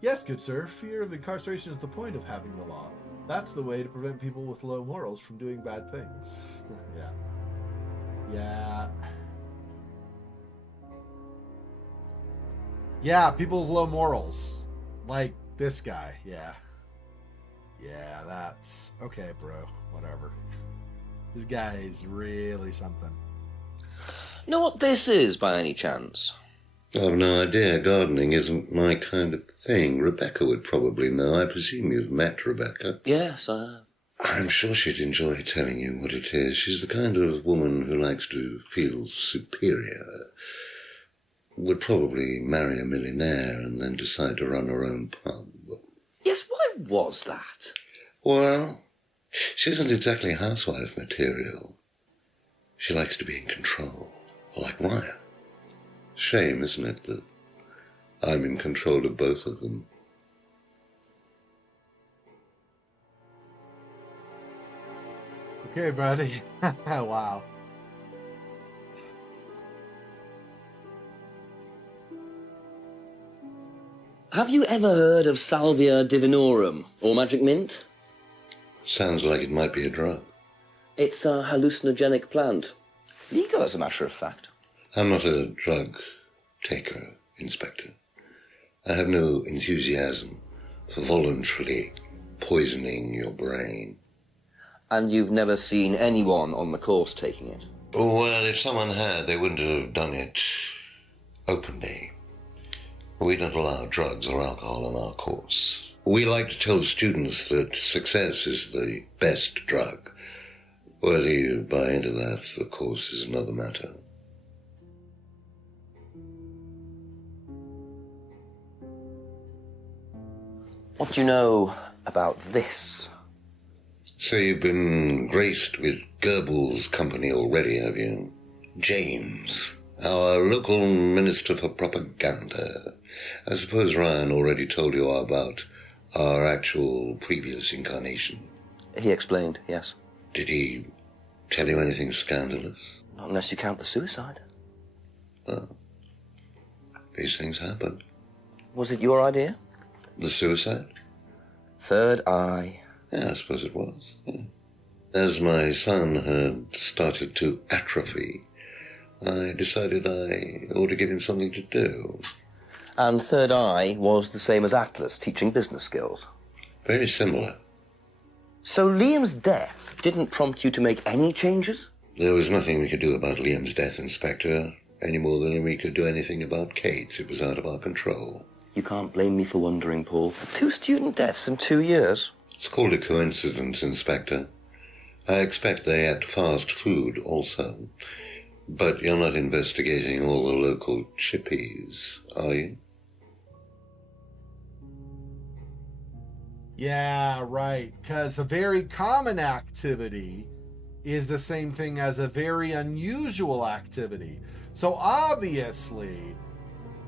Yes, good sir. Fear of incarceration is the point of having the law. That's the way to prevent people with low morals from doing bad things. Yeah. Yeah. Yeah, people with low morals. Like this guy. Yeah. Yeah, that's... Okay, bro. Whatever. This guy is really something. Know what this is, by any chance? I've no idea. Gardening isn't my kind of thing. Rebecca would probably know. I presume you've met Rebecca. Yes, I have. I'm sure she'd enjoy telling you what it is. She's the kind of woman who likes to feel superior. Would probably marry a millionaire and then decide to run her own pub. Yes, why was that? Well, she isn't exactly housewife material. She likes to be in control, like Ryan. Shame, isn't it, that I'm in control of both of them? Okay, buddy. Wow. Have you ever heard of Salvia divinorum, or magic mint? Sounds like it might be a drug. It's a hallucinogenic plant. Legal, as a matter of fact. I'm not a drug taker, Inspector. I have no enthusiasm for voluntarily poisoning your brain. And you've never seen anyone on the course taking it? Well, if someone had, they wouldn't have done it openly. We don't allow drugs or alcohol on our course. We like to tell students that success is the best drug. Whether you buy into that, of course, is another matter. What do you know about this? So you've been graced with Goebbels' company already, have you? James, our local minister for propaganda. I suppose Ryan already told you about our actual previous incarnation. He explained, yes. Did he tell you anything scandalous? Not unless you count the suicide. Well, these things happen. Was it your idea? The suicide? Third eye. Yeah, I suppose it was. Yeah. As my son had started to atrophy, I decided I ought to give him something to do. And Third Eye was the same as Atlas, teaching business skills? Very similar. So Liam's death didn't prompt you to make any changes? There was nothing we could do about Liam's death, Inspector, any more than we could do anything about Kate's. It was out of our control. You can't blame me for wondering, Paul. 2 student deaths in 2 years? It's called a coincidence, Inspector. I expect they ate fast food also. But you're not investigating all the local chippies, are you? Yeah, right. Because a very common activity is the same thing as a very unusual activity. So obviously,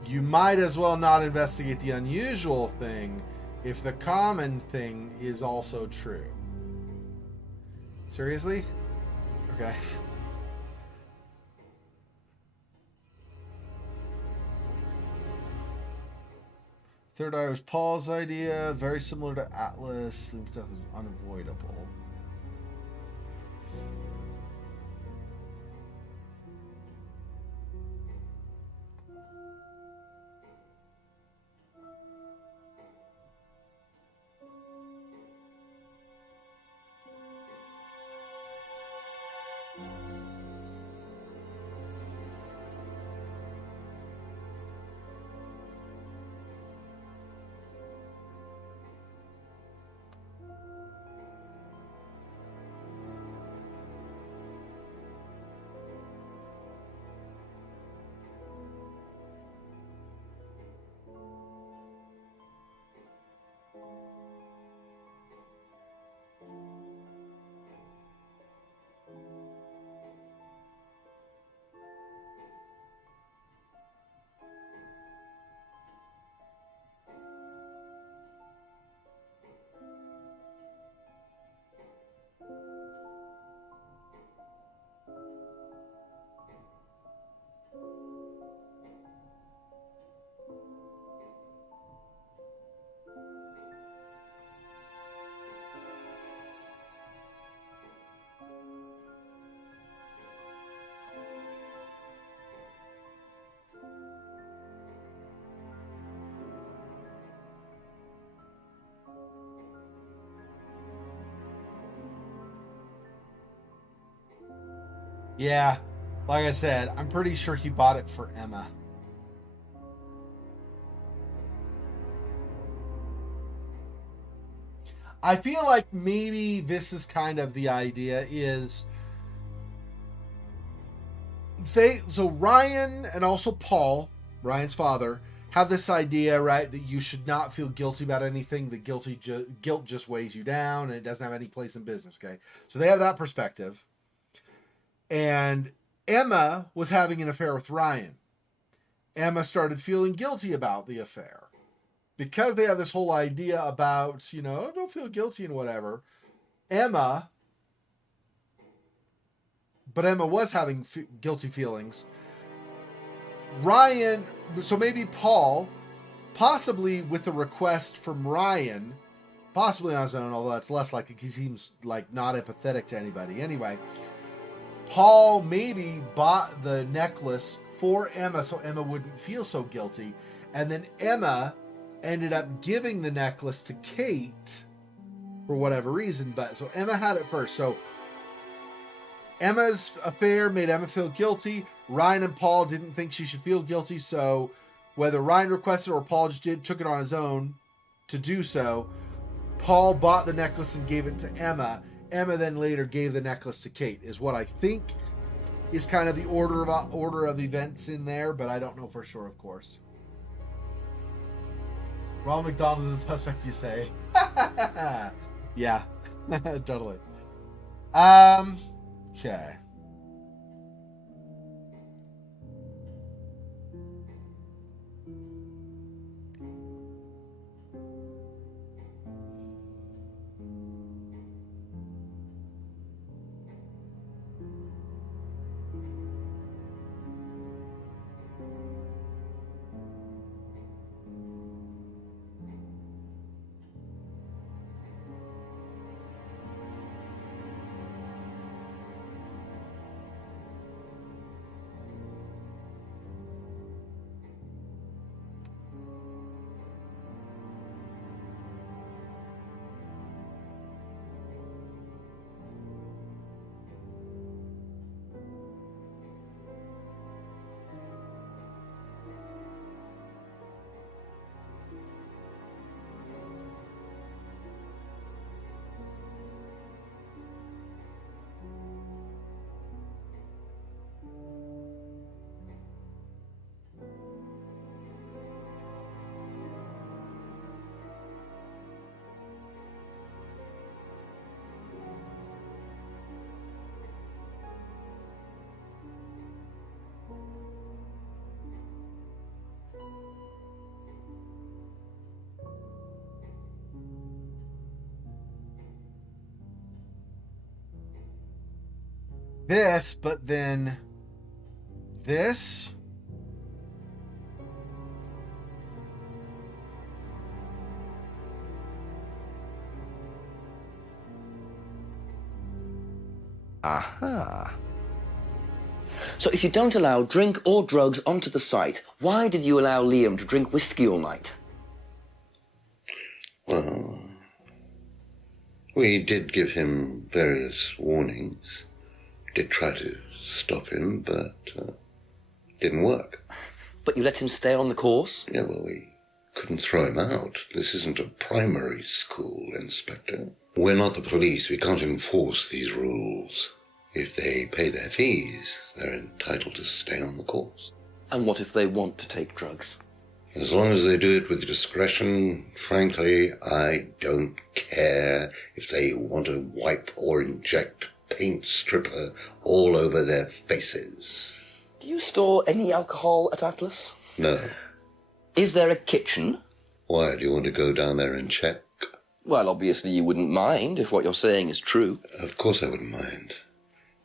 you might as well not investigate the unusual thing if the common thing is also true. Seriously? Okay. Third Eye was Paul's idea, very similar to Atlas. Liam's death was unavoidable. Yeah, like I said, I'm pretty sure he bought it for Emma. I feel like maybe this is kind of the idea is so Ryan and also Paul, Ryan's father, have this idea, right, that you should not feel guilty about anything. The guilt just weighs you down and it doesn't have any place in business, okay? So they have that perspective. And Emma was having an affair with Ryan. Emma started feeling guilty about the affair. Because they have this whole idea about, don't feel guilty and whatever. Emma was having guilty feelings. Ryan, so maybe Paul, possibly with a request from Ryan, possibly on his own, although that's less likely because he seems like not empathetic to anybody. Anyway, Paul maybe bought the necklace for Emma so Emma wouldn't feel so guilty. And then Emma ended up giving the necklace to Kate for whatever reason. But so Emma had it first. So Emma's affair made Emma feel guilty. Ryan and Paul didn't think she should feel guilty. So whether Ryan requested or Paul just took it on his own to do so, Paul bought the necklace and gave it to Emma. Emma then later gave the necklace to Kate, is what I think is kind of the order of events in there, but I don't know for sure, of course. Ronald McDonald is a suspect, you say? Yeah, totally. Okay. This, but then this. Aha. So if you don't allow drink or drugs onto the site, why did you allow Liam to drink whiskey all night? Well, we did give him various warnings. Did try to stop him, but didn't work. But you let him stay on the course? Yeah, well, we couldn't throw him out. This isn't a primary school, Inspector. We're not the police. We can't enforce these rules. If they pay their fees, they're entitled to stay on the course. And what if they want to take drugs? As long as they do it with discretion, frankly, I don't care if they want to wipe or inject paint stripper all over their faces. Do you store any alcohol at Atlas? No. Is there a kitchen? Why, do you want to go down there and check? Well, obviously you wouldn't mind if what you're saying is true. Of course I wouldn't mind.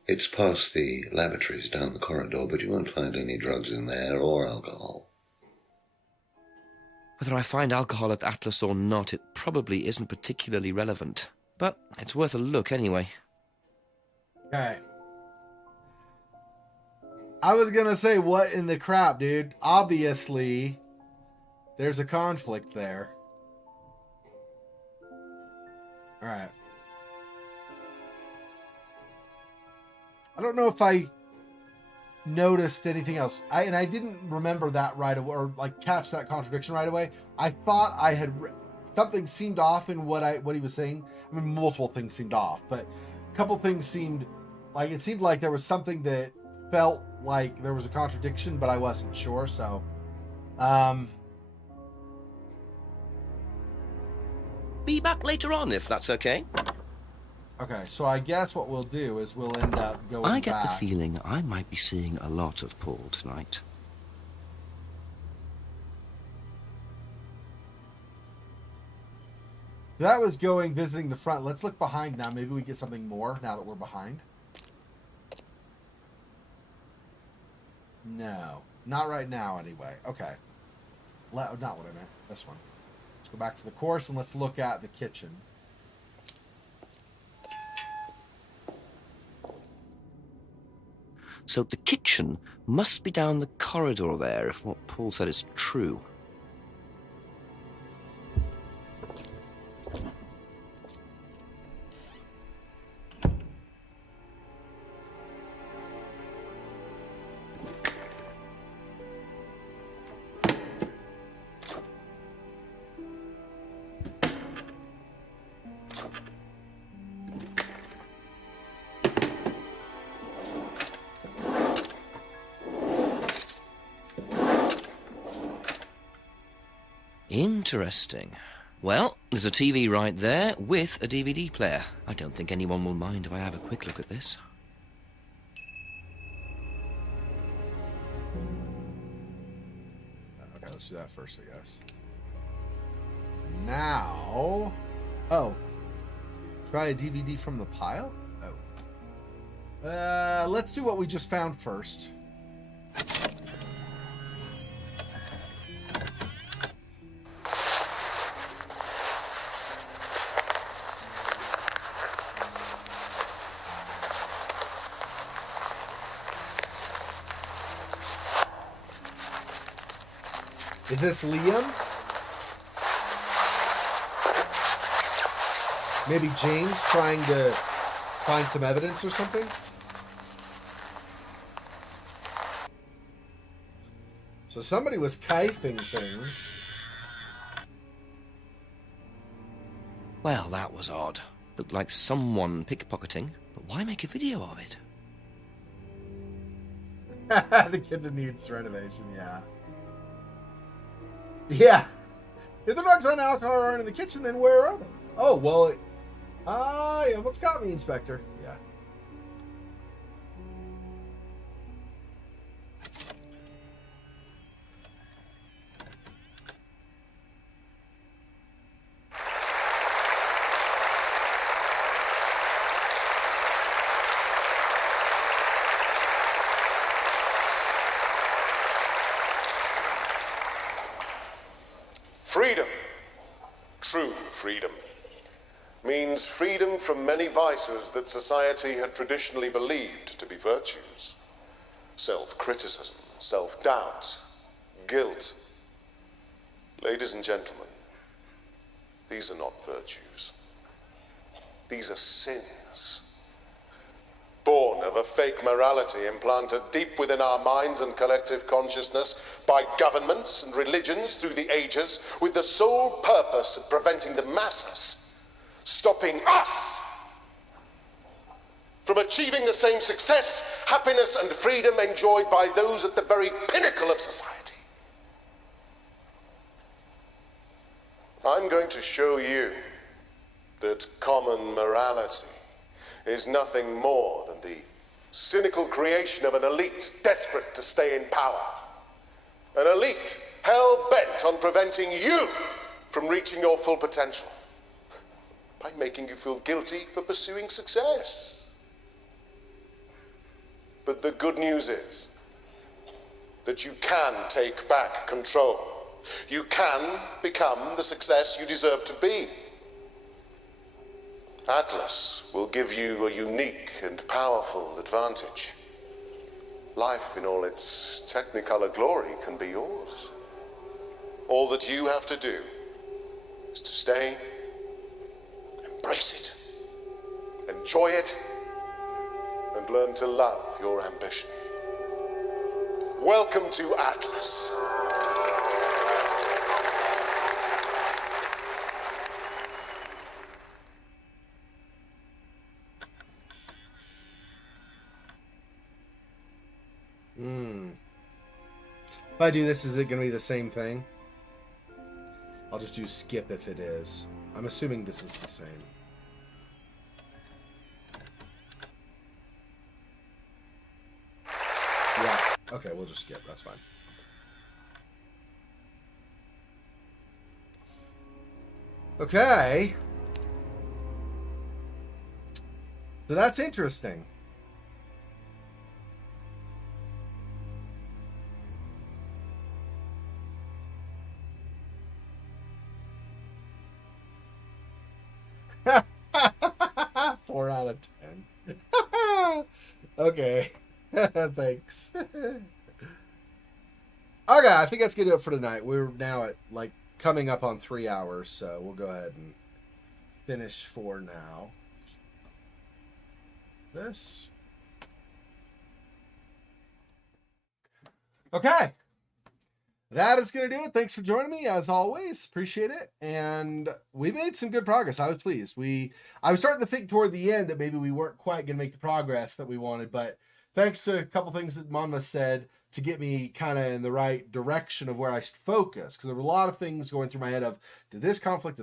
It's past the lavatories down the corridor, but you won't find any drugs in there or alcohol. Whether I find alcohol at Atlas or not, it probably isn't particularly relevant. But it's worth a look anyway. Okay. I was gonna say, what in the crap, dude? Obviously, there's a conflict there. Alright. I don't know if I noticed anything else. I didn't remember that right away, or like catch that contradiction right away. I thought I had something seemed off in what he was saying. I mean, multiple things seemed off, but a couple things seemed like it seemed like there was something that felt like there was a contradiction, but I wasn't sure. So, Be back later on if that's okay. Okay, so I guess what we'll do is we'll end up going I get back. the feeling I might be seeing a lot of Paul tonight. That was visiting the front. Let's look behind now. Maybe we get something more now that we're behind. No, not right now anyway. Okay. Not what I meant. This one. Let's go back to the course and let's look at the kitchen. So the kitchen must be down the corridor there, if what Paul said is true. Interesting. Well, there's a TV right there with a DVD player. I don't think anyone will mind if I have a quick look at this. Okay, let's do that first, I guess. Now... Oh. Try a DVD from the pile? Oh. Let's do what we just found first. Is this Liam? Maybe James trying to find some evidence or something? So somebody was kifing things. Well, that was odd. Looked like someone pickpocketing, but why make a video of it? The kitchen needs renovation, yeah. Yeah. If the drugs and alcohol aren't in the kitchen, then where are they? Oh, well, you almost got me, Inspector. Yeah. Freedom, true freedom, means freedom from many vices that society had traditionally believed to be virtues. Self-criticism, self-doubt, guilt. Ladies and gentlemen, these are not virtues. These are sins. Born of a fake morality implanted deep within our minds and collective consciousness by governments and religions through the ages, with the sole purpose of preventing the masses, stopping us from achieving the same success, happiness, and freedom enjoyed by those at the very pinnacle of society. I'm going to show you that common morality is nothing more than the cynical creation of an elite desperate to stay in power. An elite hell-bent on preventing you from reaching your full potential by making you feel guilty for pursuing success. But the good news is that you can take back control. You can become the success you deserve to be. Atlas will give you a unique and powerful advantage. Life in all its technicolor glory can be yours. All that you have to do is to stay, embrace it, enjoy it, and learn to love your ambition. Welcome to Atlas. If I do this, is it going to be the same thing? I'll just do skip if it is. I'm assuming this is the same. Yeah. Okay, we'll just skip. That's fine. Okay. So that's interesting. Four out of 10. Okay. Thanks. Okay, I think that's going to do it for tonight. We're now at, like, coming up on 3 hours, so we'll go ahead and finish for now. This. Okay. That is going to do it. Thanks for joining me, as always. Appreciate it. And we made some good progress. I was pleased. I was starting to think toward the end that maybe we weren't quite going to make the progress that we wanted, but thanks to a couple things that Mama said to get me kind of in the right direction of where I should focus, because there were a lot of things going through my head of, did this conflict?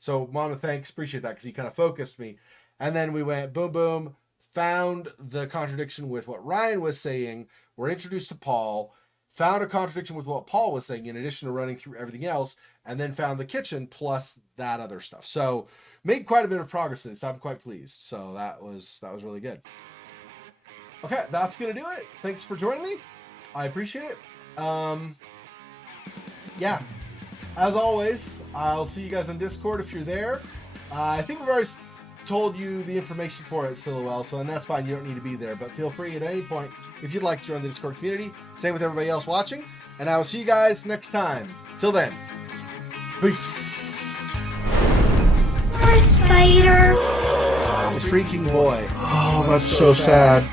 So Mama, thanks. Appreciate that, because he kind of focused me. And then we went boom, boom, found the contradiction with what Ryan was saying. We're introduced to Paul, found a contradiction with what Paul was saying in addition to running through everything else, and then found the kitchen plus that other stuff. So made quite a bit of progress in it, so I'm quite pleased. So that was really good. Okay, that's going to do it. Thanks for joining me. I appreciate it. Yeah, as always, I'll see you guys on Discord if you're there. I think we've already told you the information for it, Silhouette, so and that's fine. You don't need to be there, but feel free at any point if you'd like to join the Discord community. Same with everybody else watching, and I will see you guys next time. Till then, peace. Poor Spider. This freaking boy. Oh, that's so sad.